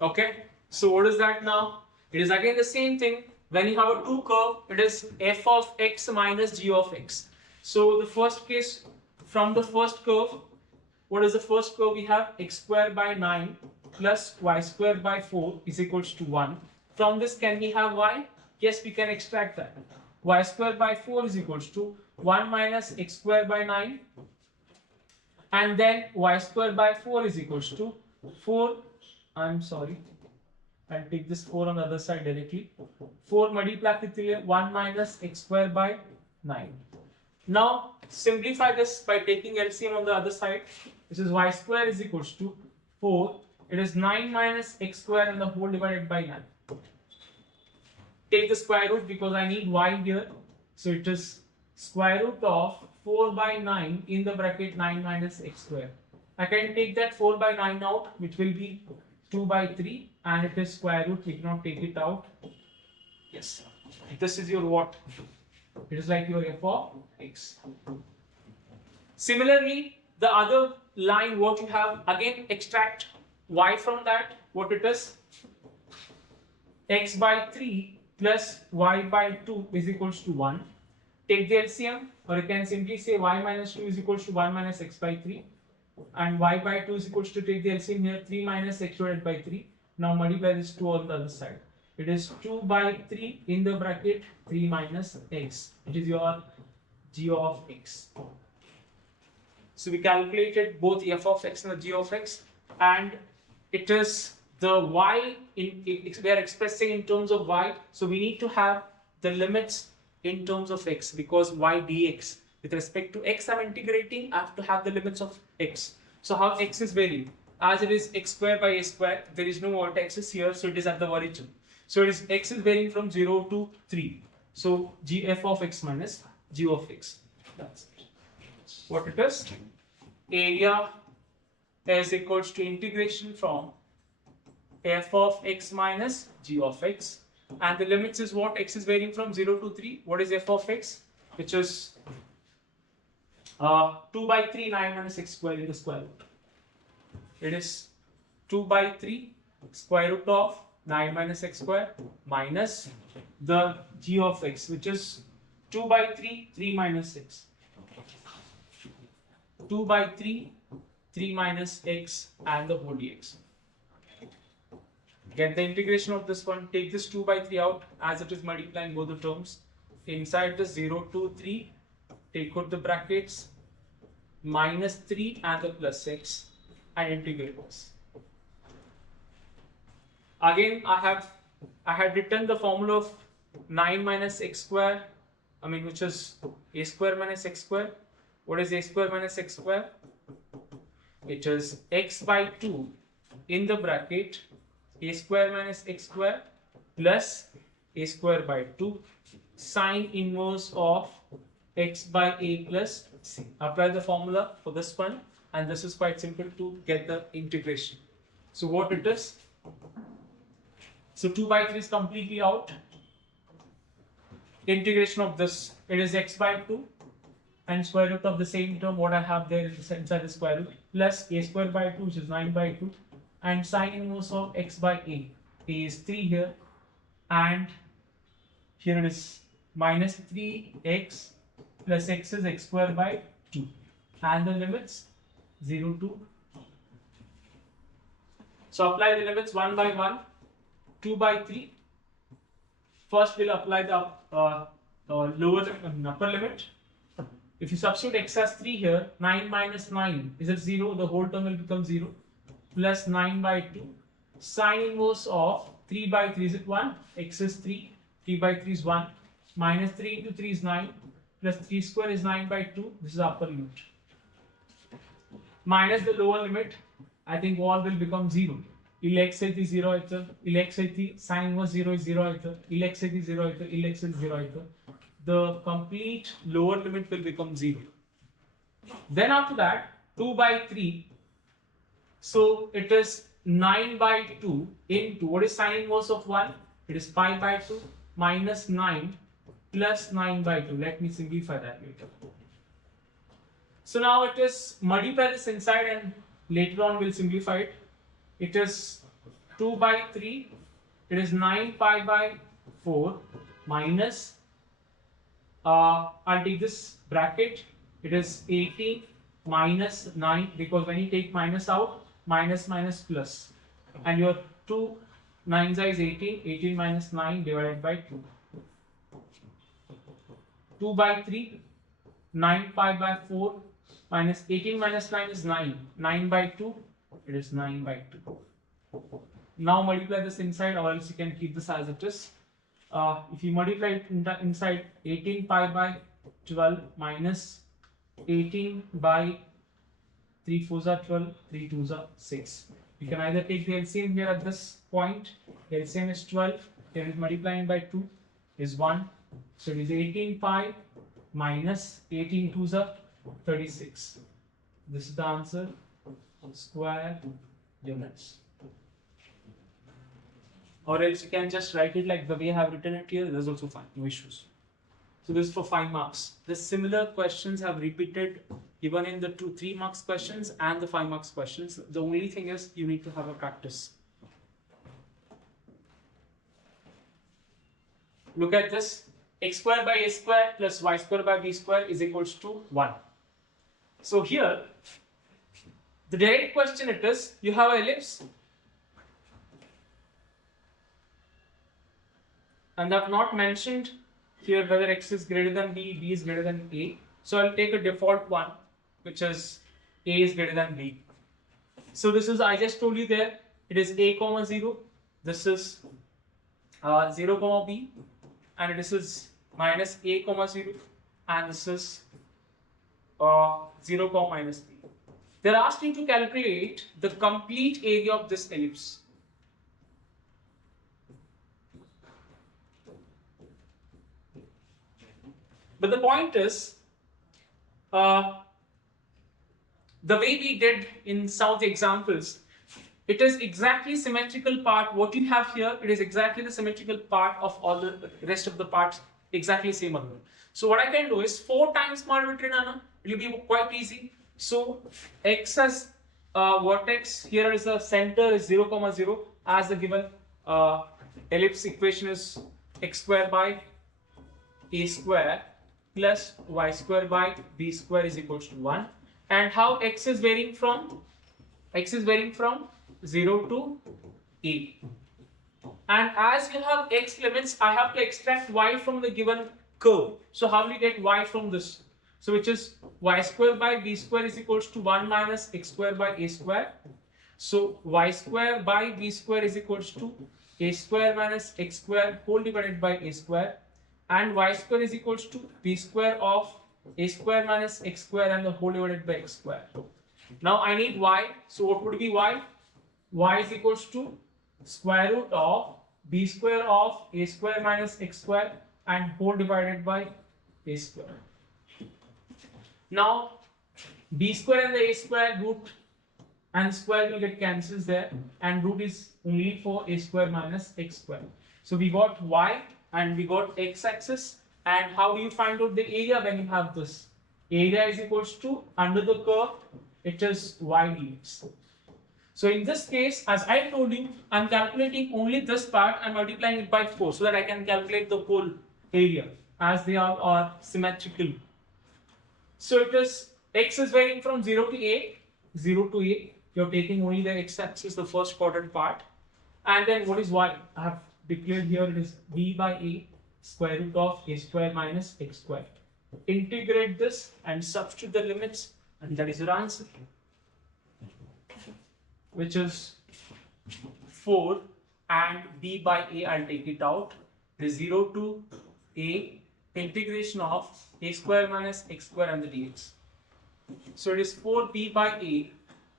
Okay, so what is that now? It is again the same thing. When you have a two curve, it is f of x minus g of x. So the first case, from the first curve, what is the first curve we have? X squared by 9 plus y squared by 4 is equals to 1. From this, can we have y? Yes, we can extract that. Y squared by 4 is equals to 1 minus x squared by 9. And then y squared by 4 is equals to 4. I'll take this 4 on the other side directly. 4 multiplied with 1 minus x squared by 9. Now simplify this by taking LCM on the other side. This is y square is equals to 4. It is 9 minus x square and the whole divided by 9. Take the square root because I need y here. So it is square root of 4 by 9 in the bracket 9 minus x square. I can take that 4 by 9 out, which will be 2 by 3, and it is square root, we cannot take it out. Yes, this is your what? It is like your f of x. Similarly, the other line what you have, again extract y from that, what it is? X by 3 plus y by 2 is equals to 1. Take the LCM, or you can simply say y minus 2 is equals to 1 minus x by 3. And y by 2 is equals to, take the LCM here, 3 minus x divided by 3. Now multiply this 2 on the other side. It is 2 by 3 in the bracket 3 minus x. It is your g of x. So we calculated both f of x and the g of x, and it is the y we are expressing in terms of y. So we need to have the limits in terms of x, because y dx with respect to x I'm integrating, I have to have the limits of x. So how x is varying? As it is x square by a square, there is no vertices here, so it is at the origin. So it is x is varying from 0 to 3. So g f of x minus g of x. That's it. What it is? Area is equals to integration from f of x minus g of x. And the limits is what? X is varying from 0 to 3. What is f of x? Which is 2 by 3 9 minus x square in the square root. It is 2 by 3 square root of 9 minus x square minus the g of x, which is 2 by 3 3 minus x. 2 by 3 3 minus x and the whole dx. Get the integration of this one. Take this 2 by 3 out as it is multiplying both the terms. Inside the 0 to 3, take out the brackets, minus 3 and the plus x, and integrate this. Again, I had written the formula of 9 minus x square, which is a square minus x square. What is a square minus x square? It is x by 2 in the bracket a square minus x square plus a square by 2 sine inverse of x by a plus c. Apply the formula for this one, and this is quite simple to get the integration. So what it is? So 2 by 3 is completely out. Integration of this, it is x by 2 and square root of the same term what I have there inside the square root plus a square by 2, which is 9 by 2 and sine inverse of x by a. A is 3 here, and here it is minus 3x plus x is x square by 2. And the limits 0 to. So apply the limits 1 by 1, 2 by 3. First we'll apply the lower upper limit. If you substitute x as 3 here, 9 minus 9 is it 0? The whole term will become 0. Plus 9 by 2. Sine inverse of 3 by 3 is it 1? X is 3. 3 by 3 is 1. Minus 3 into 3 is 9. Plus 3 square is 9 by 2. This is upper limit. Minus the lower limit. I think all will become 0. X is 0 X is sine inverse 0 is 0 X is 0 X is 0. The complete lower limit will become 0. Then after that 2 by 3. So it is 9 by 2 into what is sine inverse of 1? It is pi by 2 minus 9 plus 9 by 2. Let me simplify that later. So now it is multiply this inside and later on we'll simplify it. It is 2 by 3. It is 9 pi by 4 minus I'll take this bracket. It is 18 minus 9 because when you take minus out, minus plus. And your 2 9s is 18. 18 minus 9 divided by 2. 2 by 3. 9 pi by 4 minus 18 minus 9 is 9. 9 by 2. It is 9 by 2. Now multiply this inside, or else you can keep this as it is. If you multiply it inside, 18 pi by 12 minus 18 by 3 4s are 12, 3 2s are 6. You can either take the LCM here at this point. The LCM is 12. Here is multiplying by 2 is 1. So it is 18 pi minus 18 2s are 36. This is the answer. Square units. Or else you can just write it like the way I have written it here. That's also fine. No issues. So this is for 5 marks. The similar questions have repeated even in the 3 marks questions and the 5 marks questions. The only thing is you need to have a practice. Look at this. X square by a square plus y square by b square is equals to 1. So here, the direct question it is, you have an ellipse. And I have not mentioned here whether x is greater than b, b is greater than a. So I'll take a default one, which is a is greater than b. So this is, I just told you there, it is a comma 0. This is 0 comma b, and this is minus a comma 0, and this is 0 comma minus b. They're asking to calculate the complete area of this ellipse. But the point is, the way we did in some of the examples, it is exactly symmetrical part. What you have here, it is exactly the symmetrical part of all the rest of the parts, exactly same amount. So what I can do is 4 times multiply, it will be quite easy. So x as vertex, here is the center is 0 comma 0, as the given ellipse equation is x square by a square plus y square by b square is equals to 1. And how x is varying from? X is varying from 0 to a. And as you have x limits, I have to extract y from the given curve. So how will you get y from this? So which is y square by b square is equals to 1 minus x square by a square. So y square by b square is equals to a square minus x square whole divided by a square. And y square is equals to b square of a square minus x square and the whole divided by x square. Now I need y. So what would be y? Y is equals to square root of b square of a square minus x square and whole divided by a square. Now b square and the a square root and square will get cancels there, and root is only for a square minus x square. So we got y and we got x axis. And how do you find out the area when you have this? Area is equals to, under the curve, it is y dx. So in this case, as I told you, I'm calculating only this part and multiplying it by 4 so that I can calculate the whole area as they are symmetrical. So it is x is varying from 0 to a, 0 to a. You're taking only the x-axis, the first quadrant part. And then what is y? I have declared here it is b by a square root of a square minus x square. Integrate this and substitute the limits, and that is your answer, which is 4, and b by a, I'll take it out. The 0 to a integration of a square minus x square and the dx. So it is 4b by a.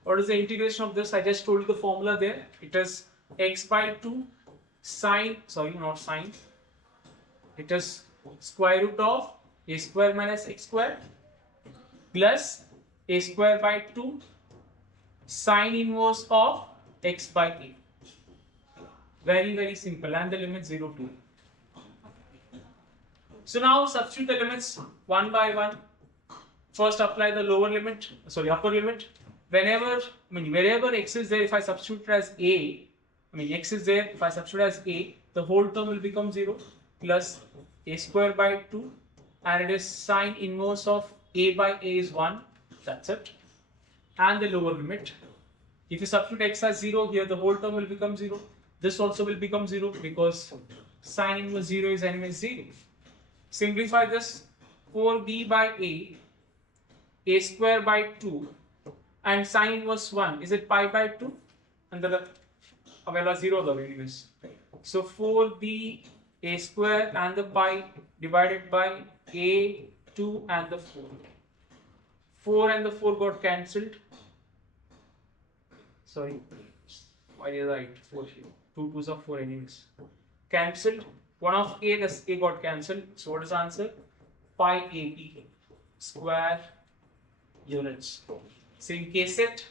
What is the integration of this? I just told you the formula there. It is x by 2 sine, sorry, not sine. It is square root of a square minus x square plus a square by 2 sine inverse of x by a. Very, very simple, and the limit 0 to a. So now substitute the limits one by one. First apply the upper limit. Wherever x is there, if I substitute it as a, x is there, if I substitute as a, the whole term will become 0 plus a square by 2, and it is sine inverse of a by a is 1, that's it. And the lower limit, if you substitute x as 0 here, the whole term will become 0. This also will become 0 because sine inverse 0 is anyway 0. Simplify this, 4b by a square by 2, and sine inverse 1, is it pi by 2? And the 0 though anyways. So 4b a square and the pi divided by a 2 and the 4. 4 and the 4 got cancelled. Sorry, why did I write 4 here? 2 2s are 4 anyways. Cancelled. One of a, this a got cancelled. So what is the answer? Pi ab square units. So in KCET,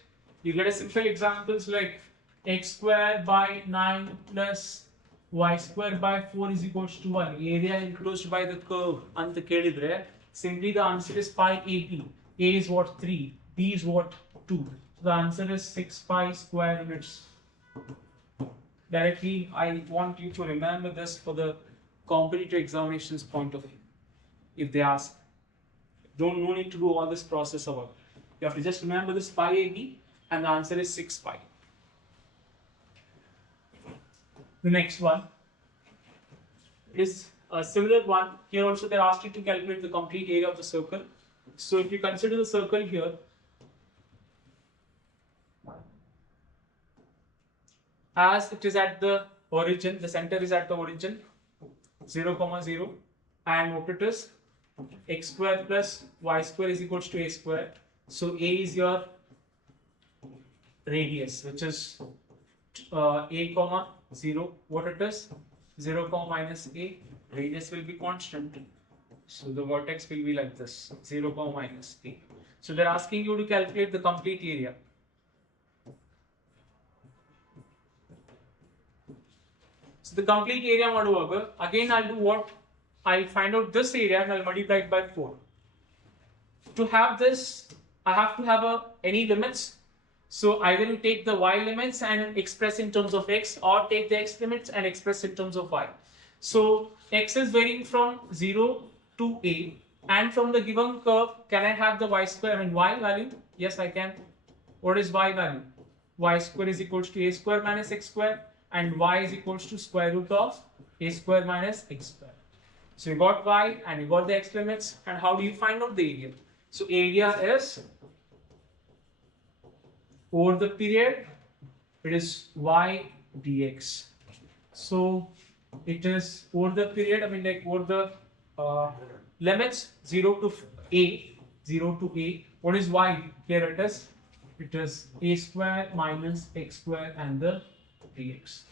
you get a simple examples like x square by 9 plus y square by 4 is equals to 1. Area enclosed by the curve and the calibre. Simply the answer is pi ab. A is what? 3. B is what? 2. So the answer is 6 pi square units. Directly, I want you to remember this for the competitive examinations point of view. If they ask, no need to do all this process about it. You have to just remember this pi ab, and the answer is 6 pi. The next one is a similar one. Here also they asked you to calculate the complete area of the circle. So if you consider the circle here, as it is at the origin, the center is at the origin, 0, 0, and what it is, x square plus y square is equals to a square. So a is your radius, which is a comma 0. What it is? 0 comma minus a. Radius will be constant. So the vertex will be like this, 0 comma minus a. So they're asking you to calculate the complete area. So the complete area ಮಾಡುವಾಗ, again I'll do what? I'll find out this area and I'll multiply it by 4. To have this, I have to have any limits. So either you take the y limits and express in terms of x, or take the x limits and express in terms of y. So x is varying from 0 to a, and from the given curve, can I have the y square, y value? Yes, I can. What is y value? Y square is equals to a square minus x square, and y is equals to square root of a square minus x square. So you got y and you got the x limits, and how do you find out the area? So area is, over the period, it is y dx. So it is over the period, over the limits 0 to a. What is y? Here it is a square minus x square and the dx.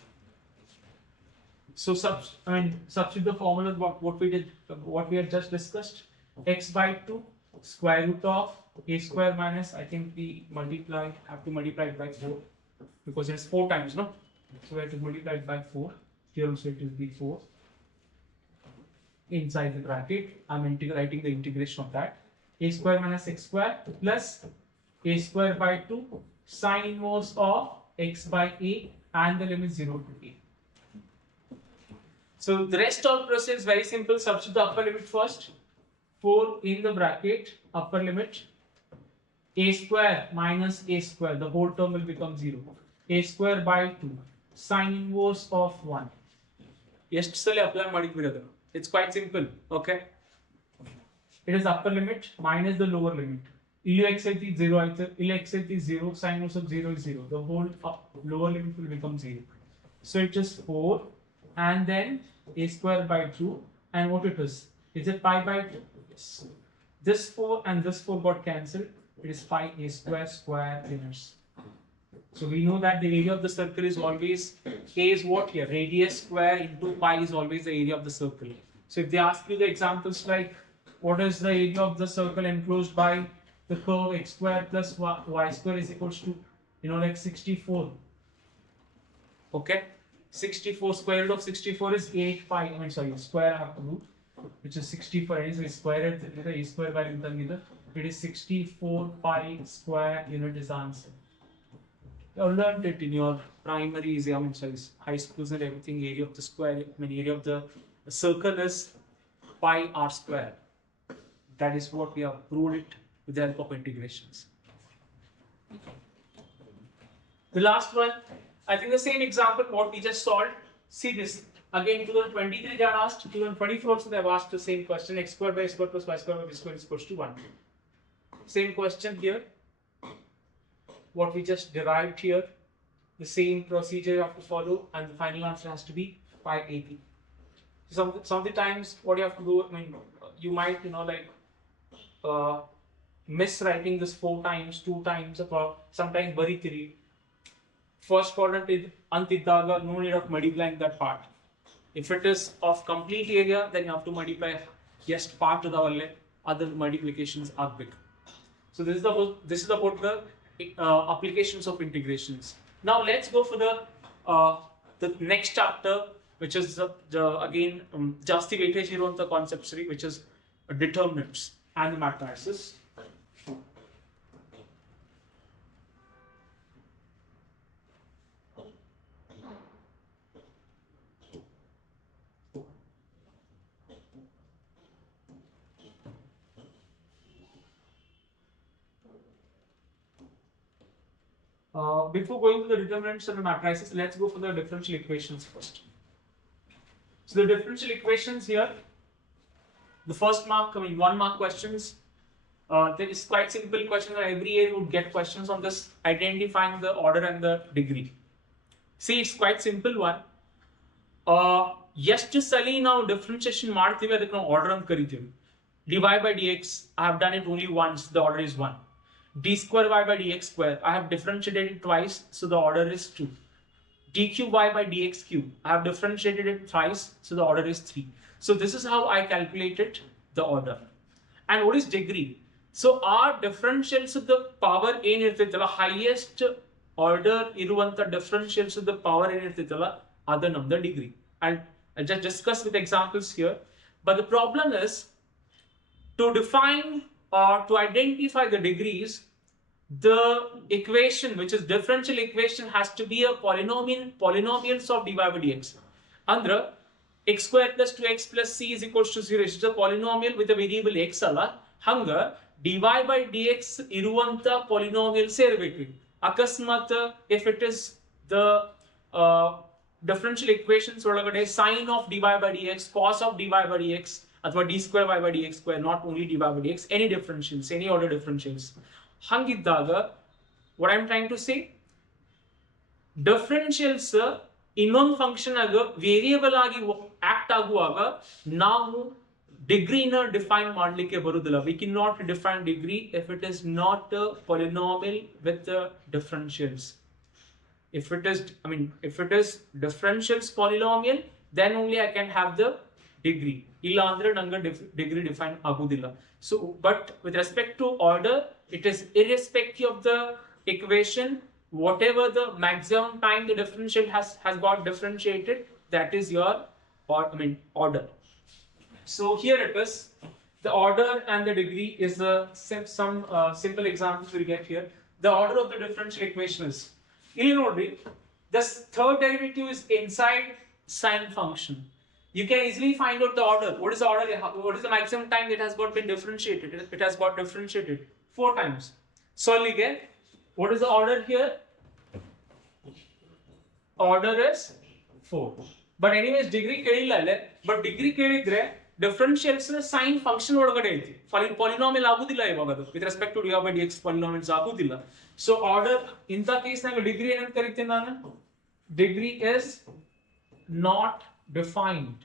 So substitute the formula what we had just discussed. X by 2 square root of a square minus, I think we have to multiply it by 4 because it's 4 times, no? So we have to multiply it by 4. Here also it will be 4. Inside the bracket, I'm writing the integration of that. A square minus x square plus a square by 2 sine inverse of x by a and the limit 0 to a. So the rest of the process is very simple. Substitute the upper limit first. 4 in the bracket, upper limit, a square minus a square, the whole term will become 0. A square by 2, sine inverse of 1. Yesterday apply ಮಾಡಿದ್ಬಿಡೋದು. It's quite simple, okay? It is upper limit minus the lower limit. ಇಲ್ಲಿ x ಐತಿ 0 ಆಯ್ತು, ಇಲ್ಲಿ x ಐತಿ 0, sine inverse of 0 is 0. The whole lower limit will become 0. So it is 4 and then a square by 2, and what it is? Is it pi by 2? Yes. This 4 and this 4 got cancelled. It is pi a square square inverse. So we know that the area of the circle is always, a is what here? Radius square into pi is always the area of the circle. So if they ask you the examples like, what is the area of the circle enclosed by the curve x square plus y square is equals to, like 64. Okay? 64 square root of 64 is 8 pi, square half root, which is 64, and so square it, a square by it is 64 pi square unit is answer. You learned it in your primary high schools and everything. Area of the square, area of the circle is pi r square. That is what we have proved it with the help of integrations. The last one, I think the same example what we just solved. See this again. 2023 they are asked. 2024 also they have asked the same question. X square by x square plus y square by b square is equals to 1. Same question here. What we just derived here, the same procedure you have to follow, and the final answer has to be pi ab. Some of the times what you have to do, you might miss writing this 4 times, 2 times, or sometimes ಬರೀತೀರಿ. First quadrant ಅಂತಿದ್ದಾಗ no need of multiplying that part. If it is of complete area, then you have to multiply just part of the other multiplications are big. So this is about the applications of integrations. Now let's go for the next chapter, which is again ಜಾಸ್ತಿ weightage ಇರುವಂತ concepts, which is determinants and matrices. Before going to the determinants and the matrices, let's go for the differential equations first. So the differential equations here, the first mark, 1 mark questions. There is quite simple questions. Every year you would get questions on this, identifying the order and the degree. See, it's quite simple one. ಎಷ್ಟು ಸಲಿ ನಾವು differentiation ಮಾಡ್ತೀವಿ ಅದಕ್ಕೆ ನಾವು order ಅಂತ ಕರಿತೀವಿ. dy by dx, I have done it only once, the order is 1. d square y by dx square, I have differentiated it twice, so the order is 2. d cube y by dx cube, I have differentiated it thrice, so the order is 3. So this is how I calculated the order. And what is degree? So our differentials of the power ಏನಿರ್ತೈತಲ್ಲ, highest order ಇರುವಂತ differentials of the power ಏನಿರ್ತೈತಲ್ಲ, ಅದು ನಮ್ದು degree. And I'll just discuss with examples here. But the problem is, to define or to identify the degrees, the equation, which is differential equation, has to be a polynomials of dy by dx. Andra x square plus 2x plus c is equals to 0 is a polynomial with a variable x alla hanga dy by dx iruvanta polynomials irbeku. Akasmat if it is the differential equations ಒಳಗಡೆ sin of dy by dx, cos of dy by dx, ಅಥವಾ d square y by dx square, not only dy by dx, any differentials, any order differentials. ಹಂಗಿದ್ದಾಗ what I'm trying to say, differentials ಇನ್ನೊಂದು function ಆಗ variable ಆಗಿ act ಆಗುವಾಗ ನಾವು ಡಿಗ್ರಿನ define ಮಾಡಲಿಕ್ಕೆ ಬರುವುದಿಲ್ಲ. We cannot define degree if it is not a polynomial with the differentials. If it is differentials polynomial, then only I can have the degree. ಇಲ್ಲ ಅಂದ್ರೆ ನಂಗೆ degree define ಆಗುವುದಿಲ್ಲ. So but with respect to order, it is irrespective of the equation, whatever the maximum time the differential has got differentiated, that is your order. So here it is, the order and the degree is some simple examples we get here. The order of the differential equation is Ili nodri, this third derivative is inside sine function. You can easily find out the order. What is the order? What is the maximum time that has got been differentiated? It has got differentiated 4 times. So again, what is the order here? Order is 4. But anyways, degree kedilla, but degree kedidre differentials sine function ಒಳಗಡೆ ಐತಿ. Polynomial ಆಗುದಿಲ್ಲ ಇವಾಗ ಅದು with respect to dy by dx polynomials ಆಗುದಿಲ್ಲ. So order in the case ನಾಗ degree ಏನಂತ ಕರಿತೀನಿ ನಾನು? Degree is not defined.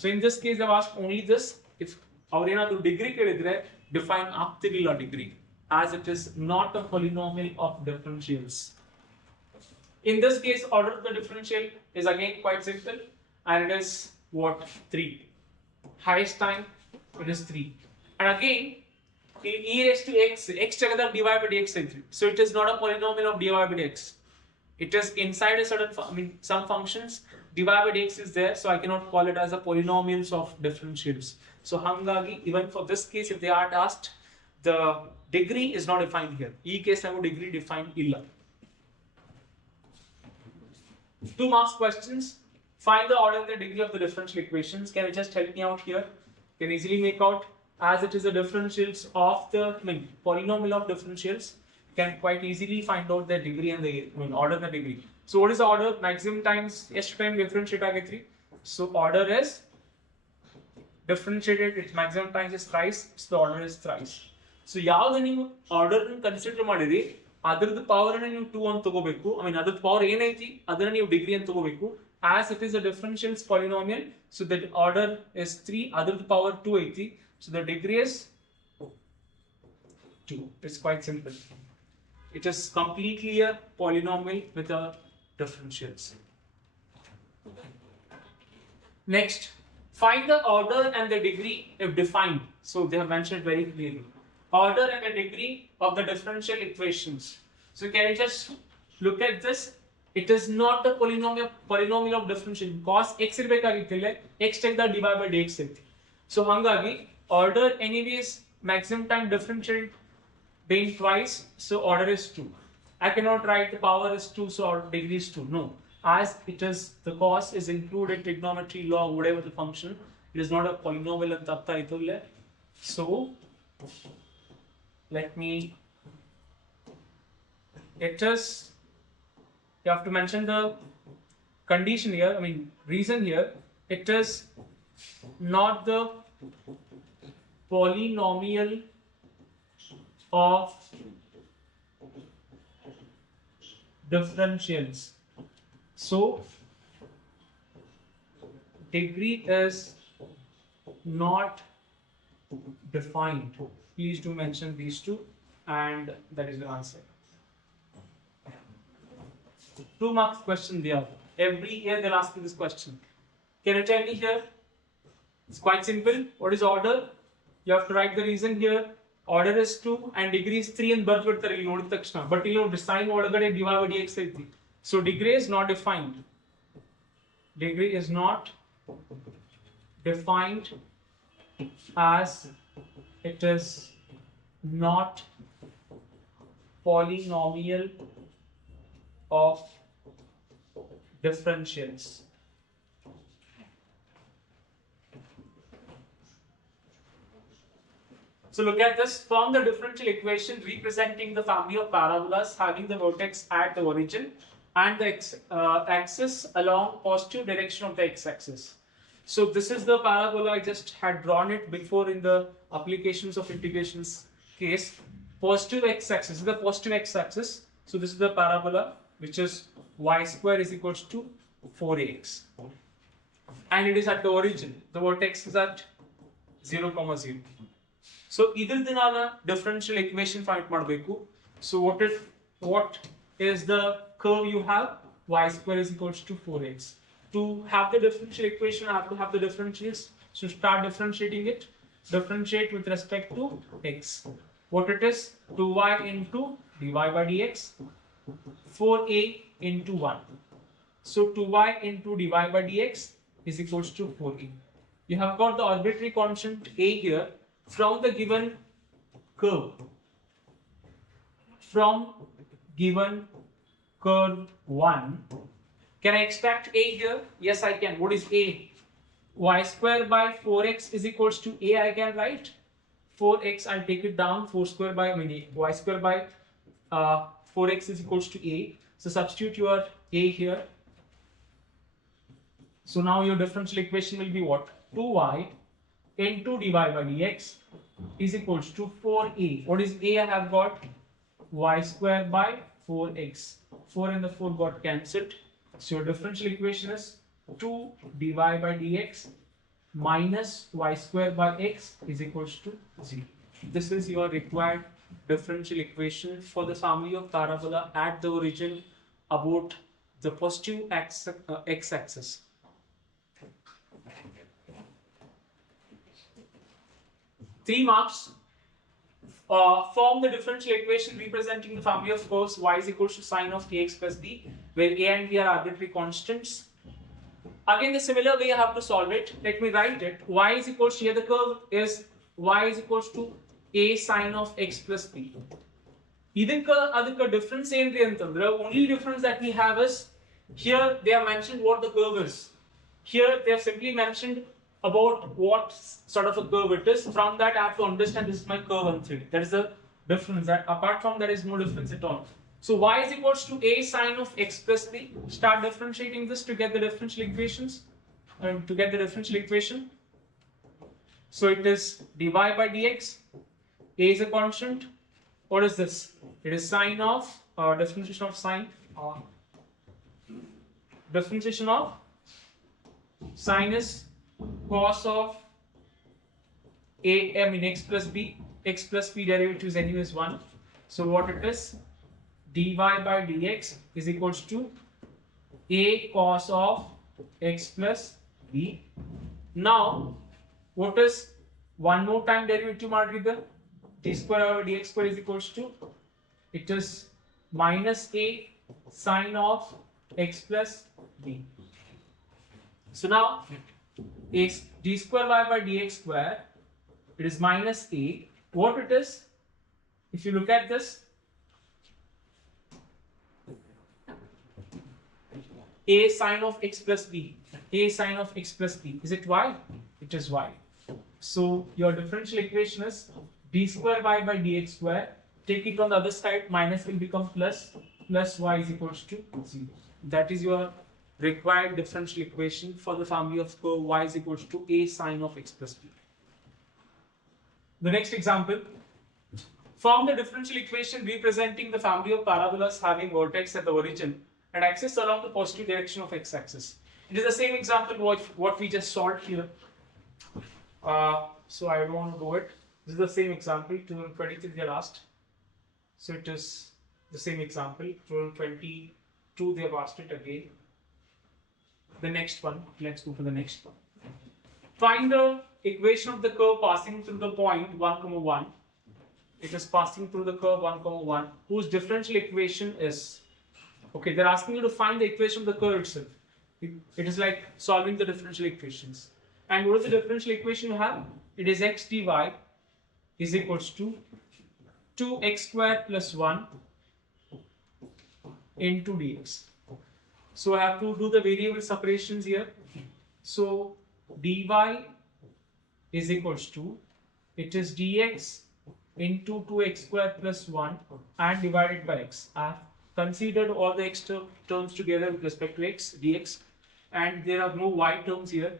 So in this case I've asked only this. If ಅವ್ರು ಏನಾದ್ರು degree ಕೇಳಿದ್ರೆ define ಆಗ್ತಿರ್ಲಿಲ್ಲ degree as it is not a polynomial of differentials. In this case, order of the differential is again quite simple, and it is what? 3. Highest time, it is 3. And again, e raised to x together dy by dx is 3. So it is not a polynomial of dy by dx. It is inside a certain, some functions, dy by dx is there, so I cannot call it as a polynomials of differentials. So hangagi, even for this case, if they are asked, the degree is not defined here. E case I would degree defined illa. 2 marks questions. Find the order and the degree of the differential equations. Can you just help me out here? Can easily make out, as it is the differentials of the polynomial of differentials, can quite easily find out the degree and the order and the degree. So what is the order? Maximum times ಎಷ್ಟು time differentiate ಆಗೈತ್ರಿ? So order is differentiated, its maximum times is thrice, so the order is thrice. So ಯಾವ್ದು ನೀವು order consider ಮಾಡಿರಿ ಅದ್ರದ್ದು power ಅನ್ನು ನೀವು 2 ಅಂತ ತಗೋಬೇಕು. ಅದ್ರದ್ದು ಪವರ್ ಏನೈತಿ ಅದನ್ನ ನೀವು ಡಿಗ್ರಿ ಅಂತ ತಗೋಬೇಕು. As it is a differentials polynomial, so the order is 3, ಅದ್ರದ್ದು ಪವರ್ 2 ಐತಿ, so the degree is 2. It's quite simple. It is completely a polynomial with a differentials. Next, find the order and the degree if defined. So they have mentioned very clearly. Order and the degree of the differential equations. So can you just look at this? It is not a polynomial of differential. Cos x ಇರಬೇಕಾಗಿತ್ತಿಲ್ಲ, x take the dy by dx ಐತಿ. So ಹಂಗಾಗಿ order anyways maximum time differential being twice, so order is 2. I cannot write the power is 2, so our degree is 2. No, as it is the cos is included trigonometry law, whatever the function, it is not a polynomial ಅಂತ ಅರ್ಥ ಆಯ್ತು ಇಲ್ಲ. So let me, it is, you have to mention the condition here, reason here, it is not the polynomial of differentials. So degree is not defined. Please do mention these two, and that is the answer. 2 marks question there. Every year they'll ask you this question. Can you tell me here? It's quite simple. What is order? You have to write the reason here. Order is 2 and degree is 3 and ಬರ್ದ್ಬಿಡ್ತಾರೆ ಇಲ್ಲಿ ನೋಡಿದ ತಕ್ಷಣ. But ಇಲ್ಲಿ ನೋಡಿ sign ಒಳಗಡೆ dy by dx ಐತಿ. So degree is not defined. Degree is not defined as it is not polynomial of differentials. So look at this. Form the differential equation representing the family of parabolas having the vertex at the origin and the axis along positive direction of the x-axis. So this is the parabola. I just had drawn it before in the applications of integrations case. Positive x-axis is the positive x-axis. So this is the parabola, which is y square is equals to 4ax. And it is at the origin. The vertex is at 0, 0. So either the differential equation find ಮಾಡಬೇಕು. So what is the curve you have? Y square is equals to 4x. To have the differential equation, I have to have the differentials. So start differentiating it. Differentiate with respect to x. What it is? 2y into dy by dx. 4a into 1. So 2y into dy by dx is equals to 4a. You have got the arbitrary constant a here from the given curve. From given curve 1. Can I extract a here? Yes, I can. What is a? Y square by 4x is equals to a, I can write. 4x, I'll take it down. 4 square by, y square by 4x is equals to a. So substitute your a here. So now your differential equation will be what? 2y into dy by dx is equals to 4a. What is a I have got? Y square by 4x. 4 and the 4 got cancelled. So your differential equation is 2 dy by dx minus y square by x is equals to 0. This is your required differential equation for the family of parabola at the origin about the positive x-axis. Three marks. Form the differential equation representing the family of curves y is equals to sine of ax plus b, where a and b are arbitrary constants. Again, the similar way I have to solve it. Let me write it. Y is equals to, here the curve is y is equals to a sine of x plus b. Adukka difference ఏంటి antandre, only difference that we have is here they have mentioned what the curve is. Here they have simply mentioned about what sort of a curve it is. From that I have to understand this is my curve on 3D. That is the difference. That apart from that is no difference at all. So y is equals to a sine of x plus b. Start differentiating this to get the differential equations. So it is dy by dx. A is a constant. What is this? It is sine of differentiation of sine. Differentiation of sine is cos of x plus b. X plus b derivative is anyway 1. So what it is? Dy by dx is equals to a cos of x plus b. Now, what is one more time derivative madrida? D square over dx square is equals to, it is minus a sine of x plus b. So now, d square y by dx square, it is minus a. What it is? If you look at this, a sine of x plus b. A sine of x plus b. Is it y? It is y. So your differential equation is d square y by dx square. Take it on the other side. Minus will become plus. Plus y is equals to 0. That is your required differential equation for the family of curve y is equals to a sine of x plus b. The next example. Form the differential equation representing the family of parabolas having vertex at the origin and axis along the positive direction of x-axis. It is the same example what we just solved here. So I don't want to do it. This is the same example. 223 they are asked. So it is the same example. 222 they have asked it again. The next one. Let's go for the next one. Find the equation of the curve passing through the point 1, 1. It is passing through the curve 1, 1, whose differential equation is. Okay, they're asking you to find the equation of the curve itself. It is like solving the differential equations. And what is the differential equation you have? It is x dy is equals to 2x square plus 1 into dx. So I have to do the variable separations here. So dy is equals to, it is dx into 2x square plus 1 and divided by x. I have considered all the x terms together with respect to x dx, and there are no y terms here.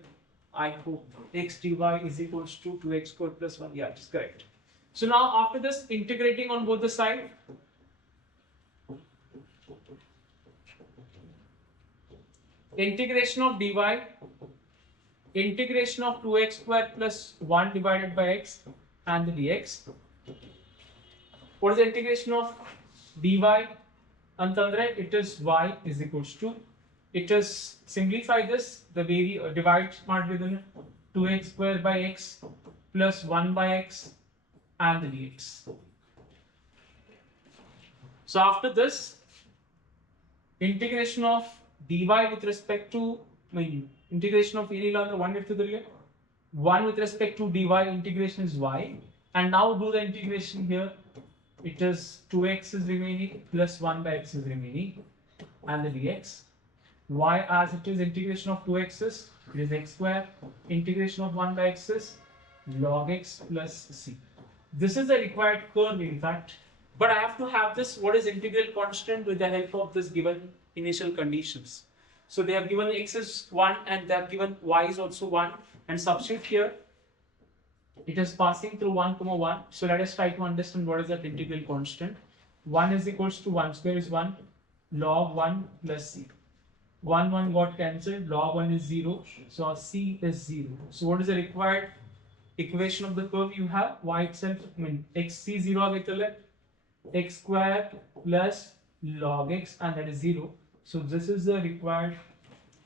I hope x dy is equals to 2x square plus 1. Yeah, it's correct. So now after this, integrating on both the sides, integration of dy, integration of 2x square plus 1 divided by x and the dx. What is the integration of dy? Antandre, it is y is equals to, it is simplify this, the divide smart within 2x square by x plus 1 by x and the dx. So after this, integration of dy with respect to integration of 1 with respect to dy integration is y, and now do the integration here. It is 2x is remaining plus 1 by x is remaining. and the dx. Y as it is integration of 2x's, it is x square, integration of 1 by x is log x plus c. This is the required curve in fact, but I have to have this what is integral constant with the help of this given initial conditions. So they have given x is 1 and they have given y is also 1, and substitute here it is passing through 1 comma 1. So let us try to understand what is that integral constant. 1 is equals to 1 square is 1 log 1 plus c. 1 got cancelled, log 1 is 0, so c is 0. So what is the required equation of the curve you have? Y itself, xc 0 x square plus log x, and that is 0. So this is the required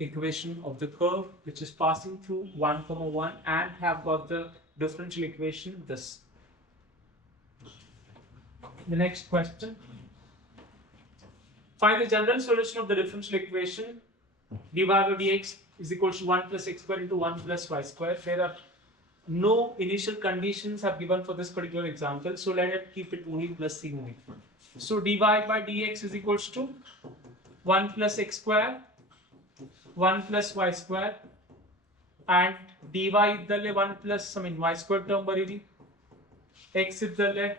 equation of the curve which is passing through 1 comma 1 and have got the differential equation this. The next question. Find the general solution of the differential equation dy by dx is equal to 1 plus x square into 1 plus y square. There are no initial conditions have given for this particular example, so let us keep it only plus c only. So dy by dx is equals to 1 plus x square, 1 plus y square, and dy iddale 1 plus y square term baridi, x iddale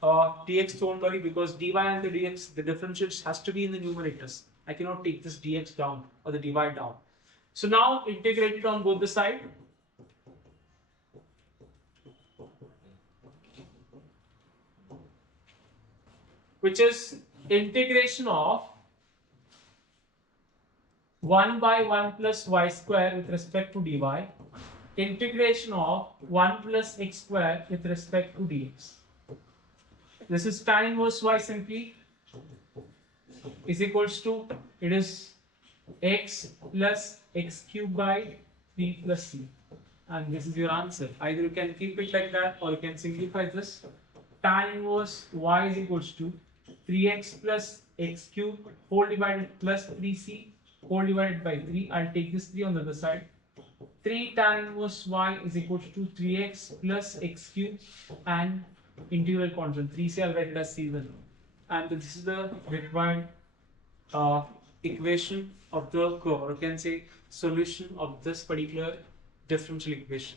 dx don't worry, because dy and the dx, the differential has to be in the numerators. I cannot take this dx down or the dy down. So now integrate it on both the sides. Which is integration of 1 by 1 plus y square with respect to dy, integration of 1 plus x square with respect to dx. This is tan inverse y simply is equals to, it is x plus x cube by 3 plus c, and this is your answer. Either you can keep it like that or you can simplify this. Tan inverse y is equals to 3x plus x cube whole divided plus 3c whole divided by 3. I'll take this 3 on the other side. 3 tan inverse y is equals to 3x plus x cube and integral constant 3c, I'll write it as c1, and this is the required equation of the curve, or you can say solution of this particular differential equation.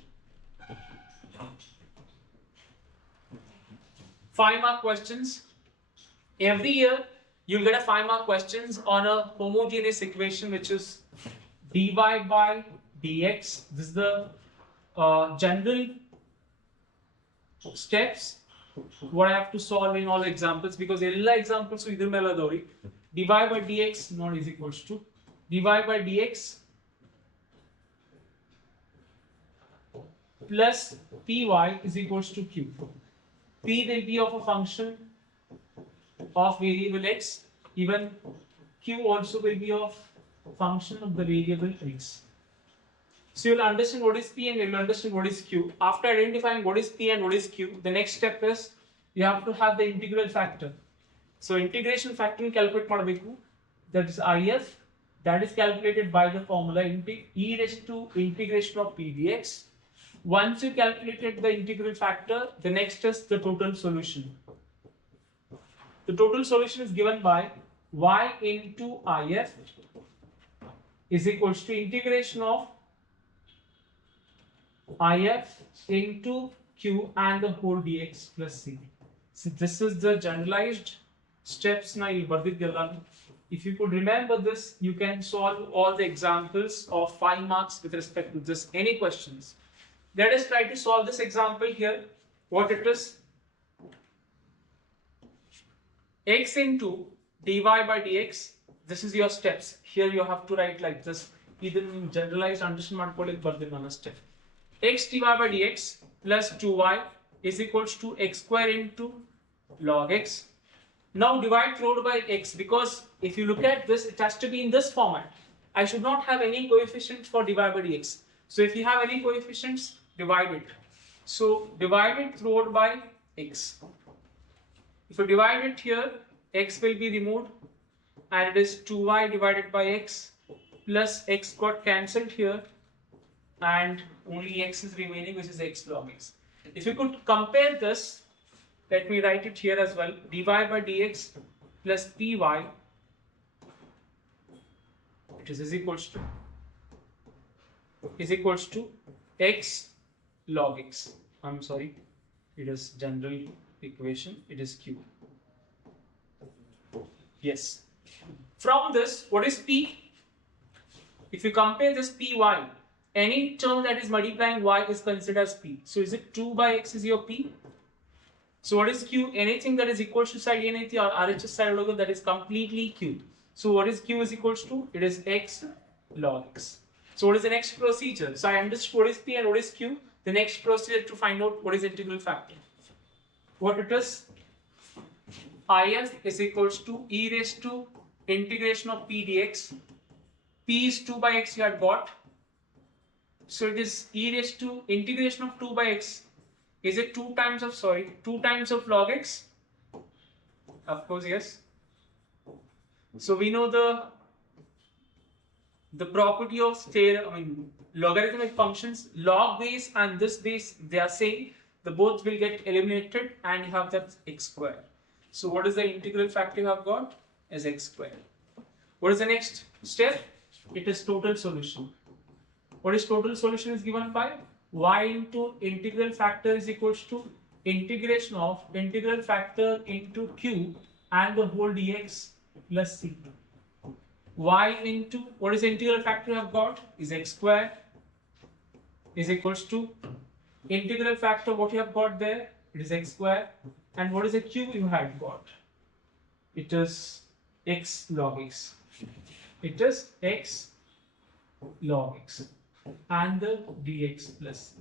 5-mark questions. Every year you'll get a 5-mark questions on a homogeneous equation which is dy by dx. This is the general steps what I have to solve in all examples, because all examples idhar mela dori. Dy by dx not is equals to dy by dx plus py is equals to q. P will be of a function of variable x, even q also will be of function of the variable x. So you will understand what is p and you will understand what is q. After identifying what is p and what is q, the next step is you have to have the integral factor. So integration factor calculate madabeku, that is if, that is calculated by the formula e raised to integration of p dx. Once you calculated the integral factor, the next is the total solution. The total solution is given by y into if is equals to integration of if into q and the whole dx plus c. So this is the generalized steps na ಇಲ್ಲಿ ಬರ್ದಿದ್ದೆಲ್ಲ. If you could remember this, you can solve all the examples of 5 marks with respect to this. Any questions? Let us try to solve this example here. What it is? X into dy by dx. This is your steps. Here you have to write like this. Either generalized understand ಮಾಡ್ಕೊಳ್ಳಿಕ್ಕೆ ಬರ್ದಿಲ್ಲ ನನ್ನ step. X dy by dx plus 2y is equals to x square into log x. Now divide through by x, because if you look at this, it has to be in this format. I should not have any coefficients for dy by dx. So if you have any coefficients, divide it. So divide it through by x. If you divide it here, x will be removed and it is 2y divided by x plus x got cancelled here and only x is remaining, which is x log x. If you could compare this, let me write it here as well. Dy by dx plus py, it is equals to x log x. I'm sorry, it is general equation, it is q. Yes. From this, what is p? If you compare this py, any term that is multiplying y is considered as p. So is it 2 by x is your p? So what is q? Anything that is equal to side anything or RHS side logo, that is completely q. So what is q is equals to? It is x log x. So what is the next procedure? So I understood what is p and what is q. The next procedure to find out what is integral factor. What it is? If is equals to e raised to integration of p dx. P is 2 by x you had got. So it is e raised to integration of 2 by x. Is it 2 times of log x? Of course, yes. So we know the property of logarithmic functions, log base and this base, they are same. The both will get eliminated and you have that x square. So what is the integral factor you have got? Is x square. What is the next step? It is total solution. What is total solution is given by y into integral factor is equals to integration of integral factor into q and the whole dx plus c. Y into what is the integral factor you have got is x square is equals to integral factor what you have got there, it is x square, and what is the q you had got? It is x log x. It is x log x and the dx plus.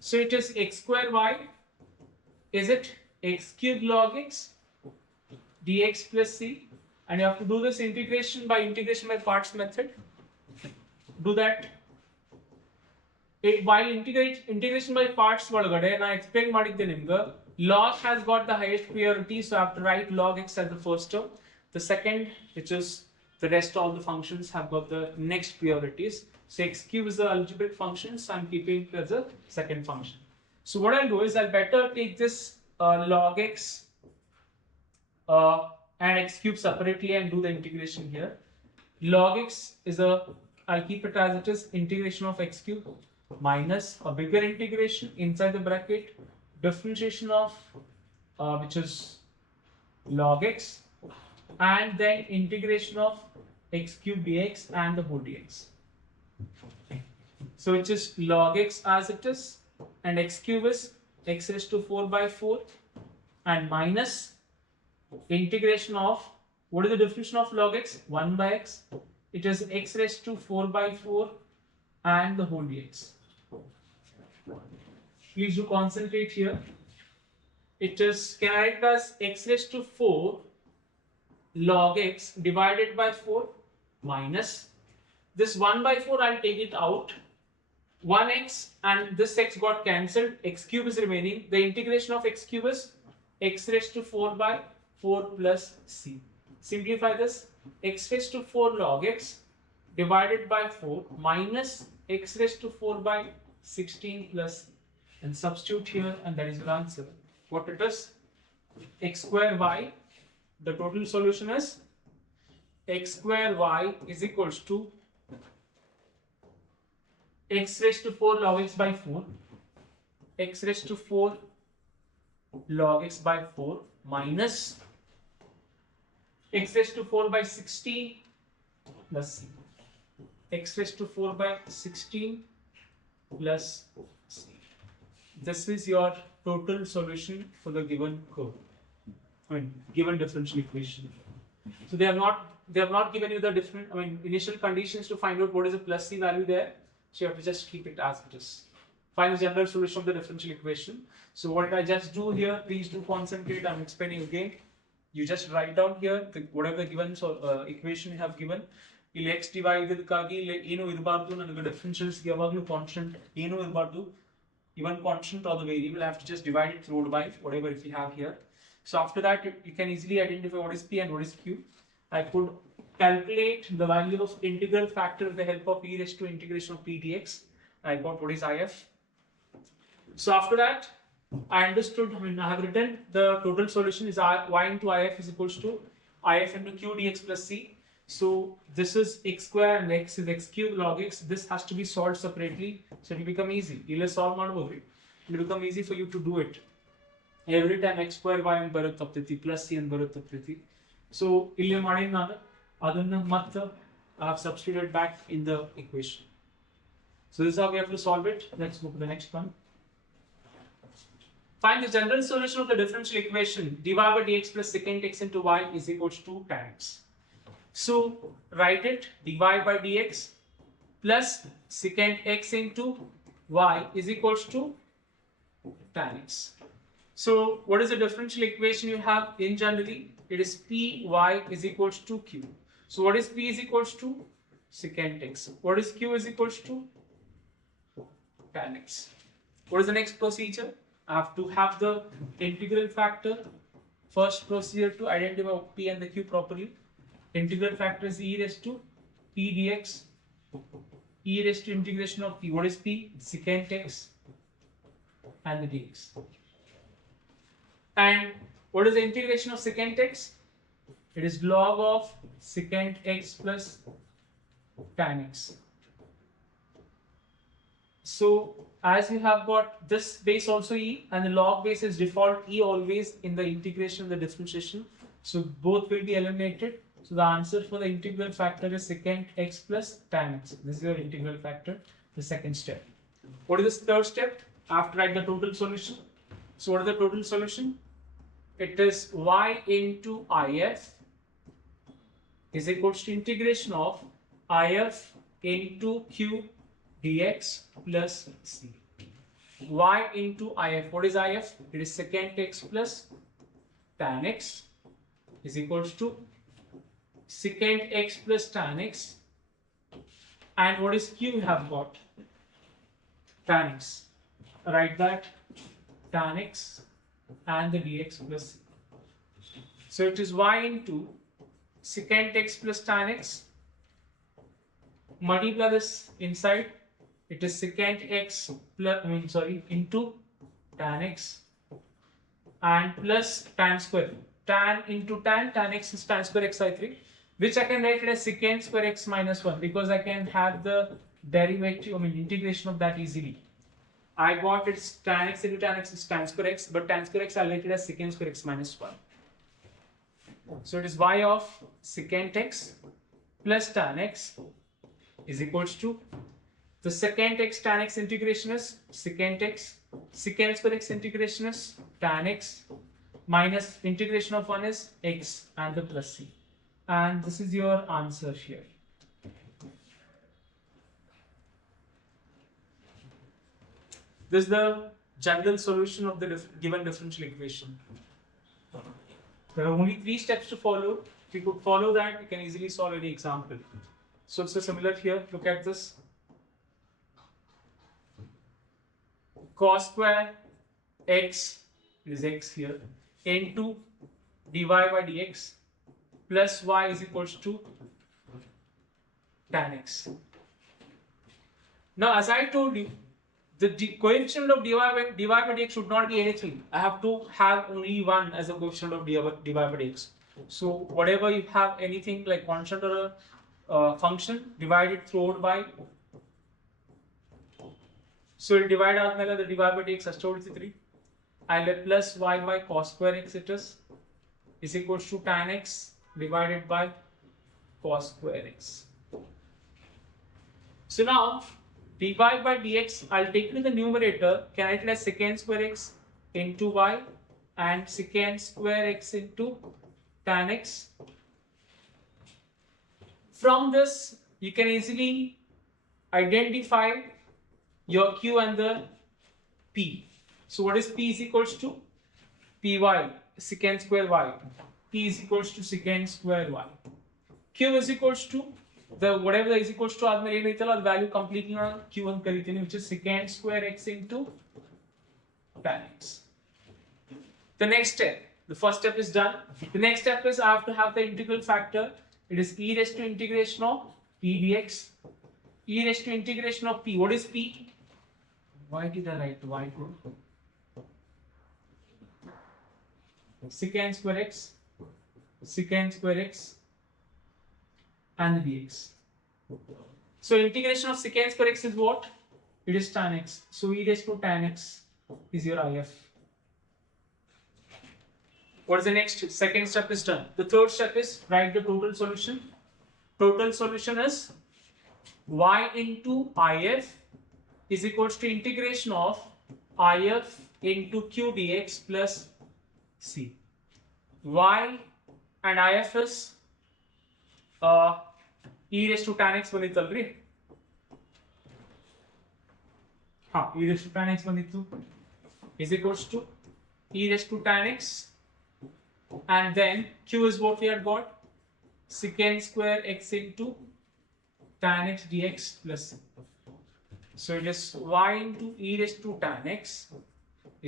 So it is x square y. Is it x cube log x dx plus c? And you have to do this integration by parts method. Do that. While integration by parts ಒಳಗಡೆ I explain ಮಾಡಿದ್ದೆ ನಿಮಗೆ, log has got the highest priority, so I have to write log x as the first term. The second, which is the rest of the functions, have got the next priorities. So x cube is the algebraic function, so I'm keeping it as a second function. So what I'll do is I'll better take this log x and x cube separately and do the integration here. Log x is I'll keep it as it is, integration of x cube minus a bigger integration inside the bracket, differentiation of which is log x, and then integration of x cube dx and the whole dx. So which is log x as it is, and x cube is x raised to 4 by 4 and minus integration of, what is the definition of log x? 1 by x. It is x raised to 4 by 4 and the whole dx. Please do concentrate here. It is, can I write it as x raised to 4 log x divided by 4 minus this 1 by 4, I'll take it out. 1x and this x got cancelled, x cube is remaining. The integration of x cube is x raised to 4 by 4 plus c. Simplify this, x raised to 4 log x divided by 4 minus x raised to 4 by 16 plus c. And substitute here, and that is your answer. What it is? X square y. The total solution is x square y is equals to x raised to 4 log x by 4, x raised to 4 log x by 4 minus x raised to 4 by 16 plus c. X raised to 4 by 16 plus c. This is your total solution for the given curve. Given differential equation. So they have not given you the different initial conditions to find out what is the plus c value there. So you have to just keep it as it is. Find the general solution of the differential equation. So what I just do here, please do concentrate. I'm explaining again. You just write down here whatever the given equation you have given. ಇಲ್ಲಿ x divided ಗಾಗಿ ಇಲ್ಲಿ ಏನು ಇರಬಾರದು, ನನಗೆ differentials ಯಾವಾಗಲೂ constant ಏನು ಇರಬಾರದು, even constant or the variable, I have to just divide it through by whatever if you have here. So after that you can easily identify what is p and what is q. I could calculate the value of integral factor with the help of e raised to integration of p dx. I got what is if. So after that I understood, I have written the total solution is y into if is equals to if into q dx plus c. So this is x square and x is x cube log x. This has to be solved separately, so it will become easy. You will solve it. It will become easy for you to do it. Every time x square y and baruttaptiti plus c and baruttaptiti. So ಇಲ್ಲಿ ಮಾಡಿದ ನಾನು ಅದನ್ನ ಮತ್ತೆ I have substituted back in the equation. So this is how we have to solve it. Let's go to the next one. Find the general solution of the differential equation dy by dx plus secant x into y is equals to tan x. So write it, dy by dx plus secant x into y is equals to tan x. So what is the differential equation you have in generally? It is py is equals to q. So what is p is equals to secant x. What is q is equals to tan x. What is the next procedure? I have to have the integral factor. First procedure to identify p and the q properly. Integral factor is e raised to p dx. E raised to integration of p. What is p? Secant x and the dx. And what is the integration of secant x? It is log of secant x plus tan x. So as you have got this base also e and the log base is default e always in the integration and the differentiation. So both will be eliminated. So the answer for the integral factor is secant x plus tan x. This is your integral factor, the second step. What is the third step? I have to write the total solution. So what is the total solution? It is y into if is equals to integration of if into q dx plus c. Y into if. What is if? It is secant x plus tan x is equals to secant x plus tan x. And what is q you have got? Tan x. Write that tan x and the dx plus c. So it is y into secant x plus tan x. Multiply this inside. It is secant x plus into tan x and plus tan square. Tan into tan x is tan square xi3, which I can write it as secant square x minus 1 because I can have the derivative, integration of that easily. I got it's tan x into tan x is tan square x, but tan square x I write it as secant square x minus 1. So it is y of secant x plus tan x is equals to the secant x tan x integration is secant x, secant square x integration is tan x minus integration of 1 is x and the plus c. And this is your answer here. This is the general solution of the given differential equation. There are only 3 steps to follow. If you could follow that, you can easily solve any example. So it's similar here. Look at this. Cos square x is x here into dy by dx plus y is equals to tan x. Now, as I told you, the coefficient of dy by dx should not be anything. I have to have only 1 as a coefficient of dy by dx. So whatever you have anything like constant or a function, divide it throughout by. So we'll divide out the dy by dx as told 3 and let plus y by cos square x it is equals to tan x divided by cos square x. So now dy by dx, I'll take it in the numerator, can write it as secant square x into y and secant square x into tan x. From this, you can easily identify your q and the p. So what is p is equals to? Py, secant square y. P is equals to secant square y. Q is equals to the whatever is equals to the value completely on q1 karitini, which is secant square x into tan x. The next step, the first step is done. The next step is I have to have the integral factor. It is e raised to integration of p dx. E raised to integration of p. What is p? Why did I write y to? secant square x, secant square x, and the dx. So integration of secant square x is what? It is tan x. So e raised to tan x is your if. What is the next? Second step is done. The third step is write the total solution. Total solution is y into if is equals to integration of if into q dx plus c. Y and if is e raised to tan x ಬಂದಿತ್ತು ಅಲ್ರಿ e raised to tan x ಬಂದಿತ್ತು is equals to e raised to tan x, and then q is what we had got, secant square x into tan x dx plus c. So it is y into e raised to tan x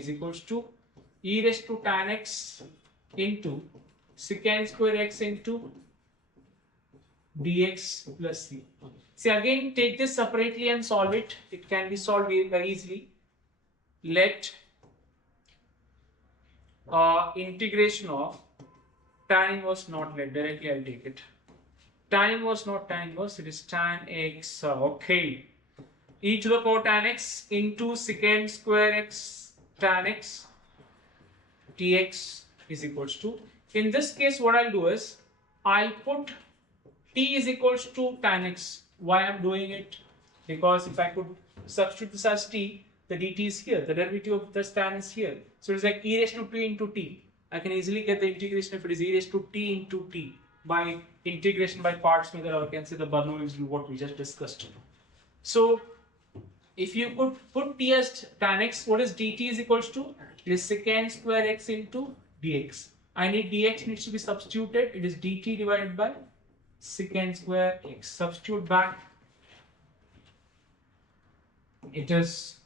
is equals to e raised to tan x into secant square x into dx plus c. See, again, take this separately and solve it. It can be solved very easily. Let integration of tan inverse, not let, directly I'll take it. Tan inverse, not tan inverse, it is tan x, okay. E to the power tan x into secant square x tan x dx is equals to, in this case what I'll do is, I'll put t is equals to tan x. Why I'm doing it? Because if I could substitute this as t, the dt is here, the derivative of this tan is here. So it's like e raised to t into t. I can easily get the integration if it is e raised to t into t by integration by parts method, or I can say the Bernoulli's rule, what we just discussed. So if you could put t as tan x, what is dt is equals to? It is secant square x into dx. I need dx needs to be substituted. It is dt divided by secant square x. Substitute back. It is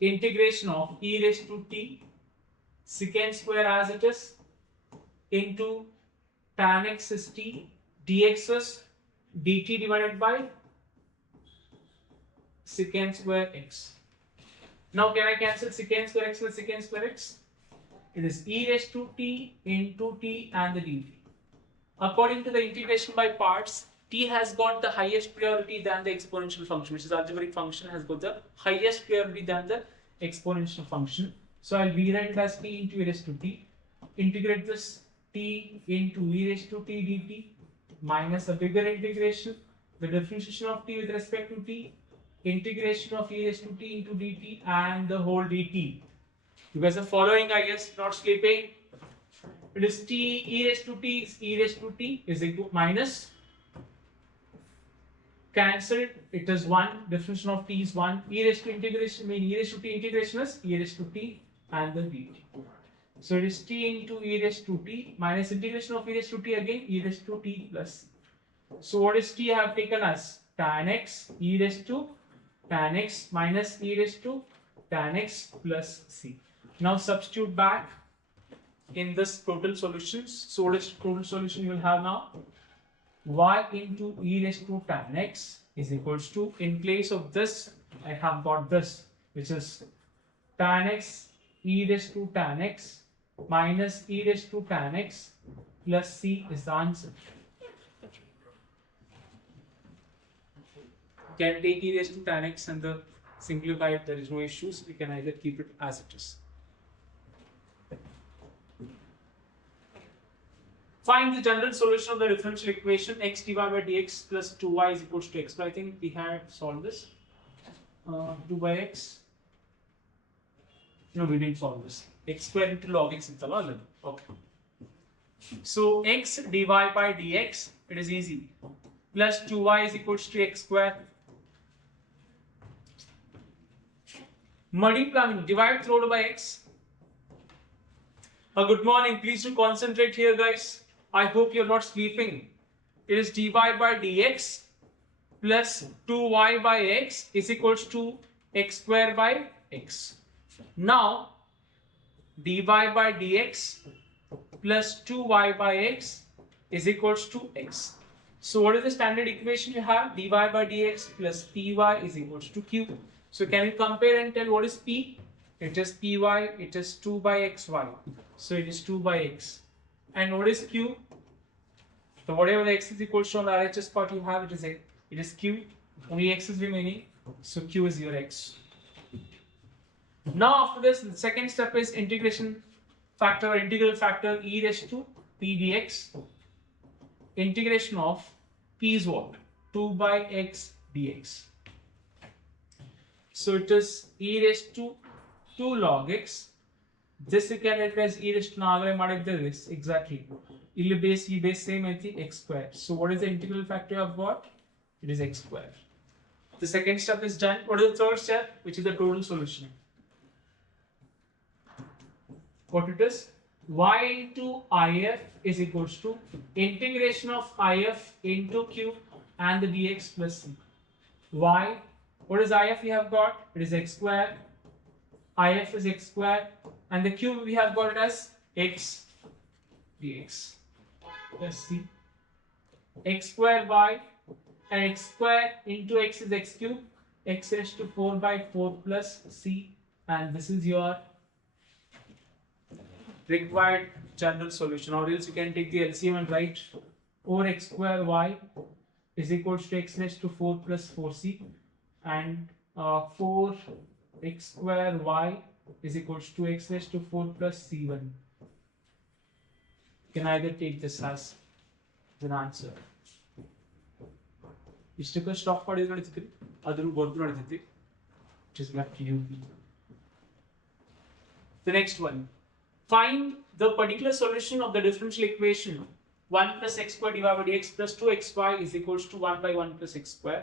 integration of e raised to t secant square as it is into tan x is t, dx is dt divided by secant square x. Now can I cancel secant square x with secant square x? It is e raised to t into t and the dt. According to the integration by parts, t has got the highest priority than the exponential function, which is algebraic function has got the highest priority than the exponential function. So I'll rewrite it as t into e raised to t. Integrate this t into e raised to t dt minus a bigger integration, the differentiation of t with respect to t, integration of e raised to t into dt and the whole dt. You guys are following, I guess, not sleeping. It is t e raised to t is e raised to t is equal minus cancelled, it is 1, differentiation of t is 1, e raised to integration mean e raised to t integration is e raised to t and the dt. So it is t into e raised to t minus integration of e raised to t again e raised to t plus c. So what is t I have taken as tan x e raised to tan x minus e raised to tan x plus c. Now substitute back in this total solutions. So what is total solution you will have now? Y into e raised to tan x is equals to, in place of this I have got this, which is tan x e raised to tan x minus e raised to tan x plus c is the answer. You can take e raised to tan x and the simplify it, there is no issues. We can either keep it as it is. Find the general solution of the differential equation x dy by dx plus 2y is equals to x. But I think we had solved this. 2 by x. No, we didn't solve this. X square into log x is okay. So x dy by dx, it is easy. Plus 2y is equals to x square. Multiply, divide through by x. Good morning. Please do concentrate here, guys. I hope you're not sleeping. It is dy by dx plus 2y by x is equals to x square by x. Now, dy by dx plus 2y by x is equals to x. So what is the standard equation you have? Dy by dx plus py is equals to q. So can you compare and tell what is p? It is py, it is 2 by xy. So it is 2 by x. And what is q? So whatever the x is equals to on the RHS part you have, it is q. Only x is remaining. So q is your x. Now after this, the second step is integration factor or integral factor e raised to p dx. Integration of p is what? 2 by x dx. So it is e raised to 2 log x. This you can write as e raised to this exactly. E base same as x square. So what is the integral factor you have got? It is x square. The second step is done. What is the third step? Which is the total solution. What it is? Y into if is equals to integration of if into q and the dx plus c. Y, what is if we have got? It is x square. If is x square, and the q we have got it as x dx plus c. X square y, and x square into x is x cube, x raised to 4 by 4 plus c, and this is your required general solution. Or else you can take the LCM and write 4x square y is equals to x raised to 4 plus 4c, and 4x square y is equals to x raised to 4 plus c1. You can either take this as an answer. Iಷ್ಟಕ್ಕೆ stop ಮಾಡಿ ನಡೀತಿದ್ರಿ ಅದ್ರ ಬರ್ದು ನಡೀತಿದ್ರಿ. It is left to you. The next one. Find the particular solution of the differential equation 1 plus x square divided by dx plus 2xy is equals to 1 by 1 plus x square.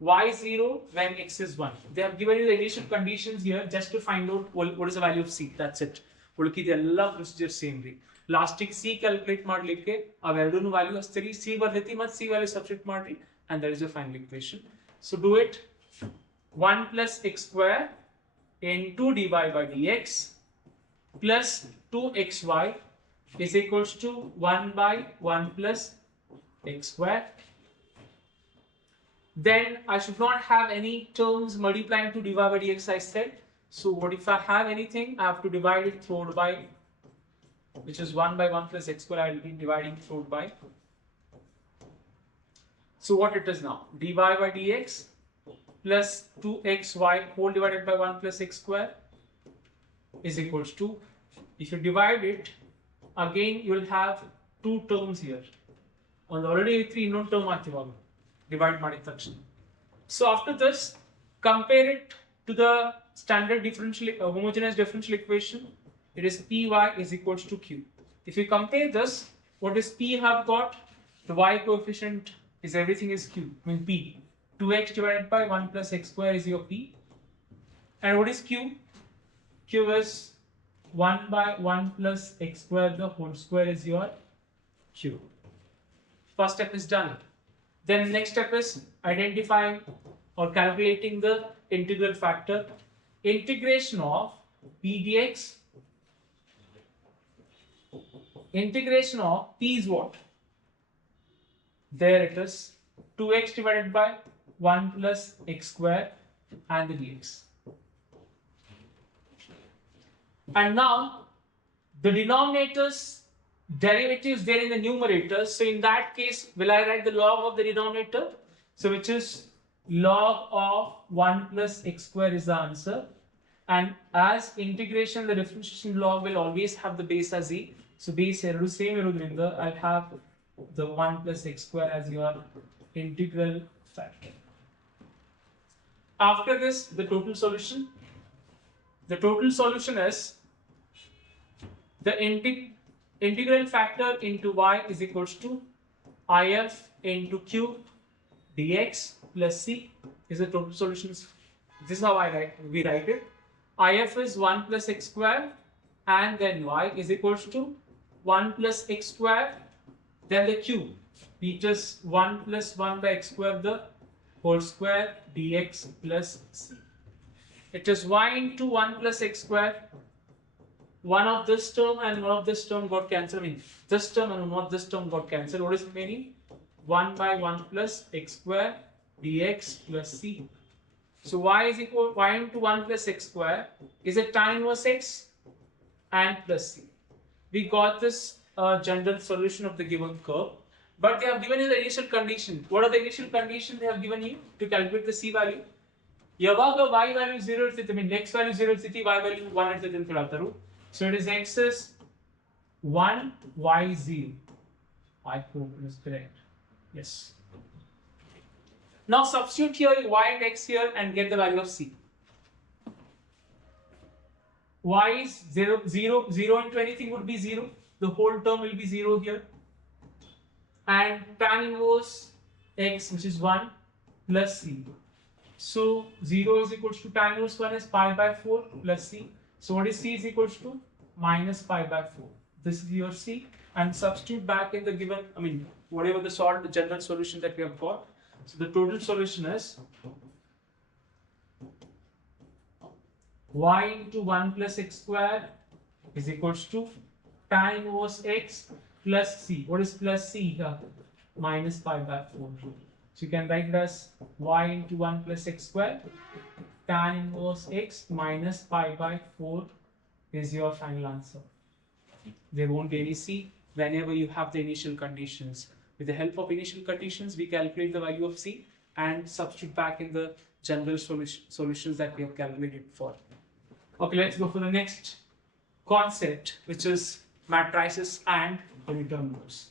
Y 0 when x is 1. They have given you the initial conditions here just to find out what is the value of c. That's it. ಉಳಿಕಿದೆಲ್ಲ procedure same ರೀ. ಲಾಸ್ಟಿಗೆ c calculate ಮಾಡಲಿಕ್ಕೆ ಅವೆರಡೂ value ಹಚ್ತೀರಿ, c ಬರ್ತೈತಿ ಮತ್ತು c value substitute ಮಾಡ್ರಿ, and that is your final equation. So do it. 1 plus x square into dy by dx plus 2xy is equals to 1 by 1 plus x square. Then I should not have any terms multiplying to dy by dx, I said. So what if I have anything? I have to divide it through by, which is 1 by 1 plus x square. I will be dividing through by. So what it is now? Dy by dx plus 2xy whole divided by 1 plus x square is equals to, if you divide it, again you will have two terms here. On the already 3 ಇನ್ನೊಂದು term ಆಗ್ತಿವಾಗ divide ಮಾಡಿದ ತಕ್ಷಣ. So after this, compare it to the standard differential homogeneous differential equation. It is py is equals to q. If you compare this, what is p have got? The y coefficient is everything is q. I mean p. 2x divided by 1 plus x square is your p. And what is q? Q is 1 by 1 plus x square the whole square is your q. First step is done. Then next step is identifying or calculating the integral factor. Integration of p dx. Integration of p is what? There it is 2x divided by 1 plus x square and the dx. And now the denominators derivatives there in the numerators. So in that case, will I write the log of the denominator? So which is log of 1 plus x square is the answer. And as integration, the differentiation log will always have the base as e. So base ಎರಡು same ಇರೋದ್ರಿಂದ I'll have the 1 plus x square as your integral factor. After this, the total solution. The total solution is the integral factor into y is equals to if into q dx plus c is the total solution. This is how we write it. If is 1 plus x square and then y is equals to 1 plus x square, then the q, which is 1 plus 1 by x square the whole square dx plus c. It is y into 1 plus x square. One of this term and one of this term got cancelled. I mean, this term and one of this term got cancelled. What is remaining? 1 by 1 plus x square dx plus c. So y is equal y into 1 plus x square is a tan inverse x and plus c. we got this general solution of the given curve. But they have given you the initial condition. What are the initial conditions they have given you to calculate the C value? ಯಾವಾಗ y value 0 ಇರ್ತೈತೆ, I mean x value 0 ಇರ್ತೈತಿ, y value 1 ಇರ್ತೈತಿ ಅಂತ ಹೇಳ್ತಾರು. So it is x is 1, y 0. I hope it is correct. Yes. Now substitute here y and x here and get the value of C. Y is 0, 0, 0 into anything would be 0. The whole term will be 0 here. And tan inverse x, which is 1, plus C. So 0 is equals to tan inverse 1 is pi by 4 plus C. So what is C is equals to? Minus pi by 4. This is your C. And substitute back in the given, I mean, whatever the general solution that we have got. So the total solution is y into 1 plus x square is equals to tan inverse x plus C. What is plus C here? Minus pi by 4. So you can write it as y into 1 plus x square tan inverse x minus pi by 4 is your final answer. There won't be any C whenever you have the initial conditions. With the help of initial conditions, we calculate the value of C and substitute back in the general solutions that we have calculated for. Okay, let's go for the next concept, which is matrices and determinants.